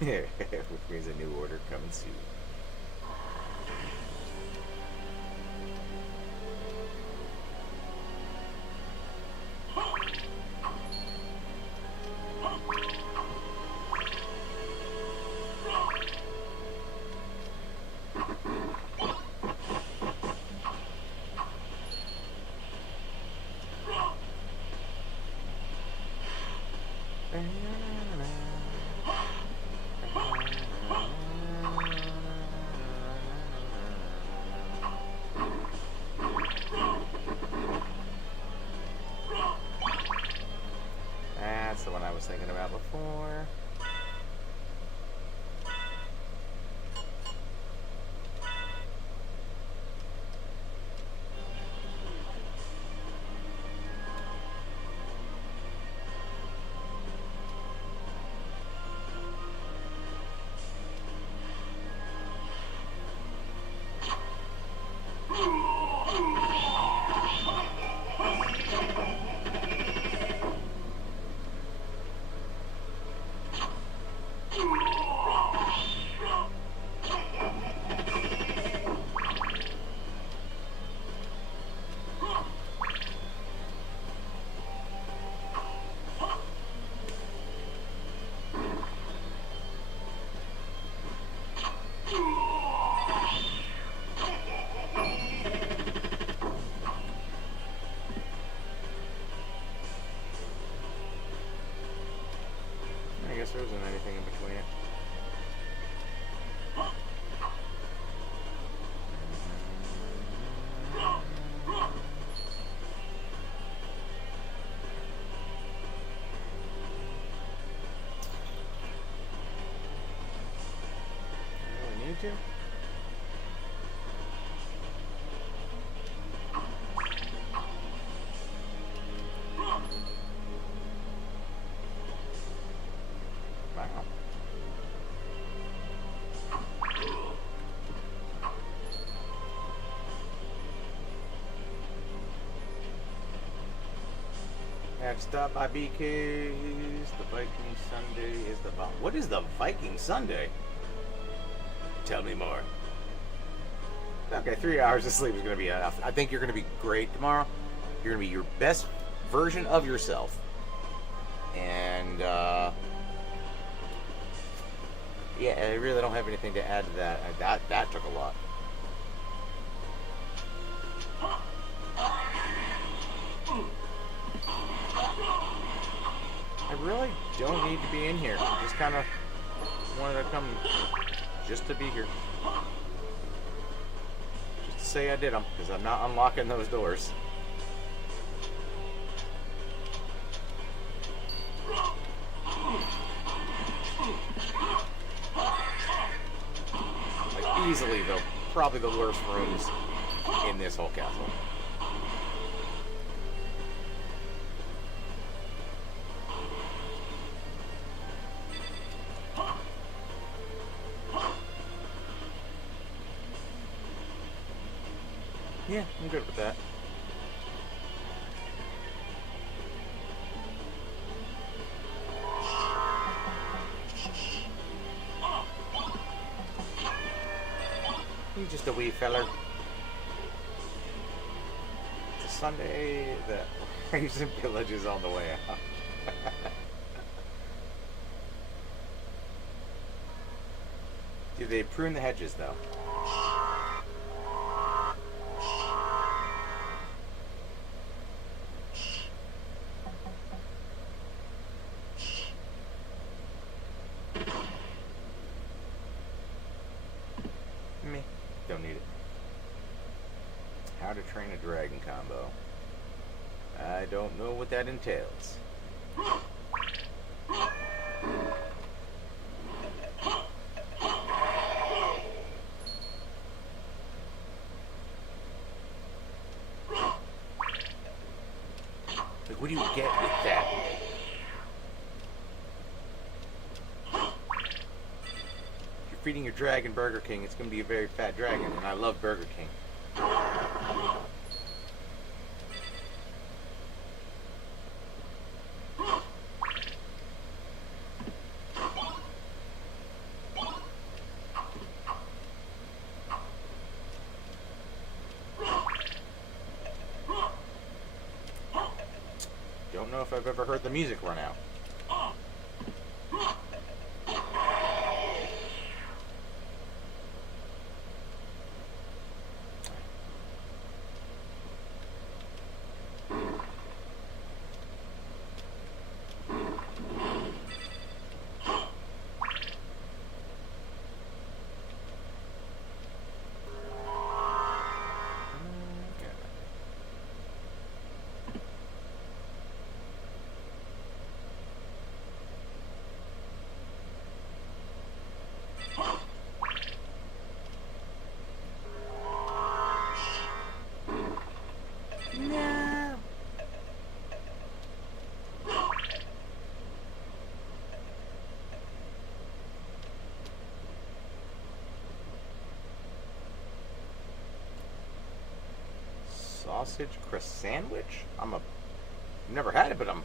Which means a new order coming soon. That's the one I was thinking about before. I guess there wasn't anything in between it. I really need to. Wow. Next up, I because the Viking Sunday is the bomb. What is the Viking Sunday? Tell me more. Okay, 3 hours of sleep is going to be enough. I think you're going to be great tomorrow. You're going to be your best version of yourself. And, yeah, I really don't have anything to add to that. That took a lot. I really don't need to be in here. I just kind of wanted to come just to be here. Just to say I did them, because I'm not unlocking those doors. Like, easily, though, probably the worst rooms in this whole castle. Yeah, I'm good with that. He's just a wee feller. It's a Sunday that raves and villages on the way out. Do they prune the hedges, though? Me. Don't need it. How to train a dragon combo. I don't know what that entails. Like, what do you get with that? If you're feeding your dragon Burger King, it's going to be a very fat dragon, and I love Burger King. don't know if I've ever heard the music run out. Sausage crust sandwich? Never had it, but I'm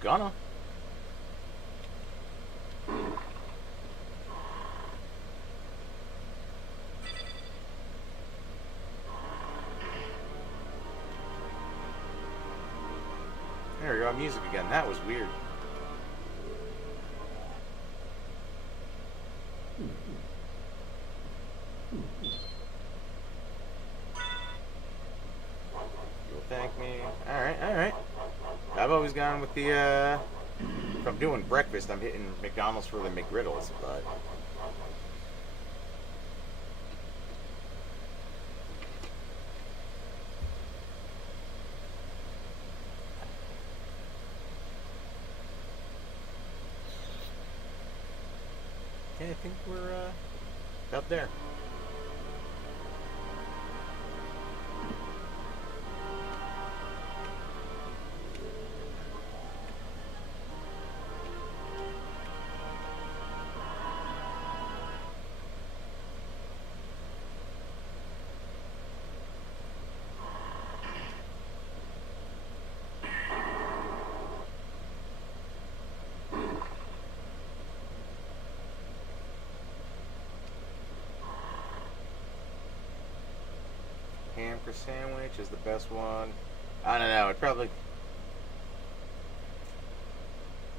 gonna. There we go, music again. That was weird. You'll thank me. Alright, alright. I've always gone with the, if I'm doing breakfast, I'm hitting McDonald's for the McGriddles, but... I think we're about there. Ham for sandwich is the best one. I don't know. It probably.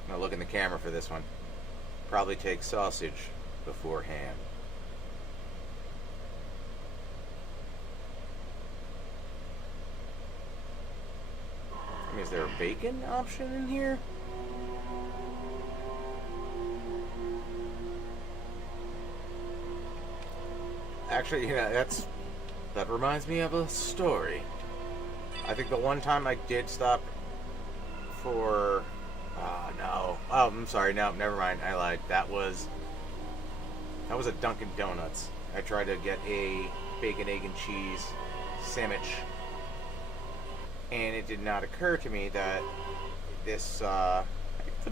I'm gonna look in the camera for this one. Probably take sausage before ham. I mean, is there a bacon option in here? Actually, yeah, that reminds me of a story. I think the one time I did stop for... no. Oh, I'm sorry. No, never mind. I lied. That was a Dunkin' Donuts. I tried to get a bacon, egg, and cheese sandwich. And it did not occur to me that this... it's a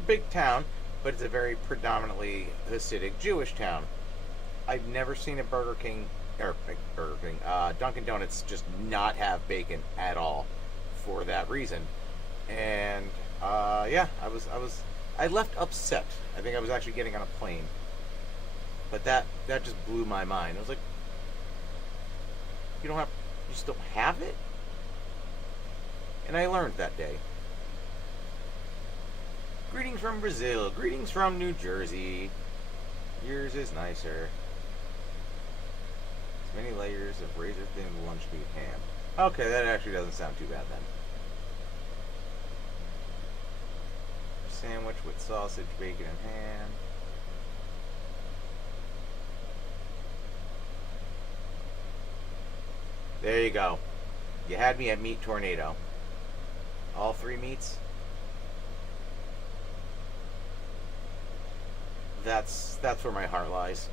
big town, but it's a very predominantly Hasidic Jewish town. I've never seen a Dunkin' Donuts just not have bacon at all for that reason. And yeah, I left upset. I think I was actually getting on a plane, but that just blew my mind. I was like, you just don't have it? And I learned that day. Greetings from Brazil. Greetings from New Jersey. Yours is nicer. Many layers of razor-thin lunch meat ham. Okay, that actually doesn't sound too bad then. Sandwich with sausage, bacon, and ham. There you go. You had me at Meat Tornado. All three meats. That's where my heart lies.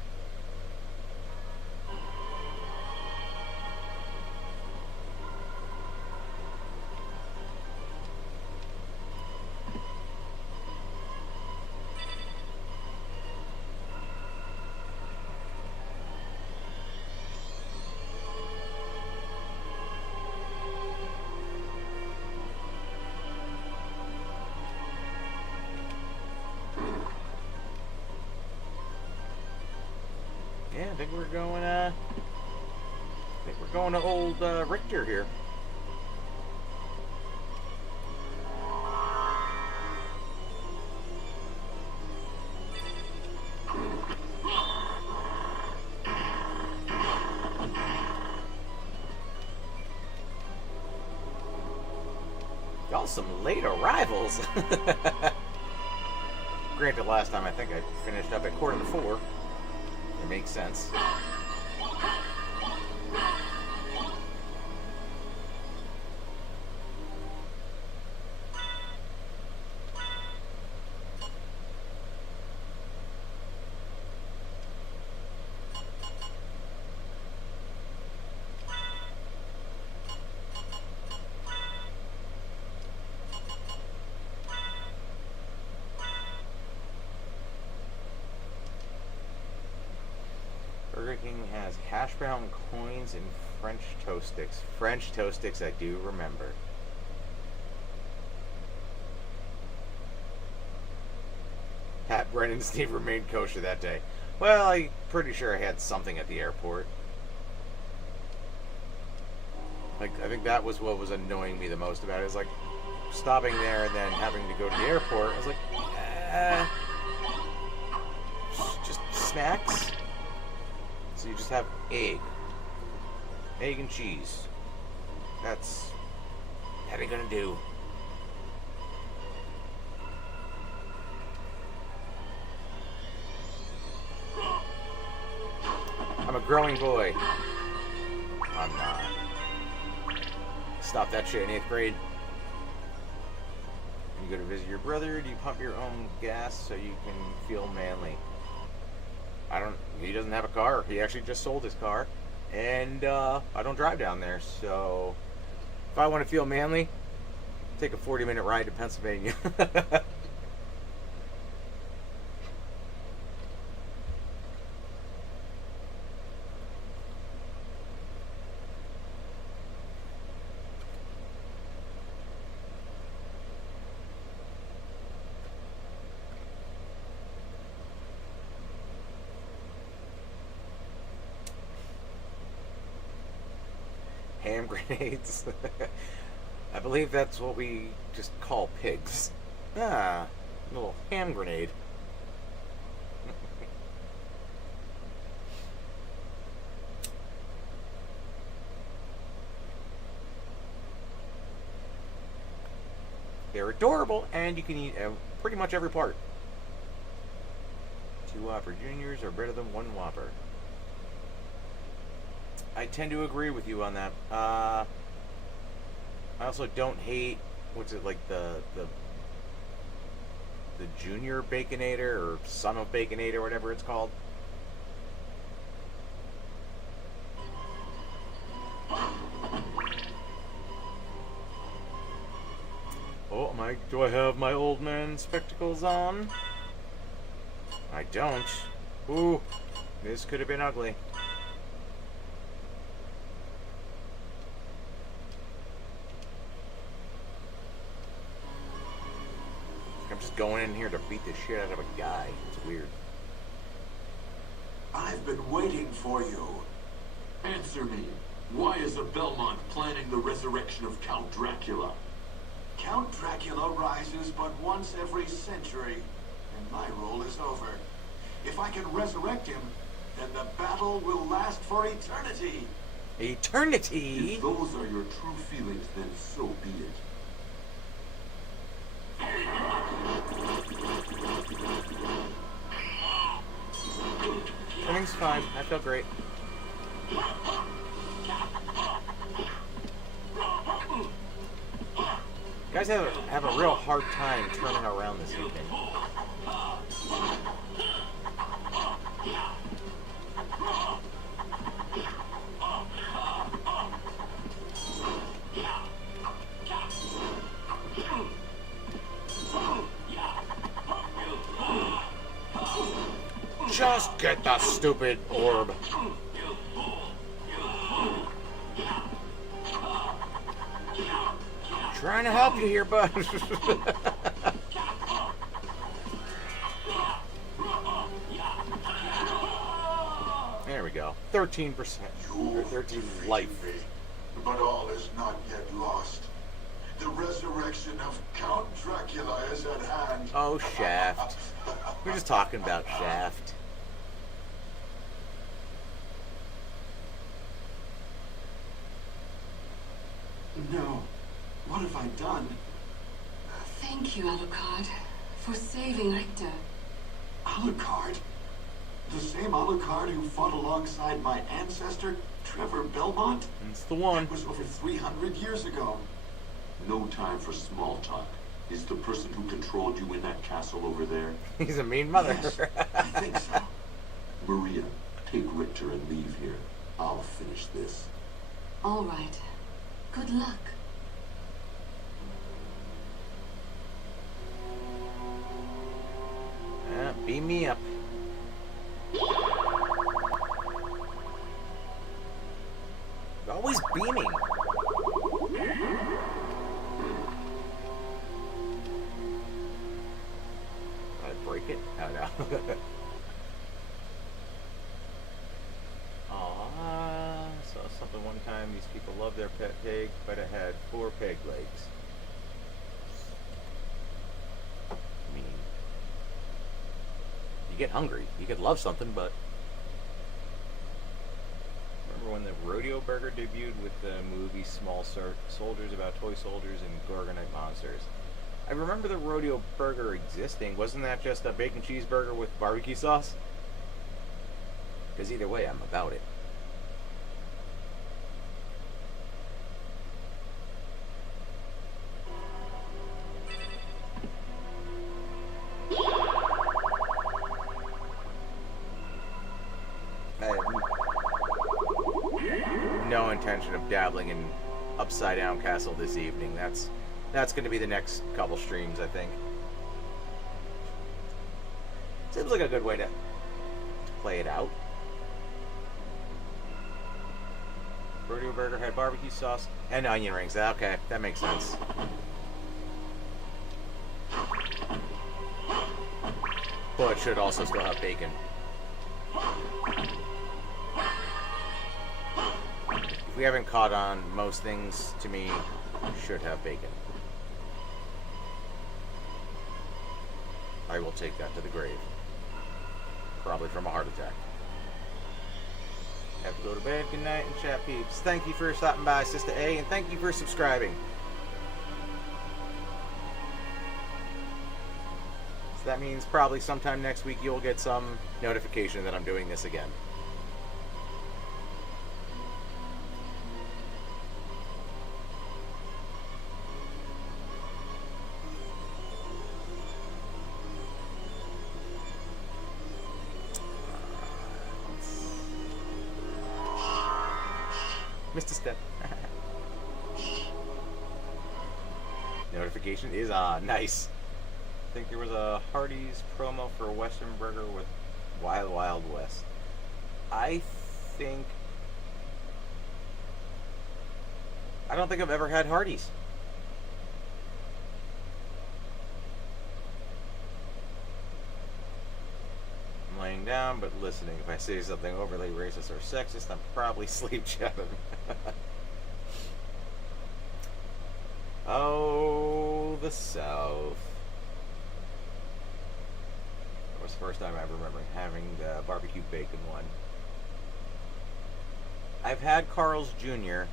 I think we're going to old Richter here. some late arrivals. Granted, last time I think I finished up at 3:45. It makes sense. Burger King has hash brown coins and French toast sticks. French toast sticks, I do remember. Pat Brennan and Steve remained kosher that day. Well, I'm pretty sure I had something at the airport. Like, I think that was what was annoying me the most about it. Is like stopping there and then having to go to the airport. I was like, just snacks. So you just have egg and cheese. That ain't gonna do. I'm a growing boy. I'm not. Stop that shit in 8th grade. When you go to visit your brother, do you pump your own gas so you can feel manly? He doesn't have a car. He actually just sold his car. And I don't drive down there. So if I want to feel manly, take a 40-minute ride to Pennsylvania. Ham grenades. I believe that's what we just call pigs. Ah, a little ham grenade. They're adorable, and you can eat pretty much every part. 2 Whopper Juniors are better than 1 Whopper. I tend to agree with you on that. I also don't hate, what's it, like the Junior Baconator or Son of Baconator, whatever it's called. Oh, do I have my old man spectacles on? I don't. Ooh, this could have been ugly. I'm just going in here to beat the shit out of a guy. It's weird. I've been waiting for you. Answer me. Why is a Belmont planning the resurrection of Count Dracula? Count Dracula rises but once every century, and my role is over. If I can resurrect him, then the battle will last for eternity. Eternity? If those are your true feelings, then so be it. Everything's fine. I feel great. You guys have a real hard time turning around this evening. Just get the stupid orb. Trying to help you here, bud. There we go. 13%. Or 13 life. Me, but all is not yet lost. The resurrection of Count Dracula is at hand. Oh, Shaft. We're just talking about Shaft. No. What have I done? Thank you, Alucard, for saving Richter. Alucard? The same Alucard who fought alongside my ancestor, Trevor Belmont? It's the one. That was over 300 years ago. No time for small talk. Is the person who controlled you in that castle over there? He's a mean mother. Yes, I think so. Maria, take Richter and leave here. I'll finish this. All right. Good luck. Beam me up. Always beaming. I break it? Oh no. Aw, saw something one time. These people love their pet pig, but it had 4 peg legs. Mean. You get hungry. You could love something, but remember when the Rodeo Burger debuted with the movie Small Soldiers about toy soldiers and Gorgonite monsters? I remember the Rodeo Burger existing. Wasn't that just a bacon cheeseburger with barbecue sauce? Because either way, I'm about it. I have no intention of dabbling in Upside Down Castle this evening. That's going to be the next couple streams, I think. Seems like a good way to play it out. Rodeo Burger had barbecue sauce and onion rings. Okay, that makes sense. But it should also still have bacon. If we haven't caught on, most things to me should have bacon. I will take that to the grave. Probably from a heart attack. Have to go to bed. Good night and chat peeps. Thank you for stopping by, Sister A, and thank you for subscribing. So that means probably sometime next week you'll get some notification that I'm doing this again. Mr. Step. Notification is on. Nice. I think there was a Hardee's promo for a Western Burger with Wild Wild West. I don't think I've ever had Hardee's. I'm laying down but listening. If I say something overly racist or sexist, I'm probably sleep chatting. Oh, the South. That was the first time I remember having the barbecue bacon one. I've had Carl's Jr.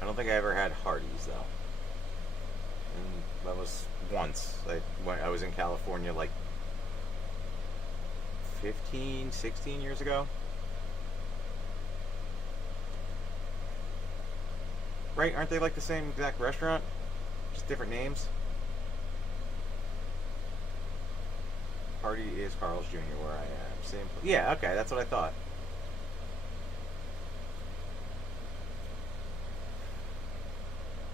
I don't think I ever had Hardee's though. And that was once. I was in California like 15, 16 years ago. Right? Aren't they like the same exact restaurant? Just different names? Hardy is Carl's Jr. where I am. Same. Yeah, okay, that's what I thought.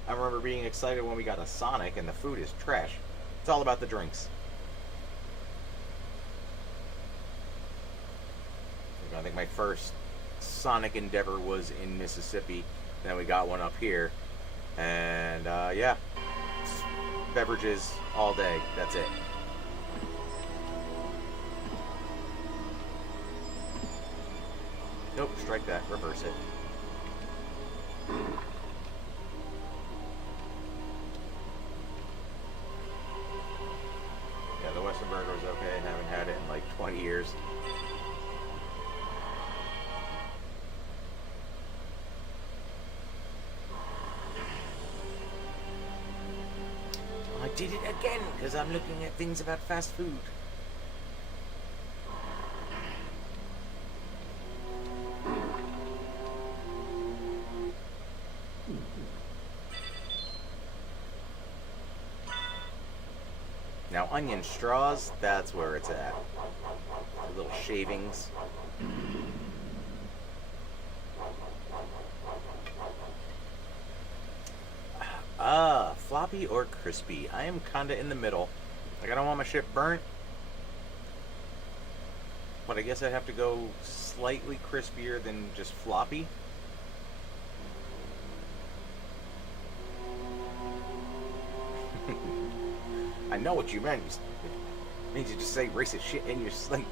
I remember being excited when we got a Sonic and the food is trash. It's all about the drinks. I think my first Sonic endeavor was in Mississippi. Then we got one up here. And yeah, beverages all day. That's it. Nope, strike that. Reverse it. Yeah, the Western Burger was okay. I haven't had it in like 20 years. did it again because I'm looking at things about fast food. Now, onion straws, that's where it's at. The little shavings. Floppy or crispy? I am kinda in the middle. Like, I don't want my shit burnt. But I guess I'd have to go slightly crispier than just floppy. I know what you meant. It means you just say racist shit in your sleep.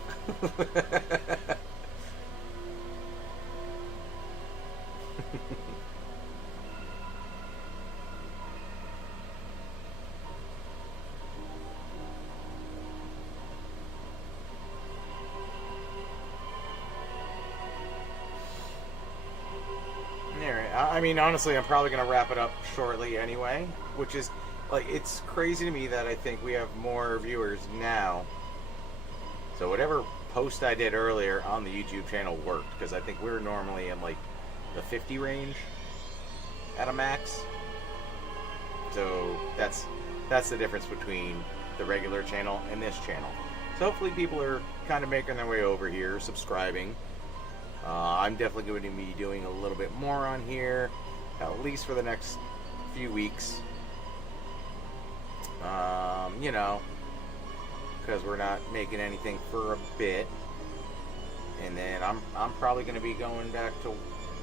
I mean, honestly, I'm probably going to wrap it up shortly anyway, which is, like, it's crazy to me that I think we have more viewers now. So whatever post I did earlier on the YouTube channel worked, because I think we were normally in, like, the 50 range at a max. So that's the difference between the regular channel and this channel. So hopefully people are kind of making their way over here, subscribing. I'm definitely going to be doing a little bit more on here, at least for the next few weeks. You know, because we're not making anything for a bit. And then I'm probably going to be going back to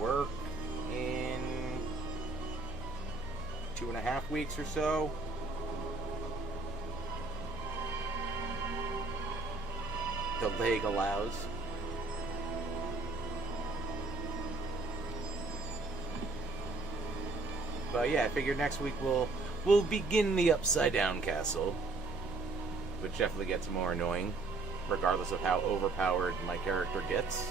work in 2.5 weeks or so. The leg allows. But yeah, I figured next week we'll begin the Upside Down Castle, which definitely gets more annoying, regardless of how overpowered my character gets.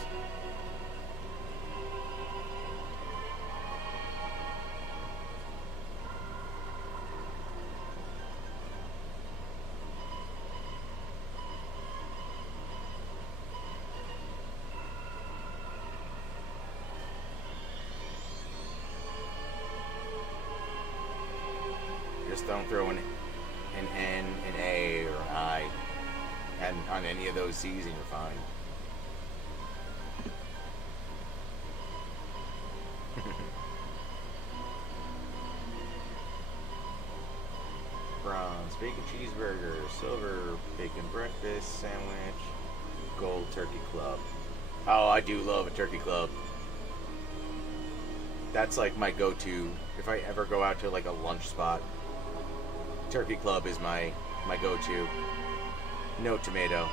Just don't throw an N, an A, or an I and on any of those C's and you're fine. Bronze bacon cheeseburger, silver bacon breakfast sandwich, gold turkey club. Oh, I do love a turkey club. That's like my go-to if I ever go out to like a lunch spot. Turkey club is my go-to. No tomato.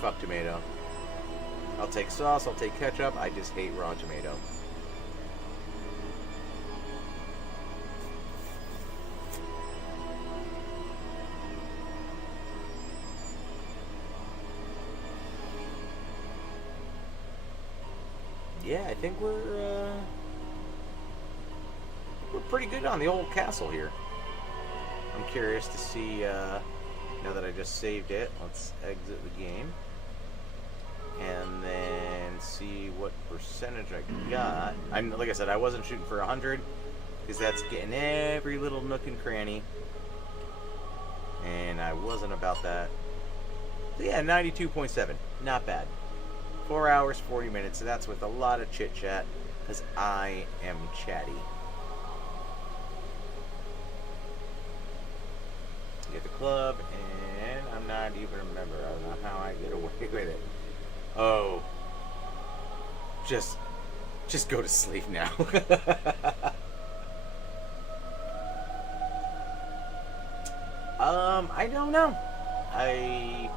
Fuck tomato. I'll take sauce, I'll take ketchup, I just hate raw tomato. Yeah, I think we're pretty good on the old castle here. I'm curious to see, now that I just saved it, let's exit the game. And then see what percentage I got. Like I said, I wasn't shooting for 100, because that's getting every little nook and cranny. And I wasn't about that. So yeah, 92.7. Not bad. 4 hours, 40 minutes. So that's with a lot of chit-chat, because I am chatty. Get the club, and I'm not even a member. I don't know how I get away with it. Oh. Just go to sleep now. I don't know. I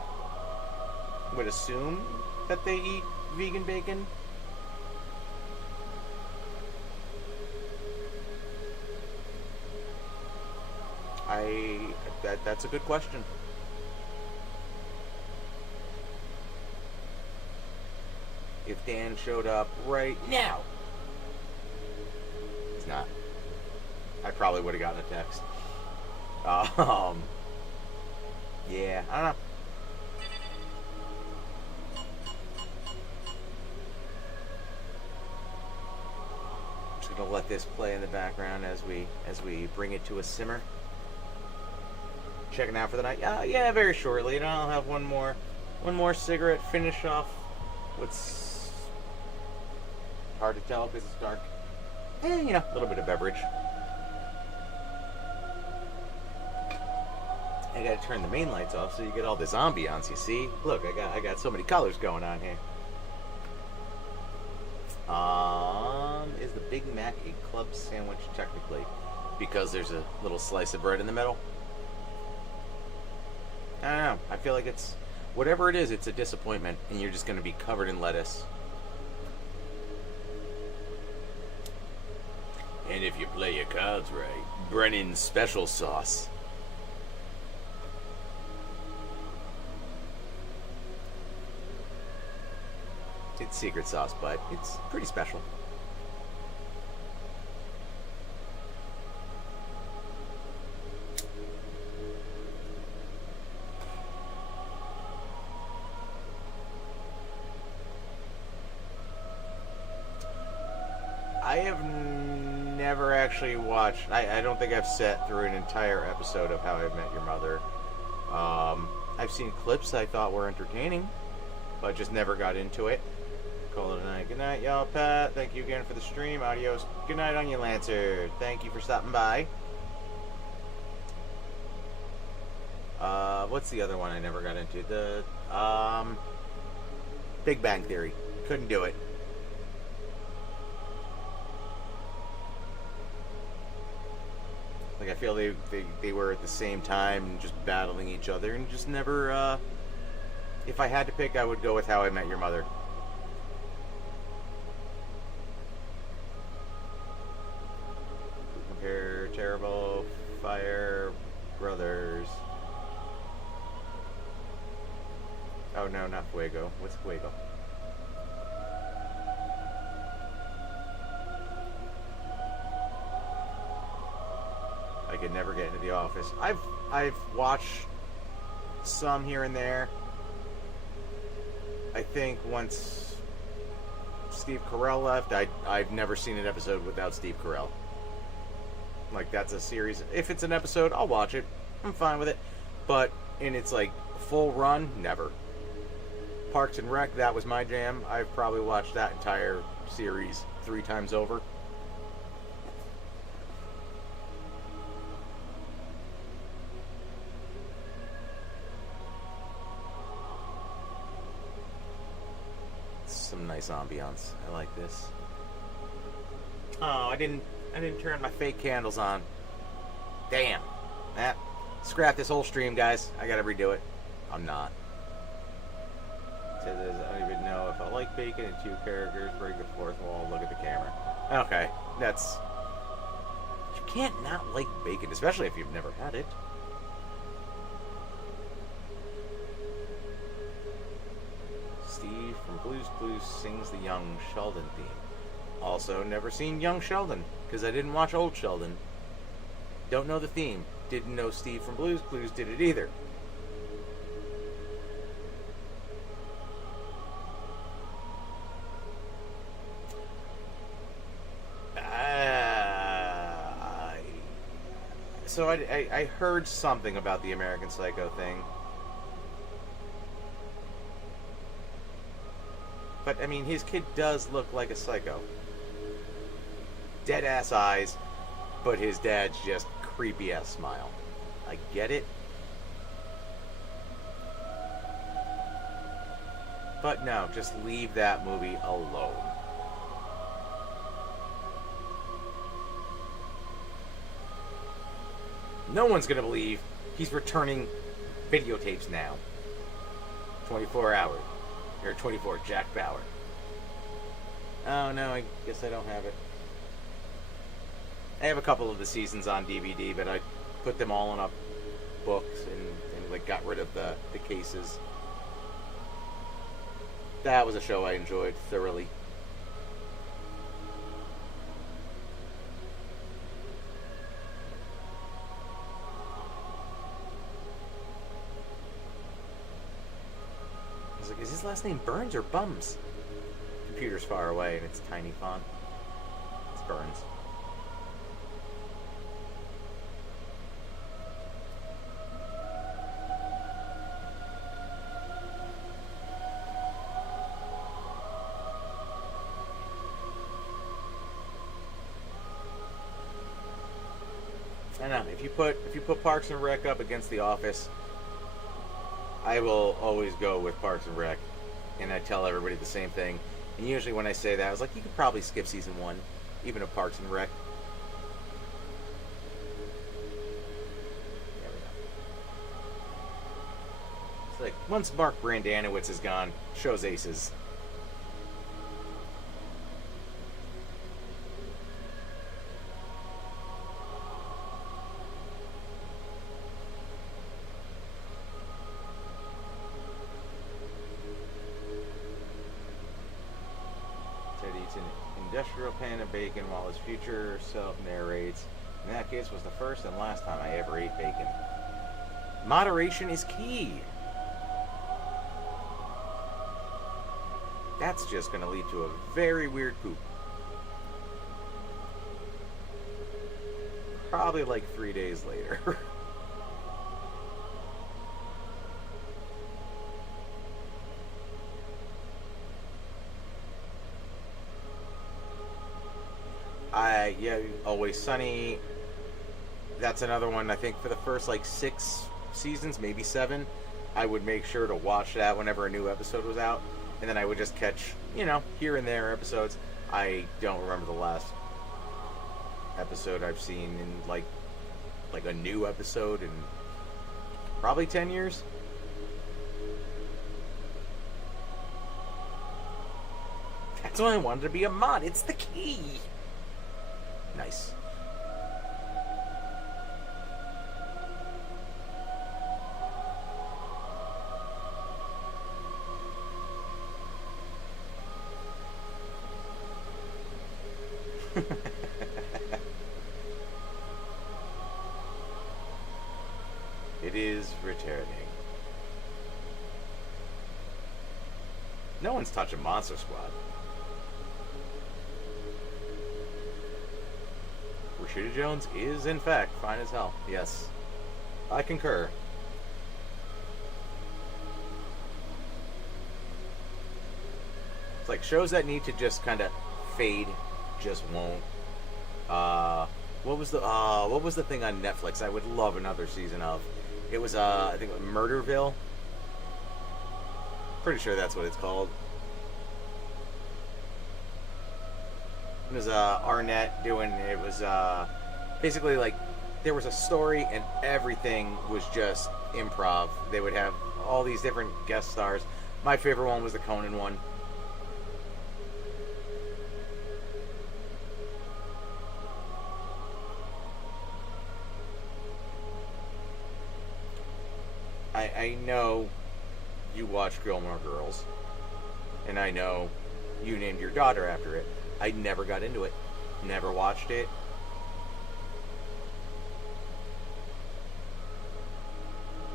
would assume that they eat vegan bacon. That's a good question. If Dan showed up right now. He's not. I probably would have gotten a text. Um, yeah, I don't know. Just gonna let this play in the background as we bring it to a simmer. Checking out for the night. Yeah, very shortly. And I'll have one more cigarette. Finish off what's hard to tell because it's dark. And a little bit of beverage. I gotta turn the main lights off so you get all this ambiance. You see? Look, I got so many colors going on here. Is the Big Mac a club sandwich technically? Because there's a little slice of bread in the middle. I don't know. I feel like it's whatever it is. It's a disappointment, and you're just gonna be covered in lettuce. And if you play your cards right, Brennan's special sauce. It's secret sauce, but it's pretty special. I have never actually watched. I don't think I've sat through an entire episode of How I Met Your Mother. I've seen clips I thought were entertaining, but just never got into it. Call it a night. Good night, y'all. Pat, thank you again for the stream. Adios. Good night on you, Lancer. Thank you for stopping by. What's the other one I never got into? The Big Bang Theory. Couldn't do it. Like, I feel they were at the same time just battling each other and just never, if I had to pick, I would go with How I Met Your Mother. Compare Terrible, Fire, Brothers. Oh no, not Fuego. What's Fuego? I could never get into The Office. I've watched some here and there. I think once Steve Carell left, I've never seen an episode without Steve Carell. Like, that's a series. If it's an episode, I'll watch it. I'm fine with it. But in its like full run, never. Parks and Rec, that was my jam. I've probably watched that entire series 3 times over. Some nice ambiance. I like this. Oh, I didn't turn my fake candles on. Damn. Scrap this whole stream, guys. I gotta redo it. I'm not. It says, I don't even know if I like bacon and 2 characters. Break the 4th wall. Look at the camera. Okay, that's. You can't not like bacon, especially if you've never had it. Steve from Blue's Clues sings the Young Sheldon theme. Also, never seen Young Sheldon, because I didn't watch Old Sheldon. Don't know the theme. Didn't know Steve from Blue's Clues did it either. So I heard something about the American Psycho thing. But, I mean, his kid does look like a psycho. Dead-ass eyes, but his dad's just creepy-ass smile. I get it. But no, just leave that movie alone. No one's gonna believe he's returning videotapes now. 24 hours. Or 24, Jack Bauer. Oh no, I guess I don't have it. I have a couple of the seasons on DVD, but I put them all in a book and like got rid of the cases. That was a show I enjoyed thoroughly. like, is his last name Burns or Bums? Computer's far away and it's tiny font. It's Burns. I know, if you put Parks and Rec up against The Office, I will always go with Parks and Rec, and I tell everybody the same thing. And usually when I say that, I was like, you could probably skip season 1, even of Parks and Rec. There we go. It's like, once Mark Brandanowitz is gone, show's aces. Industrial pan of bacon while his future self narrates. In that case was the first and last time I ever ate bacon. Moderation is key. That's just going to lead to a very weird poop. Probably like 3 days later. Yeah, Always Sunny. That's another one. I think for the first like 6 seasons, maybe 7, I would make sure to watch that whenever a new episode was out, and then I would just catch, here and there episodes. I don't remember the last episode I've seen in like a new episode in probably 10 years. That's why I wanted to be a mod. It's the key. Nice. It is returning. No one's touching Monster Squad. Rashida Jones is, in fact, fine as hell. Yes. I concur. It's like shows that need to just kind of fade just won't. What was the thing on Netflix I would love another season of? It was I think it was Murderville. Pretty sure that's what it's called. It was Arnett doing, it was basically like there was a story and everything was just improv. They would have all these different guest stars. My favorite one was the Conan one. I know you watch Gilmore Girls, and I know you named your daughter after it. I never got into it. Never watched it.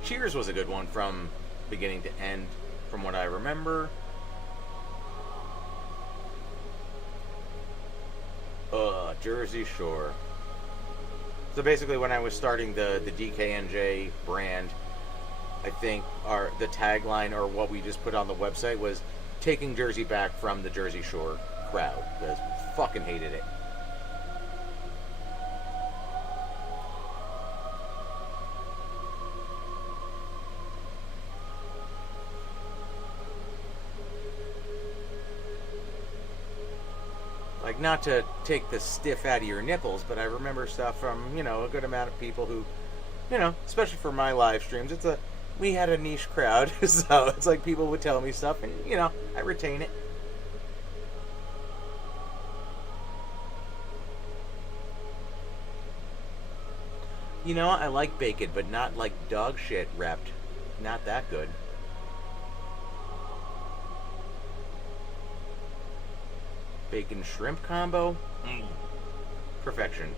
Cheers was a good one from beginning to end, from what I remember. Jersey Shore. So basically when I was starting the DKNJ brand, I think the tagline or what we just put on the website was taking Jersey back from the Jersey Shore crowd, because we fucking hated it. Like, not to take the stiff out of your nipples, but I remember stuff from, a good amount of people who, especially for my live streams, we had a niche crowd, so it's like people would tell me stuff, and, I retain it. I like bacon, but not like dog shit wrapped. Not that good. Bacon shrimp combo? Perfection.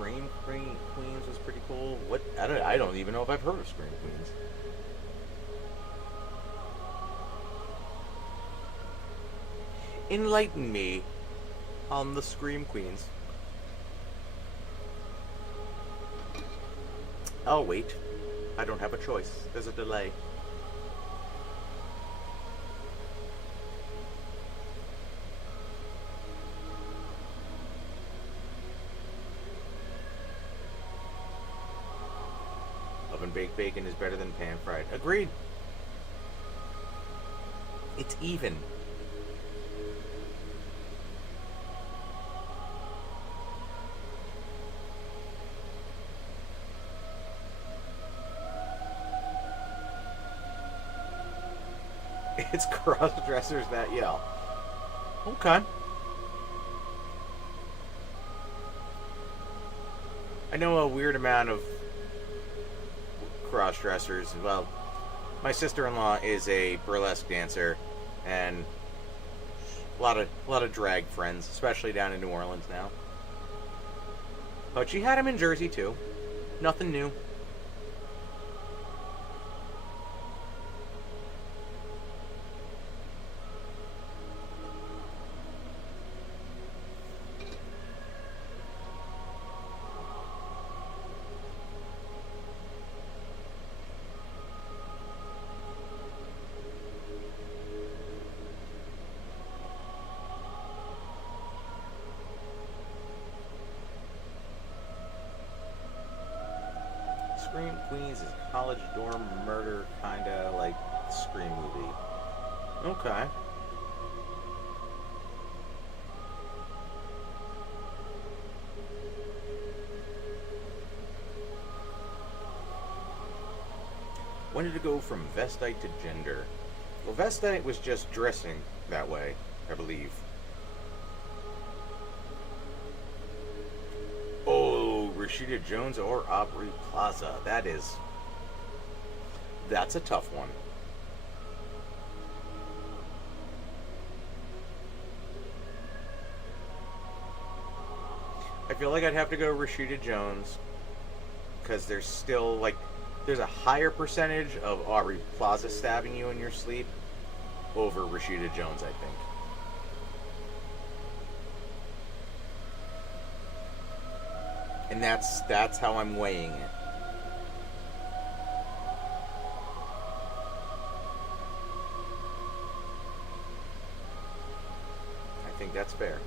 Queens was pretty cool. What? I don't even know if I've heard of Scream Queens. Enlighten me on the Scream Queens. I'll wait. I don't have a choice. There's a delay. Oven baked bacon is better than pan fried. Agreed. It's even. It's cross-dressers that yell. Okay. I know a weird amount of cross-dressers. Well, my sister-in-law is a burlesque dancer, and a lot of drag friends, especially down in New Orleans now. But she had them in Jersey too. Nothing new. Scream Queens is a college dorm murder kind of like Scream movie. Okay. When did it go from Vestite to gender? Well, Vestite was just dressing that way, I believe. Oh, Rashida Jones or Aubrey Plaza. That's a tough one. I feel like I'd have to go Rashida Jones because there's still there's a higher percentage of Aubrey Plaza stabbing you in your sleep over Rashida Jones, I think. And that's how I'm weighing it. I think that's fair.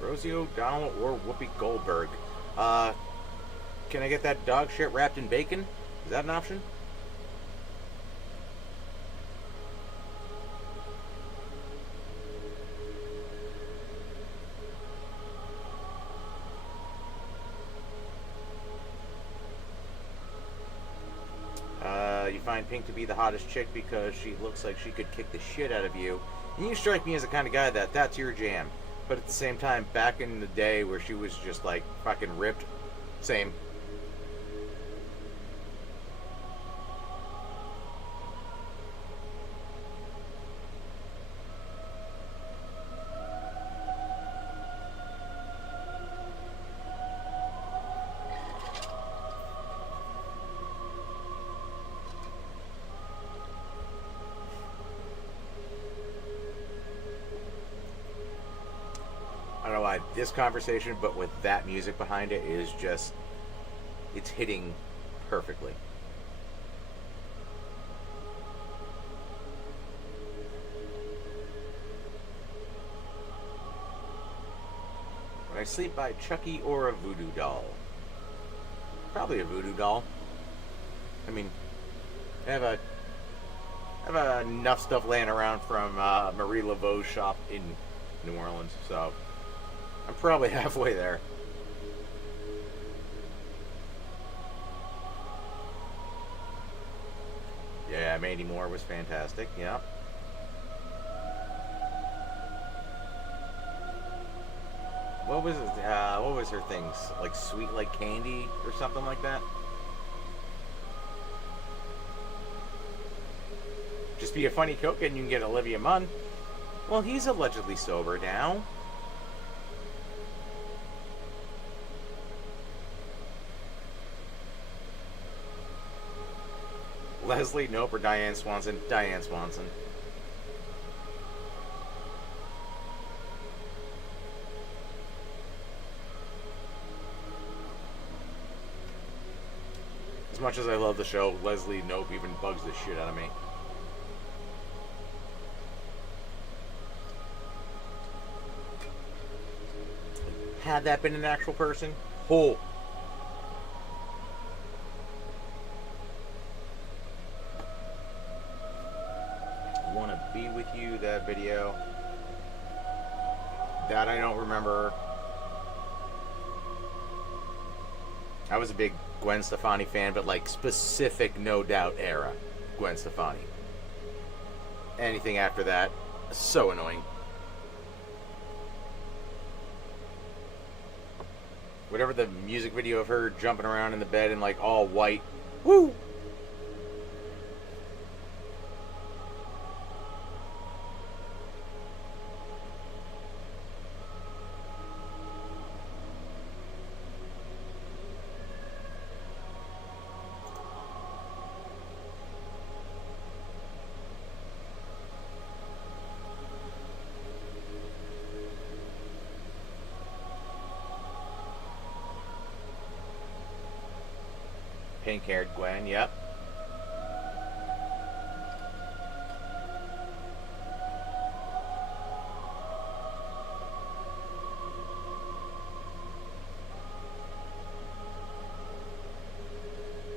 Rosie O'Donnell or Whoopi Goldberg. Can I get that dog shit wrapped in bacon? Is that an option? You find Pink to be the hottest chick because she looks like she could kick the shit out of you. And you strike me as the kind of guy that's your jam. But at the same time, back in the day where she was just like fucking ripped, same. I don't know why this conversation, but with that music behind it, is just, it's hitting perfectly. Would I sleep by Chucky or a voodoo doll? Probably a voodoo doll. I mean, I have enough stuff laying around from Marie Laveau's shop in New Orleans, so I'm probably halfway there. Yeah, Mandy Moore was fantastic. Yeah. What was her things? Like Sweet Like Candy or something like that? Just be a funny cook and you can get Olivia Munn. Well, he's allegedly sober now. Leslie, nope, or Diane Swanson. Diane Swanson. As much as I love the show, Leslie Knope even bugs the shit out of me. Had that been an actual person, oh. Wanna Be With You, that video. That I don't remember. I was a big Gwen Stefani fan, but like specific No Doubt era Gwen Stefani. Anything after that, so annoying. Whatever the music video of her jumping around in the bed in like all white. Woo! Pink-haired Gwen, yep.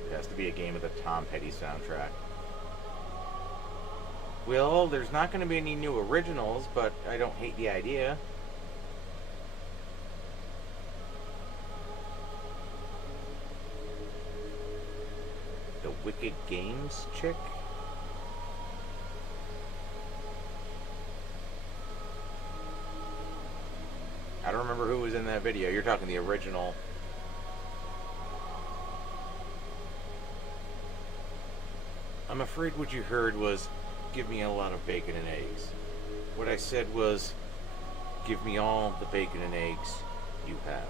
It has to be a game with a Tom Petty soundtrack. Well, there's not going to be any new originals, but I don't hate the idea. Wicked Games chick? I don't remember who was in that video. You're talking the original. I'm afraid what you heard was, give me a lot of bacon and eggs. What I said was, give me all the bacon and eggs you have.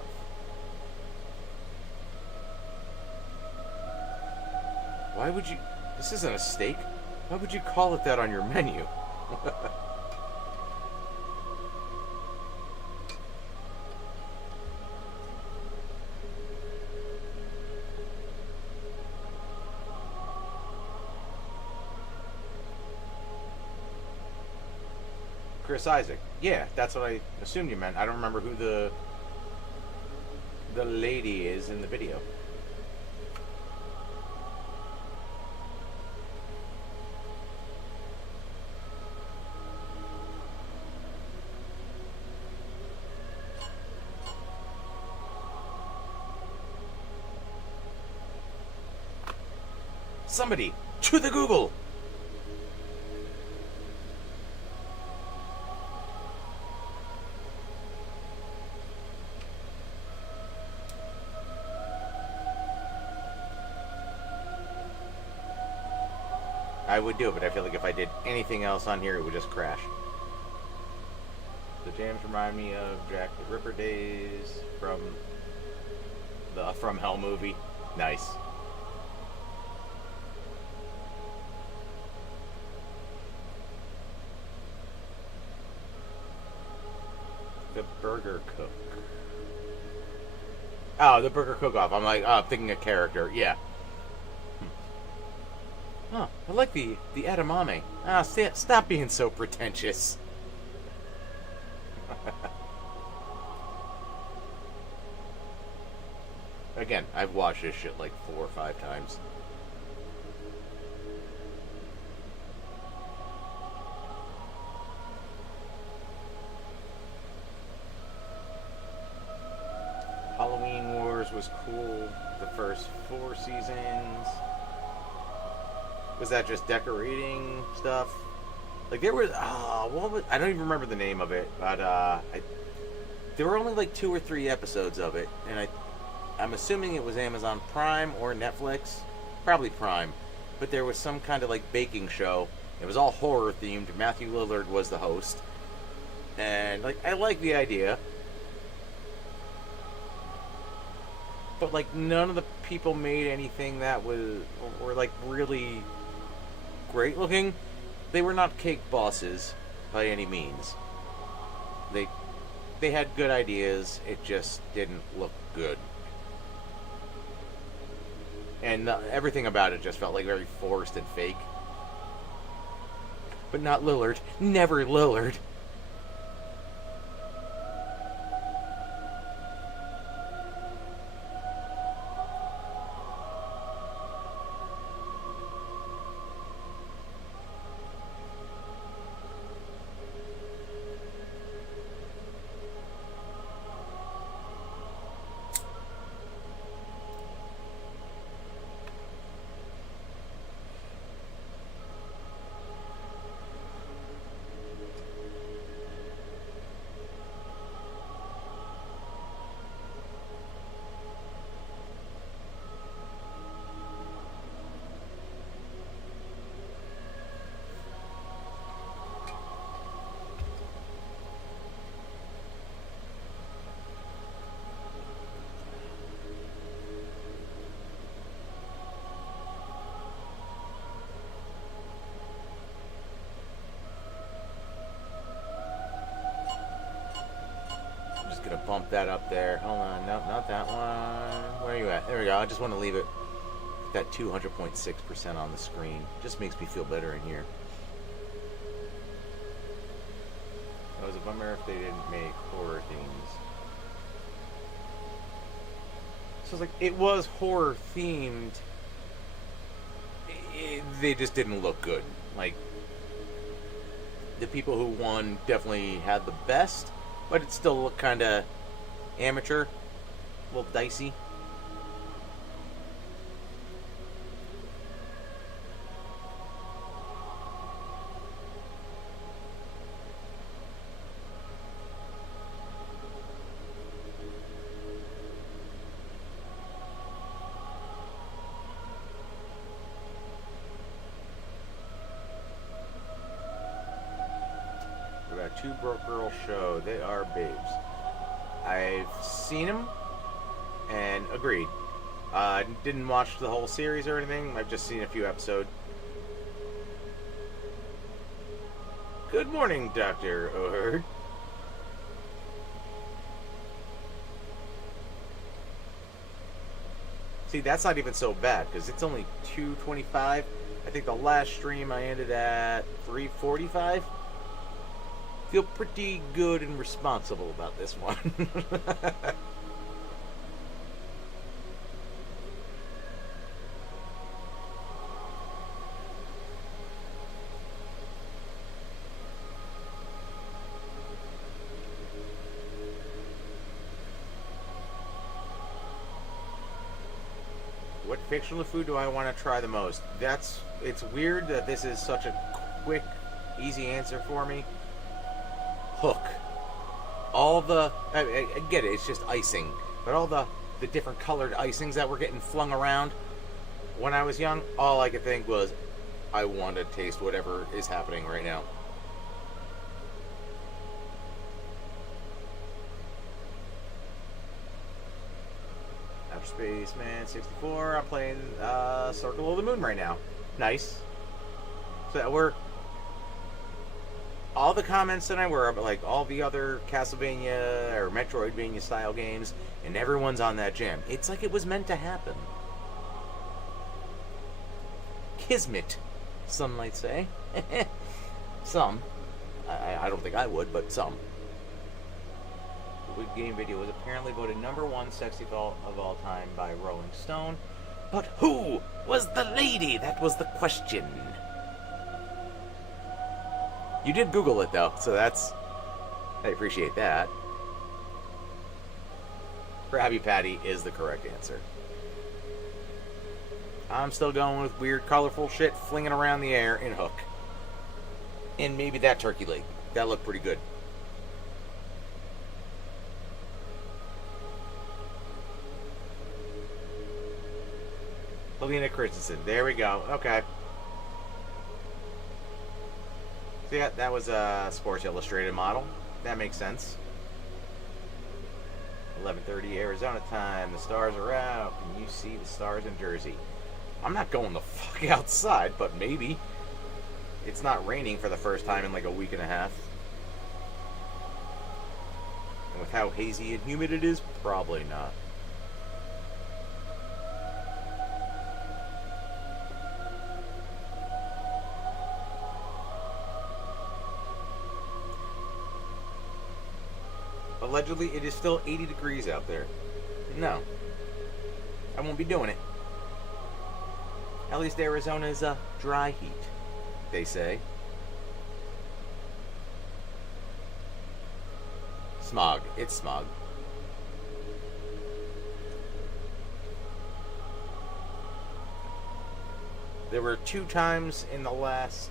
Why would you... This isn't a steak. Why would you call it that on your menu? Chris Isaac. Yeah, that's what I assumed you meant. I don't remember who the lady is in the video. Somebody, to the Google! I would do it, but I feel like if I did anything else on here, it would just crash. The jams remind me of Jack the Ripper days from the From Hell movie. Nice. The Burger Cook. Oh, the Burger Cook-Off. I'm like, oh, I'm thinking a character. Yeah. Oh, I like the edamame. Ah, stop being so pretentious. Again, I've watched this shit like 4 or 5 times. Halloween Wars was cool. The first 4 seasons. Was that just decorating stuff? Like there was, what was, I don't even remember the name of it, but there were only like 2 or 3 episodes of it, and I'm assuming it was Amazon Prime or Netflix, probably Prime. But there was some kind of like baking show. It was all horror themed. Matthew Lillard was the host, and like I like the idea. But like none of the people made anything that was or like really great looking. They were not cake bosses by any means. They had good ideas. It just didn't look good. And everything about it just felt like very forced and fake. But not Lillard. Never Lillard. Gonna bump that up there. Hold on, no, not that one. Where are you at? There we go. I just want to leave it that 200.6% on the screen. Just makes me feel better in here. It was a bummer if they didn't make horror themes. So it's like, it was horror themed. They just didn't look good. Like, the people who won definitely had the best. But it still looked kind of amateur, a little dicey. Two Broke Girl Show. They are babes. I've seen them and agreed. Didn't watch the whole series or anything. I've just seen a few episodes. Good morning, Dr. O'Herd. See, that's not even so bad because it's only 2:25. I think the last stream I ended at 3:45. Feel pretty good and responsible about this one. What fictional food do I want to try the most? It's weird that this is such a quick, easy answer for me. Hook. All the... I get it, it's just icing. But all the different colored icings that were getting flung around when I was young, all I could think was, I want to taste whatever is happening right now. Outer Space Man 64, I'm playing Circle of the Moon right now. Nice. So we're... All the comments tonight were like all the other Castlevania or Metroidvania style games, and everyone's on that jam. It's like it was meant to happen. Kismet, some might say. Some. I don't think I would, but some. The Wood Game video was apparently voted #1 sexy doll of all time by Rolling Stone. But who was the lady? That was the question. You did Google it, though, so I appreciate that. Krabby Patty is the correct answer. I'm still going with weird, colorful shit flinging around the air in Hook. And maybe that turkey leg. That looked pretty good. Helena Christensen. There we go. Okay. So yeah, that was a Sports Illustrated model. That makes sense. 11:30 Arizona time. The stars are out. Can you see the stars in Jersey? I'm not going the fuck outside, but maybe. It's not raining for the first time in like a week and a half. And with how hazy and humid it is, probably not. Allegedly, it is still 80 degrees out there. No. I won't be doing it. At least Arizona's dry heat, they say. Smog. It's smog. There were 2 times in the last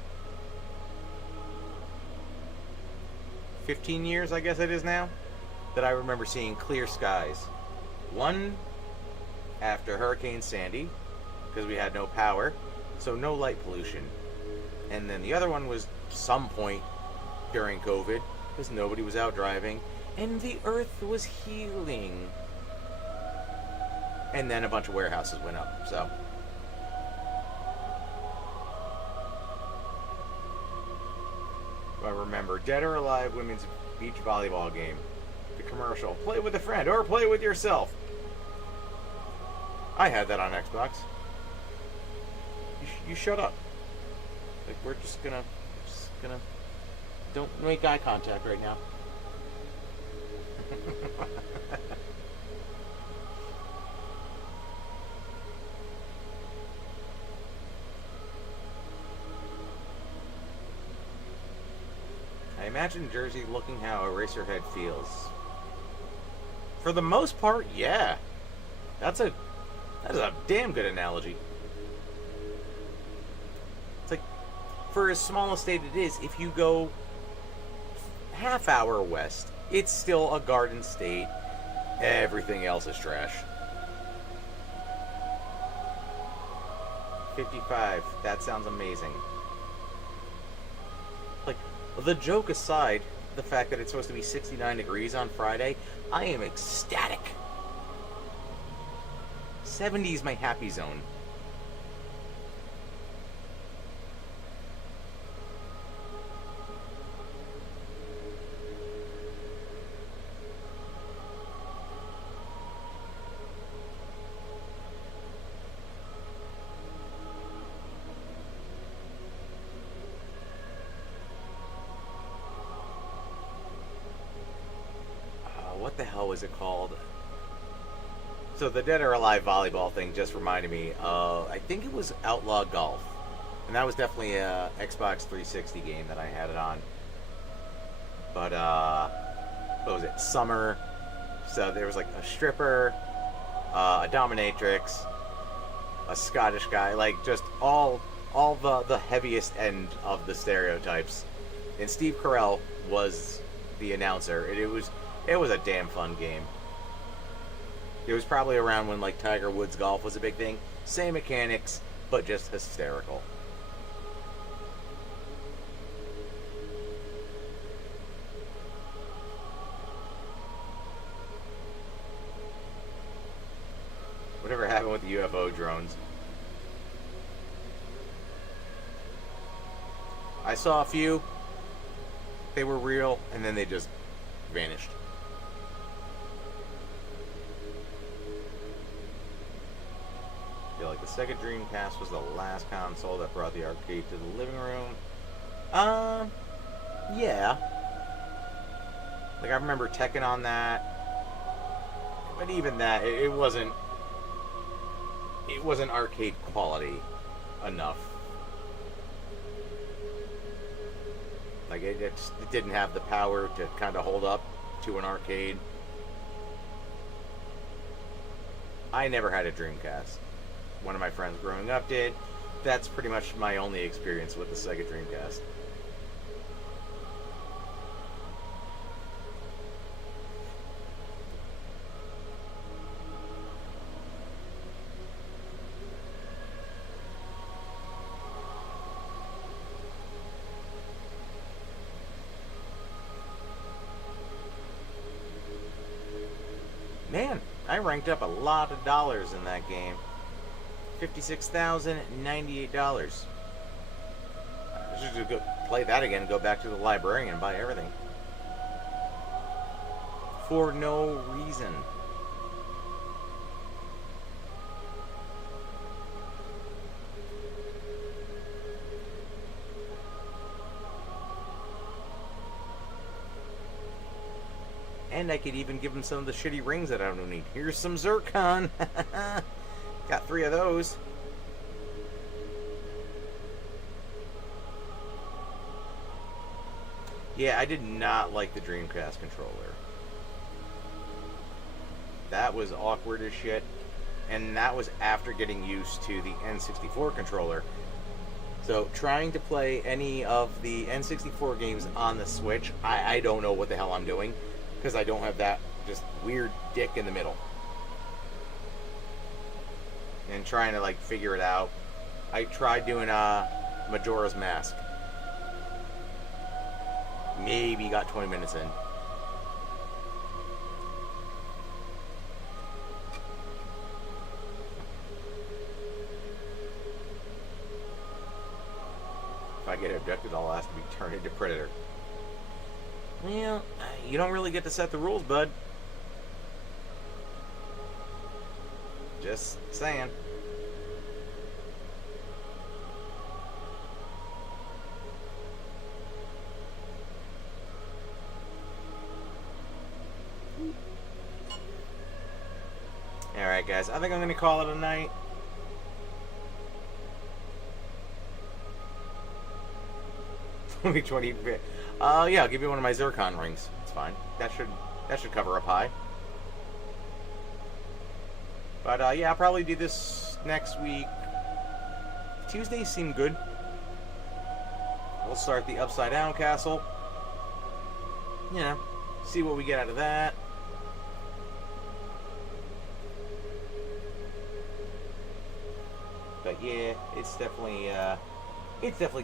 15 years, I guess it is now, that I remember seeing clear skies. One after Hurricane Sandy, because we had no power, so no light pollution. And then the other one was some point during COVID, because nobody was out driving, and the earth was healing. And then a bunch of warehouses went up, so. I remember Dead or Alive women's beach volleyball game. The commercial. Play with a friend or play with yourself. I had that on Xbox. You shut up. Like, we're just gonna don't make eye contact right now. I imagine Jersey looking how Eraserhead feels. For the most part, yeah. That is a damn good analogy. It's like, for as small a state it is, if you go half hour west, it's still a garden state. Everything else is trash. 55. That sounds amazing. Like, the joke aside, the fact that it's supposed to be 69 degrees on Friday, I am ecstatic. 70 is my happy zone. What the hell was it called? So the Dead or Alive volleyball thing just reminded me of, I think it was Outlaw Golf. And that was definitely a Xbox 360 game that I had it on. But, what was it? Summer. So there was like a stripper, a dominatrix, a Scottish guy, like just all the heaviest end of the stereotypes. And Steve Carell was the announcer. It was a damn fun game. It was probably around when like Tiger Woods golf was a big thing. Same mechanics, but just hysterical. Whatever happened with the UFO drones? I saw a few. They were real, and then they just vanished. I feel like the Sega Dreamcast was the last console that brought the arcade to the living room. Yeah. Like, I remember Tekken on that. But even that, it wasn't arcade quality enough. Like, it didn't have the power to kind of hold up to an arcade. I never had a Dreamcast. One of my friends growing up did. That's pretty much my only experience with the Sega Dreamcast. Man, I ranked up a lot of dollars in that game. $56,098. I should just go play that again and go back to the library and buy everything. For no reason. And I could even give him some of the shitty rings that I don't need. Here's some zircon. Got 3 of those. Yeah, I did not like the Dreamcast controller. That was awkward as shit. And that was after getting used to the N64 controller. So trying to play any of the N64 games on the Switch, I don't know what the hell I'm doing. Because I don't have that just weird dick in the middle. And trying to like figure it out. I tried doing Majora's Mask. Maybe got 20 minutes in. If I get abducted, I'll ask to be turned into Predator. Well, you don't really get to set the rules, bud. Just saying. Alright, guys. I think I'm going to call it a night. Only 20 bit. Yeah, I'll give you one of my zircon rings. It's fine. That should cover up high. But yeah, I'll probably do this next week. Tuesdays seem good. We'll start the Upside Down Castle. You know, see what we get out of that. But yeah, it's definitely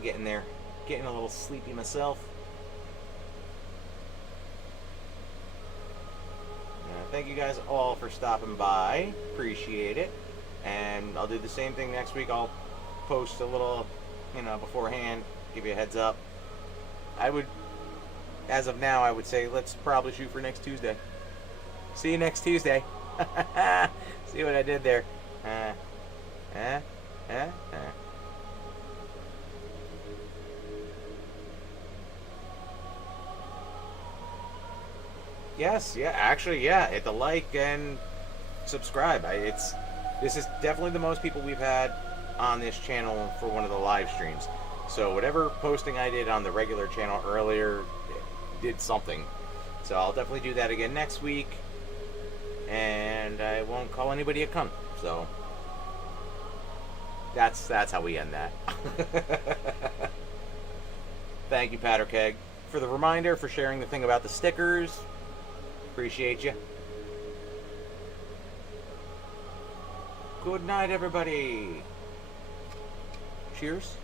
getting there. Getting a little sleepy myself. Thank you guys all for stopping by. Appreciate it. And I'll do the same thing next week. I'll post a little, beforehand, give you a heads up. As of now, I would say let's probably shoot for next Tuesday. See you next Tuesday. See what I did there. Yes, yeah, actually, yeah. Hit the like and subscribe. This is definitely the most people we've had on this channel for one of the live streams. So whatever posting I did on the regular channel earlier did something. So I'll definitely do that again next week. And I won't call anybody a cunt. So that's how we end that. Thank you, Patterkeg, for the reminder, for sharing the thing about the stickers. Appreciate you. Good night, everybody. Cheers.